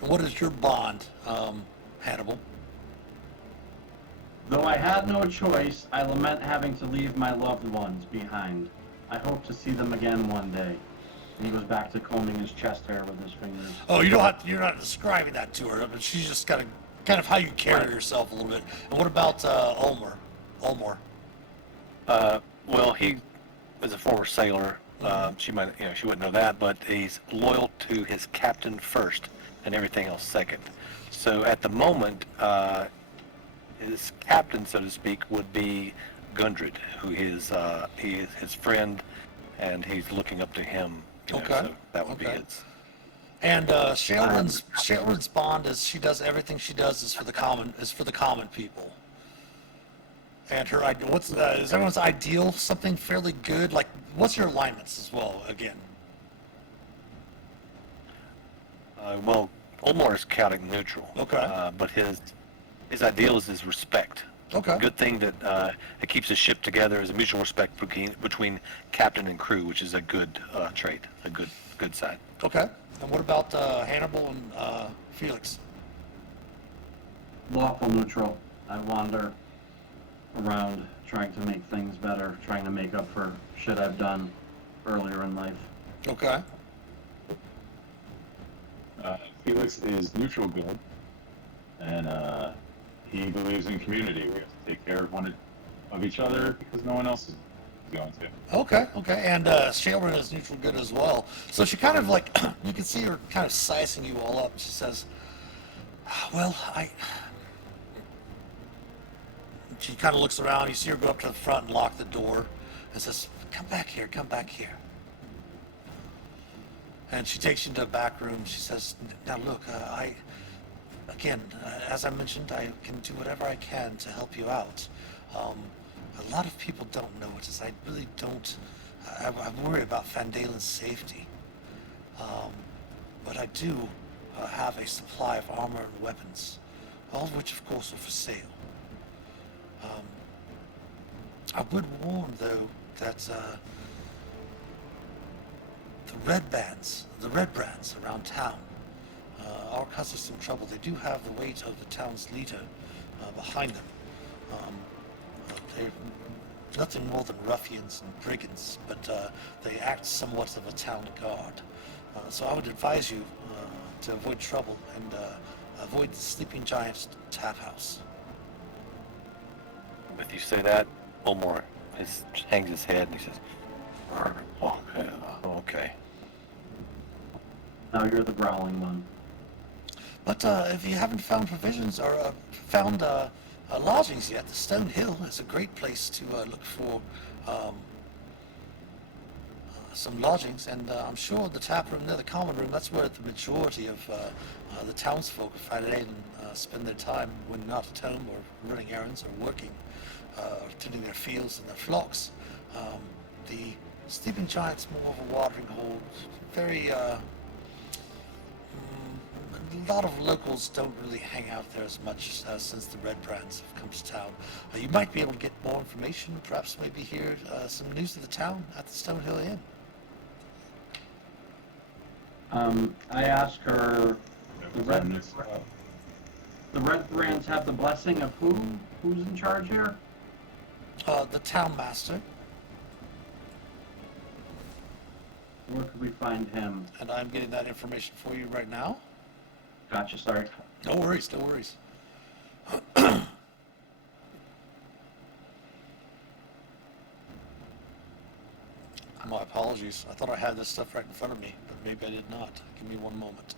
And what is your bond, Hannibal? Though I had no choice, I lament having to leave my loved ones behind. I hope to see them again one day. And he goes back to combing his chest hair with his fingers. Oh, you don't have to, you're not describing that to her, but she's just got kind of how you carry yourself a little bit. And what about Ulmer? Well, he was a former sailor. She might, she wouldn't know that, but he's loyal to his captain first, and everything else second. So at the moment, his captain, so to speak, would be Gundred, who is he is his friend, and he's looking up to him. Okay. So that would be Okay. his. And Shailran's bond is she does everything she does is for the common people. And her ideal, is everyone's ideal something fairly good? Like, what's your alignments as well? Again. Well, Olmar is counting neutral. Okay. But his ideal is his respect. Okay. Good thing that it keeps the ship together is a mutual respect between captain and crew, which is a good trait, a good side. Okay. And what about Hannibal and Felix? Lawful neutral. I wander around trying to make things better, trying to make up for shit I've done earlier in life. Okay. Felix is neutral good, and he believes in community. We have to take care of of each other because no one else is going to. Okay, okay. And Sheldon is neutral good as well. So she kind of like, you can see her kind of sizing you all up. She says, well, she kind of looks around. You see her go up to the front and lock the door and says, come back here, come back here. And she takes you into a back room. She says, now look, as I mentioned, I can do whatever I can to help you out. A lot of people don't know it, as I really don't, I worry about Fandalen's safety. But I do have a supply of armor and weapons, all of which, of course, are for sale. I would warn, though, that the red brands around town are causing some trouble. They do have the weight of the town's leader behind them. They're nothing more than ruffians and brigands, but they act somewhat of a town guard. So I would advise you to avoid trouble and avoid the Sleeping Giant's tap house. If you say that, Omar hangs his head and he says, okay. Now you're the growling one. But if you haven't found provisions or found lodgings yet, the Stone Hill is a great place to look for some lodgings, and I'm sure the tap room near the common room, that's where the majority of the townsfolk of Fandaden spend their time when not at home or running errands or working, or tending their fields and their flocks. The Sleeping Giant's more of a watering hole, very a lot of locals don't really hang out there as much since the Red Brands have come to town. You might be able to get more information, perhaps maybe hear some news of the town at the Stonehill Inn. I asked her, the Red Brands have the blessing of who? Who's in charge here? The town master, Where could we find him? and I'm getting that information for you right now. Gotcha, sorry. No worries, no worries. My apologies. I thought I had this stuff right in front of me, but maybe I did not. Give me one moment.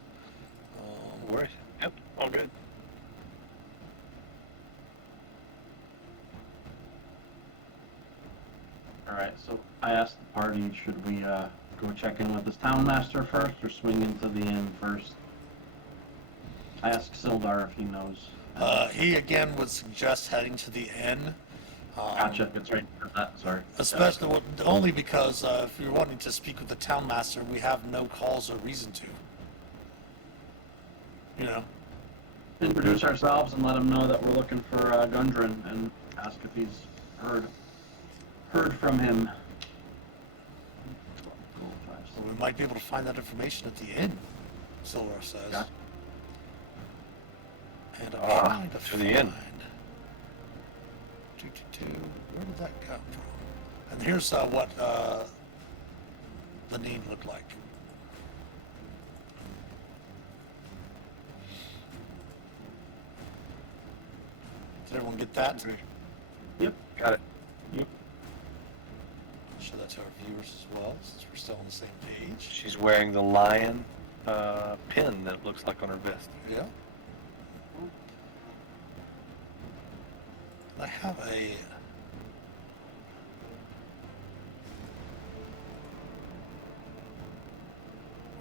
No worries. Yep, all good. Alright, so I asked the party, should we go check in with this town master first or swing into the inn first? I asked Sildar if he knows. He again would suggest heading to the inn. Gotcha, it's right for that, sorry. Especially only because if you're wanting to speak with the town master, we have no cause or reason to. You know. Introduce ourselves and let him know that we're looking for Gundren and ask if he's heard from him. So we might be able to find that information at the inn, Silver says. Gotcha. And I'm trying to the inn. Where did that come from? And here's what the name looked like. Did everyone get that? Yep. Got it. Show that to our viewers as well, since we're still on the same page. She's wearing the lion pin that looks like on her vest. Yeah. I have a...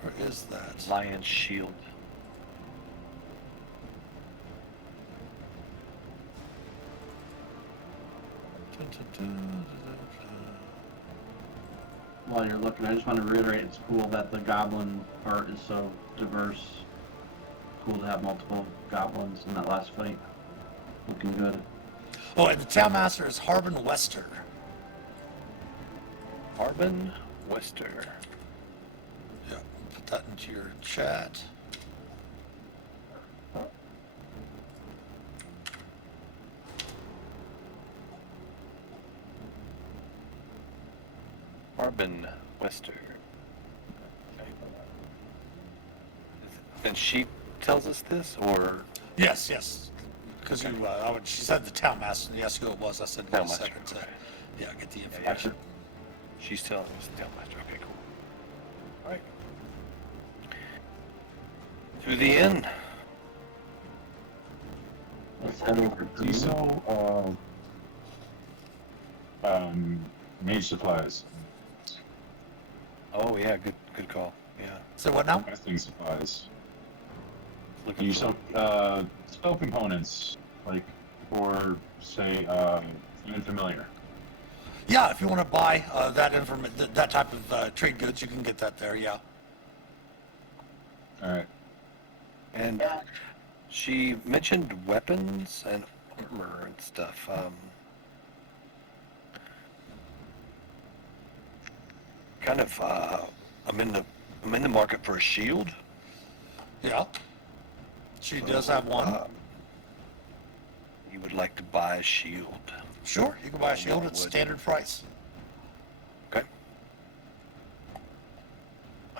Where is that? Lion shield. While you're looking, I just want to reiterate, it's cool that the goblin part is so diverse. Cool to have multiple goblins in that last fight. Looking good. Oh, and the town master is Harbin Wester. Harbin Wester. Yeah. put that into your chat. Harbin Wester. Okay. And she tells us this, or Yes, yes. Because you, she said the town master, and yes, who it was. I said, wait a Townmaster, second to, okay. yeah, get the yeah, information. she's telling us the Townmaster. Okay, cool. All right. To the inn. Let's head over to Diesel, mage supplies, Oh yeah, good call. Yeah. So what now? testing supplies. Looking You for- sell spell components, like for say unfamiliar. Yeah, if you want to buy that type of trade goods, you can get that there. Yeah. All right. And she mentioned weapons and armor and stuff. Kind of. I'm in the market for a shield. Yeah. She does have one. You would like to buy a shield. Sure, you can buy a shield I at would. standard price. Okay.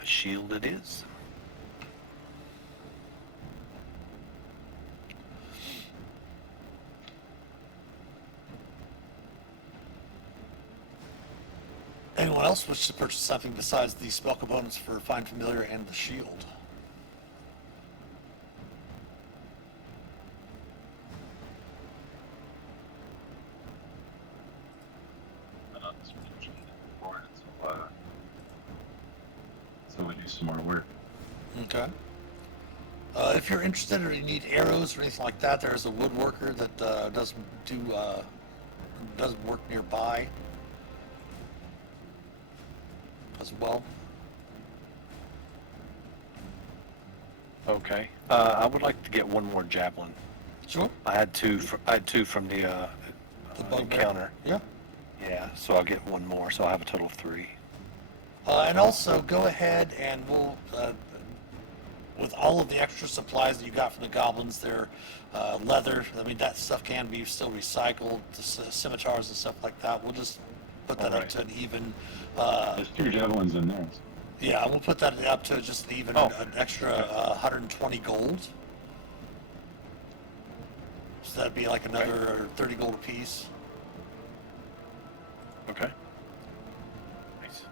A shield it is. Anyone else wish to purchase something besides the spell components for Find Familiar and the shield? So we do some more work. Okay. If you're interested or you need arrows or anything like that, there's a woodworker that does work nearby as well. Okay. I would like to get one more javelin. Sure. I had two from the bugbear. encounter. Yeah. Yeah, so I'll get one more. So I have a total of 3. And also go ahead and we'll, with all of the extra supplies that you got from the goblins, their leather, I mean, that stuff can be still recycled, the scimitars and stuff like that. We'll just put that up Alright. to an even, There's 2 javelins in there. yeah, we'll put that up to just an even, Oh. an extra 120 gold. So that'd be like another 30 gold apiece. Okay. Nice.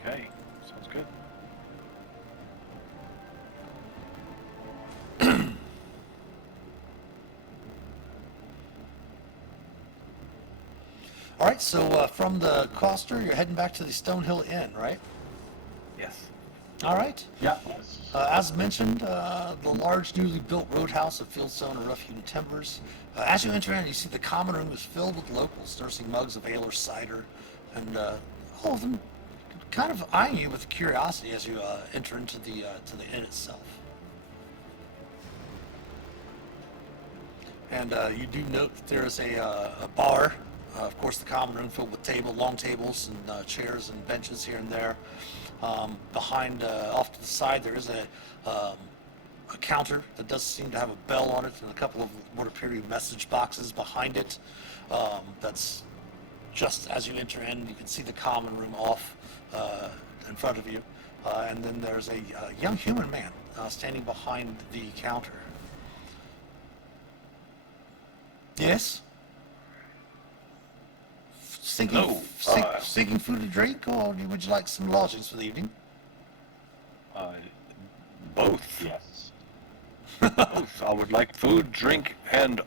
Okay, sounds good. All right, so from the Coster, you're heading back to the Stonehill Inn, right? Yes. All right. Yeah. As mentioned, the large newly built roadhouse of fieldstone and rough-hewn timbers. As you enter in, you see the common room is filled with locals nursing mugs of ale or cider, and all of them kind of eyeing you with curiosity as you enter into the inn itself. And you do note that there is a bar. Of course, the common room filled with long tables and chairs and benches here and there. Behind, off to the side, there is a counter that does seem to have a bell on it and a couple of what appear to be message boxes behind it. That's just as you enter in. You can see the common room off in front of you. And then there's a young human man standing behind the counter. Yes? Hello, Seeking food and drink, or would you like some lodgings for the evening? Both. Yes. Both. I would like food, drink, and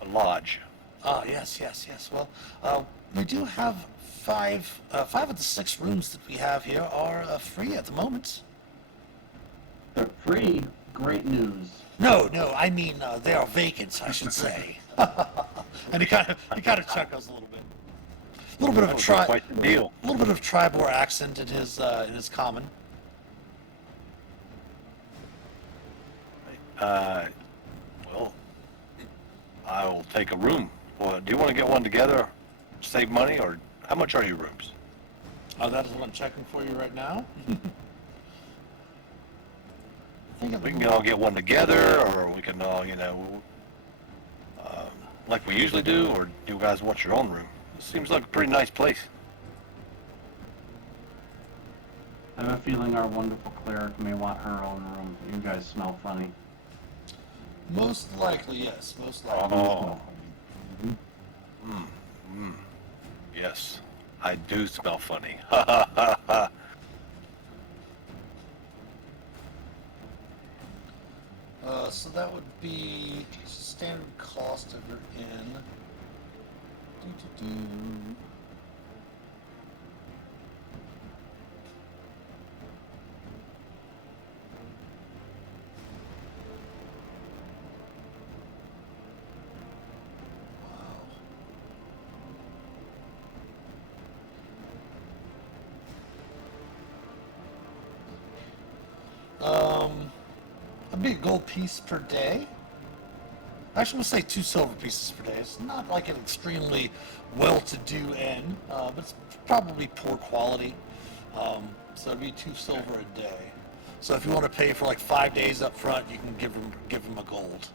a lodge. Yes. Well, we do have five of the 6 rooms that we have here are free at the moment. They're free. Great news. No, I mean they are vacant, I should say. And he kind of chuckles a little bit. A little bit of That a would be quite the deal. little bit of Tribor accent in his common. Well, I will take a room. Well, do you want to get one together, save money, or how much are your rooms? That is what I'm checking for you right now. I think We can all get one together, or we can all, like we usually do, or do you guys want your own room? It seems like a pretty nice place. I have a feeling our wonderful cleric may want her own room. You guys smell funny. most likely, yes. Most likely. Oh. Yes, I do smell funny. Ha ha ha ha. So that would be standard cost of your inn. Do. That'd be a gold piece per day. Actually, we'll say 2 silver pieces per day. It's not like an extremely well-to-do inn, but it's probably poor quality. So it'd be 2 silver a day. So if you want to pay for like 5 days up front, you can give them a gold.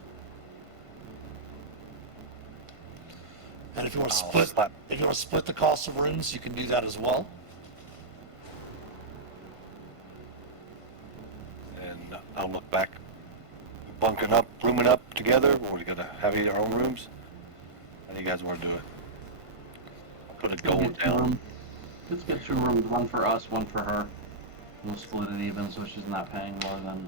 And if you want to split the cost of rooms, you can do that as well. And I'll look back. Bunking up, rooming up together, or we gonna have our own rooms? How do you guys want to do it? I'll put a gold down. Let's get 2 rooms, one for us, one for her. We'll split it even so she's not paying more than...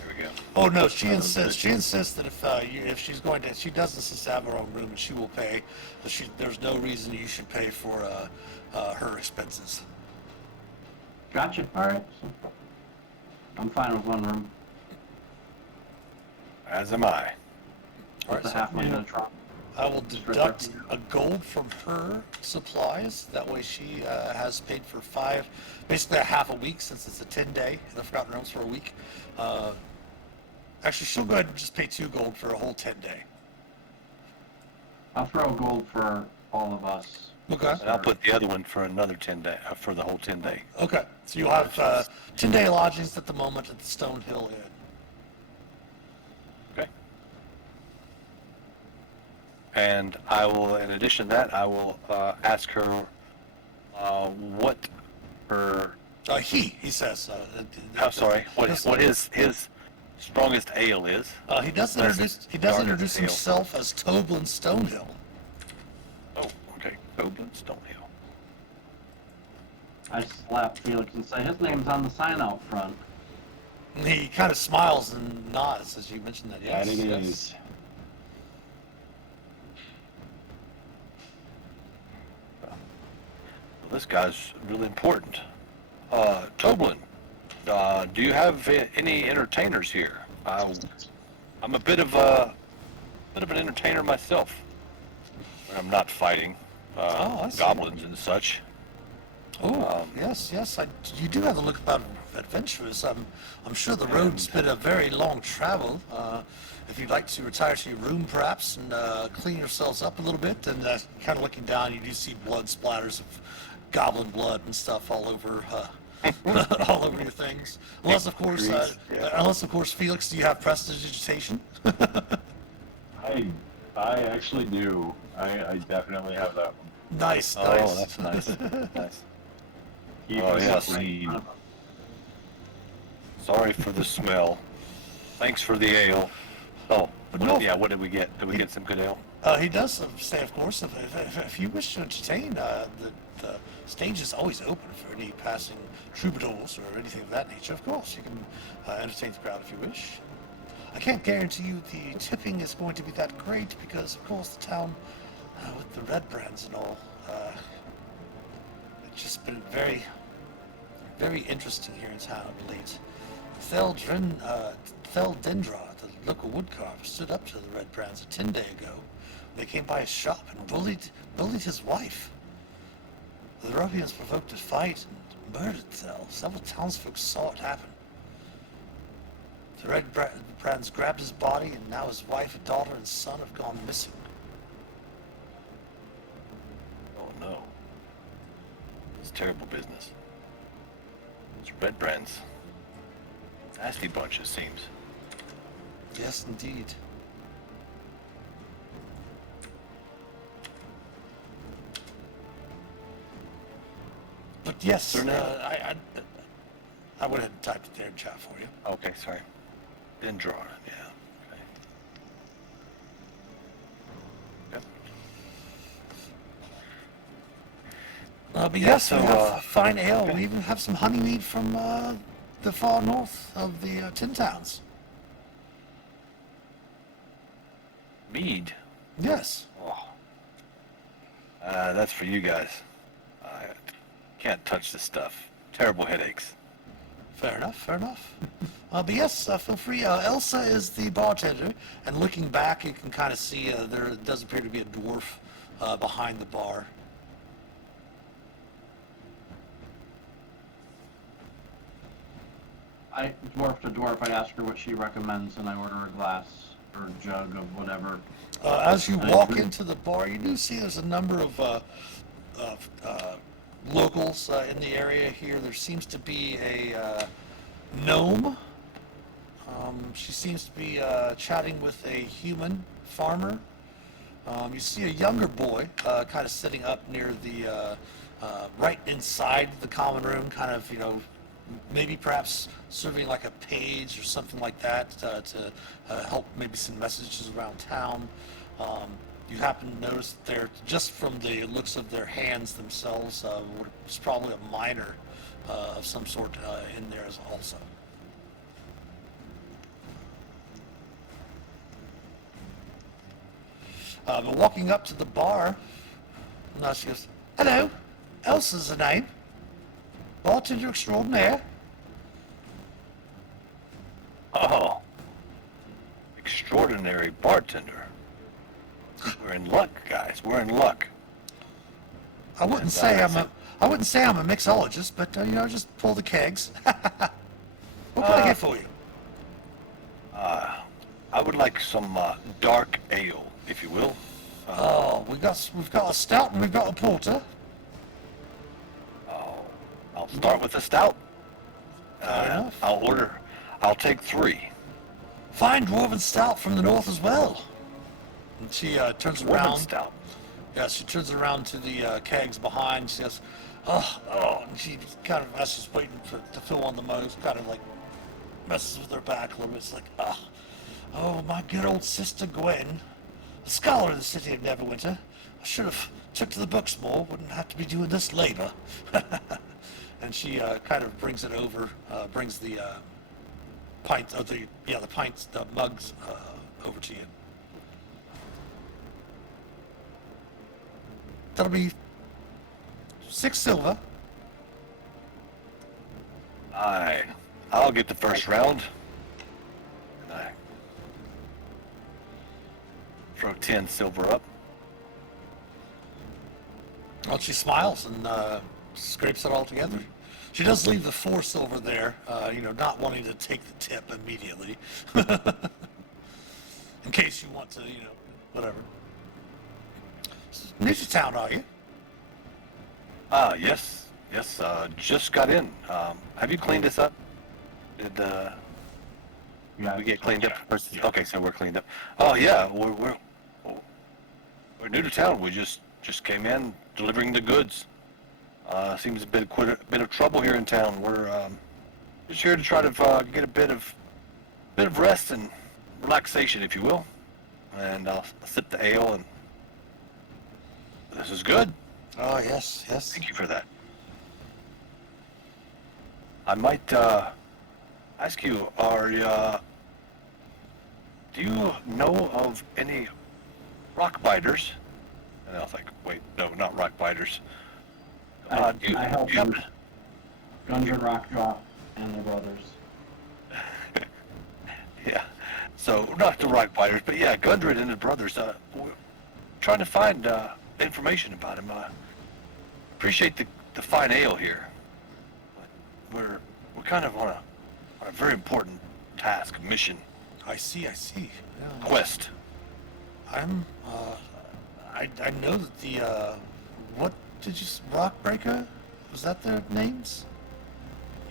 There we go. Oh no, she insists that if she's going to, she does insist to have her own room and she will pay. There's no reason you should pay for her expenses. Gotcha. Alright. I'm fine with 1 room. As am I. What's the half money to drop? I will deduct a gold from her supplies. That way she has paid for 5, basically a half a week since it's a 10-day. The Forgotten Realms for a week. Actually, she'll go ahead and just pay 2 gold for a whole 10-day. I'll throw gold for all of us. Okay. And I'll put the other one for another 10 day, for the whole 10 day. Okay. So you'll have 10-day lodgings at the moment at the Stonehill Inn. Okay. And I will, in addition to that, I will ask her what her. He says. I'm sorry. What his strongest ale is. He does introduce himself as Toblin Stonehill. Oh, okay. Goblin Stonehill. I slap Felix and say, his name's on the sign out front. He kind of smiles and nods as you mention that. Yes, That it yes. is. Well, this guy's really important. Toblin, do you have any entertainers here? I'm a bit of an entertainer myself. When I'm not fighting I see. goblins and such. Oh, yes. You do have the look about adventurous. I'm sure the road's been a very long travel. If you'd like to retire to your room, perhaps, and clean yourselves up a little bit, and kind of looking down, you do see blood splatters of goblin blood and stuff all over, all over your things. Unless, of course, Felix, do you have prestidigitation? I actually do. I definitely have that one. Nice. Oh, that's nice. Nice. Keep Oh, us yes. clean. Sorry for the smell. Thanks for the ale. Oh, No. yeah. What did we get? Did we get some good ale? He does say, of course, if you wish to entertain, the stage is always open for any passing troubadours or anything of that nature. Of course, you can entertain the crowd if you wish. I can't guarantee you the tipping is going to be that great because, of course, the town with the red brands and all, it's just been very, very interesting here in town of late. Theldendra, the local woodcarver, stood up to the red brands a 10-day ago. They came by his shop and bullied his wife. The ruffians provoked a fight and murdered Thel. Several townsfolk saw it happen. The Red Brands grabbed his body, and now his wife, daughter, and son have gone missing. Oh no. It's terrible business. It's Red Brands. Nasty bunch, it seems. Yes, indeed. But yes, I went ahead and typed it there in chat for you. Okay, sorry. Didn't draw it, yeah. Okay. Yep. But yes, so, we have fine ale. okay. We even have some honeymead from the far north of the Tin Towns. Mead. Yes. Oh. That's for you guys. I can't touch this stuff. Terrible headaches. Fair enough, fair enough. But yes, feel free. Elsa is the bartender, and looking back, you can kind of see there does appear to be a dwarf behind the bar. Dwarf to dwarf, I ask her what she recommends, and I order a glass or a jug of whatever. As you walk into the bar, you do see there's a number of locals in the area here. There seems to be a gnome. She seems to be chatting with a human farmer. You see a younger boy kind of sitting up near the right inside the common room, kind of, maybe perhaps serving like a page or something like that to help maybe send messages around town. You happen to notice that they're, just from the looks of their hands themselves, it's probably a miner of some sort in there as also. But walking up to the bar, now she goes, "Hello, Elsa's the name. Bartender extraordinaire." Oh. Extraordinary bartender. We're in luck, guys. We're in luck. I wouldn't say I'm a mixologist, but just pull the kegs. What can I get for you? I would like some dark ale, if you will. Oh, we've got a stout and we've got a porter. I'll start with the stout. Fair enough. I'll take 3. Fine dwarven stout from the north as well. And she turns Woman around. stout. Yeah, she turns around to the kegs behind. She says, oh, and she kind of, as she's waiting to fill one of the mugs, kind of like messes with her back a little bit. It's like, oh, my good old sister Gwen, a scholar in the city of Neverwinter. I should have took to the books more. Wouldn't have to be doing this labor. And she kind of brings it over, brings the pints, the mugs over to you. That'll be 6 silver. I'll get the first round. And I throw 10 silver up. Well, she smiles and scrapes it all together. She does leave the 4 silver there, not wanting to take the tip immediately. In case you want to, whatever. New to town, are you? Yes, just got in. Have you cleaned this up? Did we get cleaned up? Okay, so we're cleaned up. Oh yeah, we're new to town. We just came in delivering the goods. Seems quite a bit of trouble here in town. We're just here to try to get a bit of rest and relaxation, if you will. And I'll sip the ale, and this is good. Oh, yes. Thank you for that. I might ask you, do you know of any rock biters? And I was like, wait, no, not rock biters. I help them. Guns and Rockjaw and their brothers. Yeah, so not the rock biters, but yeah, Gundred and his brothers. We're trying to find information about him. Appreciate the fine ale here, but we're kind of on a very important task, mission, I see. Yeah. quest. I'm. I know that the. What did you? Rockbreaker? Was that their names?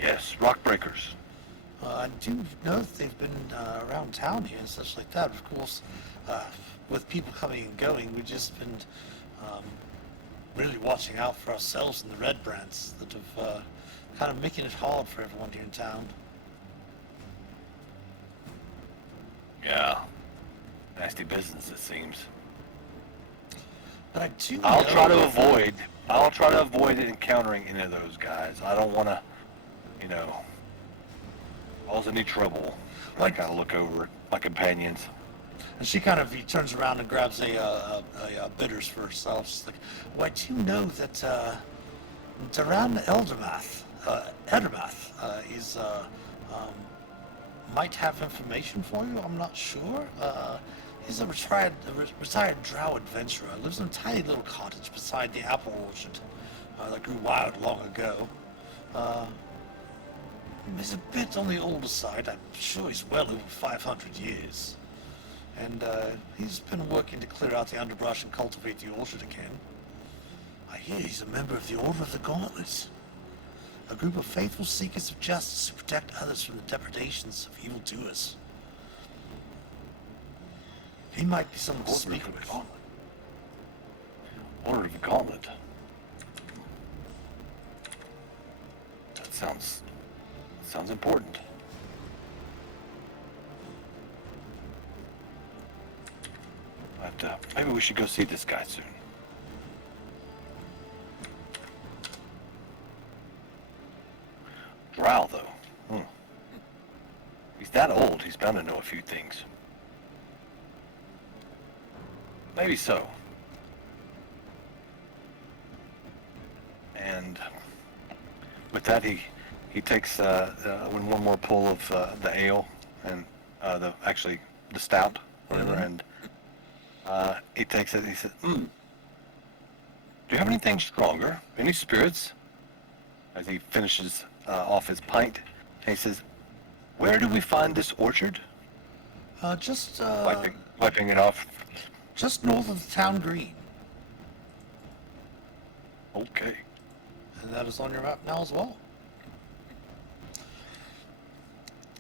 Yes, rock breakers. I do know that they've been around town here and such like that. Of course, with people coming and going, we've just been um, really watching out for ourselves and the red brands that have kind of making it hard for everyone here in town. Yeah, nasty business it seems. But I do. I'll know try to that- avoid. I'll try to avoid encountering any of those guys. I don't want to, you know, cause any trouble. I gotta look over at my companions. And she kind of he turns around and grabs a bitters for herself. She's like, "Well, I do know that Duran Edermath is might have information for you. I'm not sure. He's a retired drow adventurer. Lives in a tiny little cottage beside the apple orchard that grew wild long ago. He's a bit on the older side. I'm sure he's well over 500 years. And he's been working to clear out the underbrush and cultivate the orchard again. I hear he's a member of the Order of the Gauntlets, a group of faithful seekers of justice who protect others from the depredations of evildoers. He might be someone to speak with. Order of the Gauntlet. That sounds important. But maybe we should go see this guy soon. Drow, though. He's that old, he's bound to know a few things. Maybe so. And with that, he takes one more pull of the ale and the stout, whatever, and he takes it and he says, Do you have anything stronger? Any spirits? As he finishes off his pint, and he says, where do we find this orchard? Just Wiping it off. just north of the town green. Okay. And that is on your map now as well.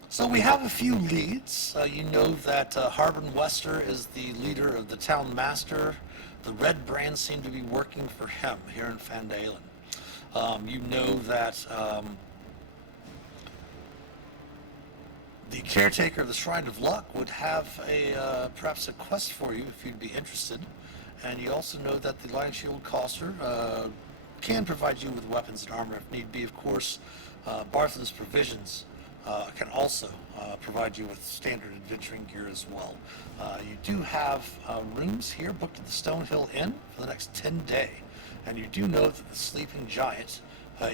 So we have a few leads. You know that Harbin Wester is the leader of the town master. The Red Brands seem to be working for him here in Fandalen. You know that the caretaker of the Shrine of Luck would have perhaps a quest for you if you'd be interested. And you also know that the Lion Shield Coster can provide you with weapons and armor if need be. Of course, Barthen's Provisions can also provide you with standard adventuring gear as well. You do have rooms here booked at the Stonehill Inn for the next 10 days. And you do know that the Sleeping Giant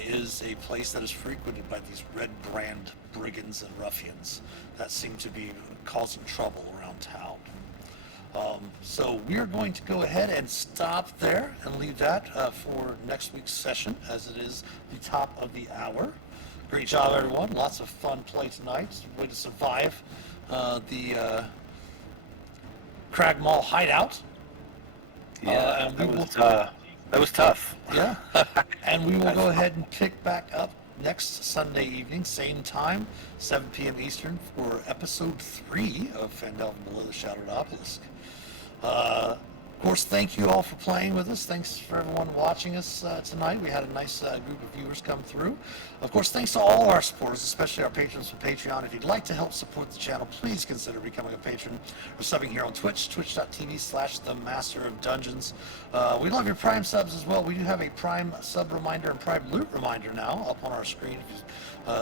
is a place that is frequented by these Red Brand brigands and ruffians that seem to be causing trouble around town. So we're going to go ahead and stop there and leave that for next week's session, as it is the top of the hour. Great job, everyone. Lots of fun play tonight. Way to survive the Crag Mall hideout. Yeah, and we will, that was tough. yeah. And we will go ahead and pick back up next Sunday evening, same time, 7 p.m. Eastern, for episode 3 of Fandalen Below the Shattered Obelisk. Of course, thank you all for playing with us. Thanks for everyone watching us tonight. We had a nice group of viewers come through. Of course, thanks to all our supporters, especially our patrons from Patreon. If you'd like to help support the channel, please consider becoming a patron or subbing here on Twitch, twitch.tv/themasterofdungeons. We love your Prime subs as well. We do have a Prime sub reminder and Prime loot reminder now up on our screen. If you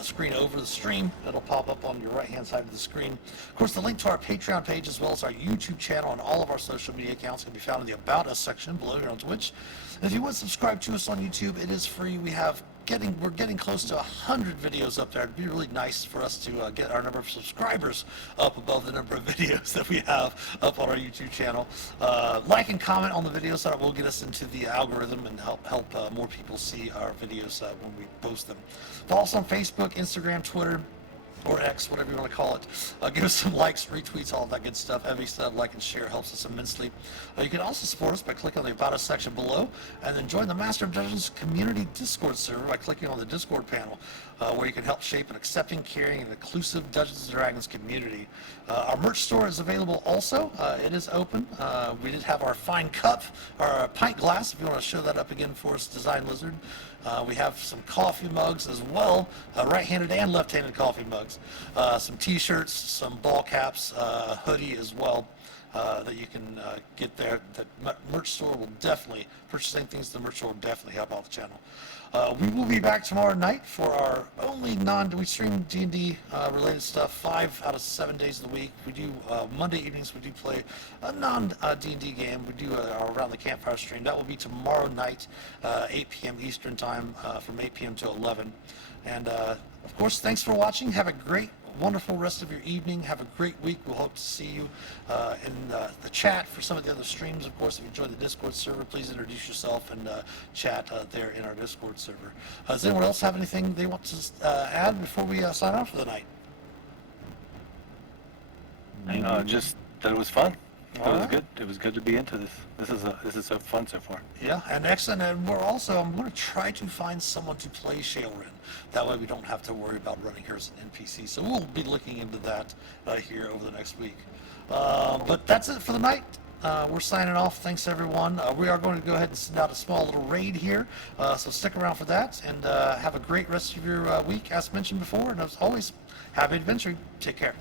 screen over the stream, it'll pop up on your right-hand side of the screen. Of course, the link to our Patreon page as well as our YouTube channel and all of our social media accounts can be found in the About Us section below here on Twitch. And if you would subscribe to us on YouTube, it is free. We're getting close to 100 videos up there. It'd be really nice for us to get our number of subscribers up above the number of videos that we have up on our YouTube channel. Like and comment on the videos so that will get us into the algorithm and help more people see our videos when we post them. Follow us on Facebook, Instagram, Twitter, or X, whatever you want to call it. Give us some likes, retweets, all that good stuff. Every like and share helps us immensely. You can also support us by clicking on the About Us section below, and then join the Master of Dungeons community Discord server by clicking on the Discord panel, where you can help shape an accepting, caring, and inclusive Dungeons & Dragons community. Our merch store is available also. It is open. We did have our fine cup, our pint glass, if you want to show that up again for us, Design Lizard. We have some coffee mugs as well, right-handed and left-handed coffee mugs. Some t-shirts, some ball caps, a hoodie as well that you can get there. The merch store will definitely, purchasing things at the merch store will definitely help out the channel. We will be back tomorrow night for our only we stream D&D related stuff 5 out of 7 days of the week. We do Monday evenings, we do play a non-D&D game. We do our Around the Campfire stream. That will be tomorrow night, 8 p.m. Eastern time, from 8 p.m. to 11. And of course, thanks for watching. Have a great, wonderful rest of your evening. Have a great week. We'll hope to see you in the chat for some of the other streams. Of course, if you join the Discord server, please introduce yourself and chat there in our Discord server. Does anyone else have anything they want to add before we sign off for the night? Just that it was fun. It was Alright. good. It was good to be into this. This is so fun so far. Yeah, and excellent. And I'm going to try to find someone to play Shailrin. That way we don't have to worry about running her as an NPC. So we'll be looking into that here over the next week. But that's it for the night. We're signing off. Thanks, everyone. We are going to go ahead and send out a small little raid here. So stick around for that. And have a great rest of your week, as mentioned before. And as always, happy adventuring. Take care.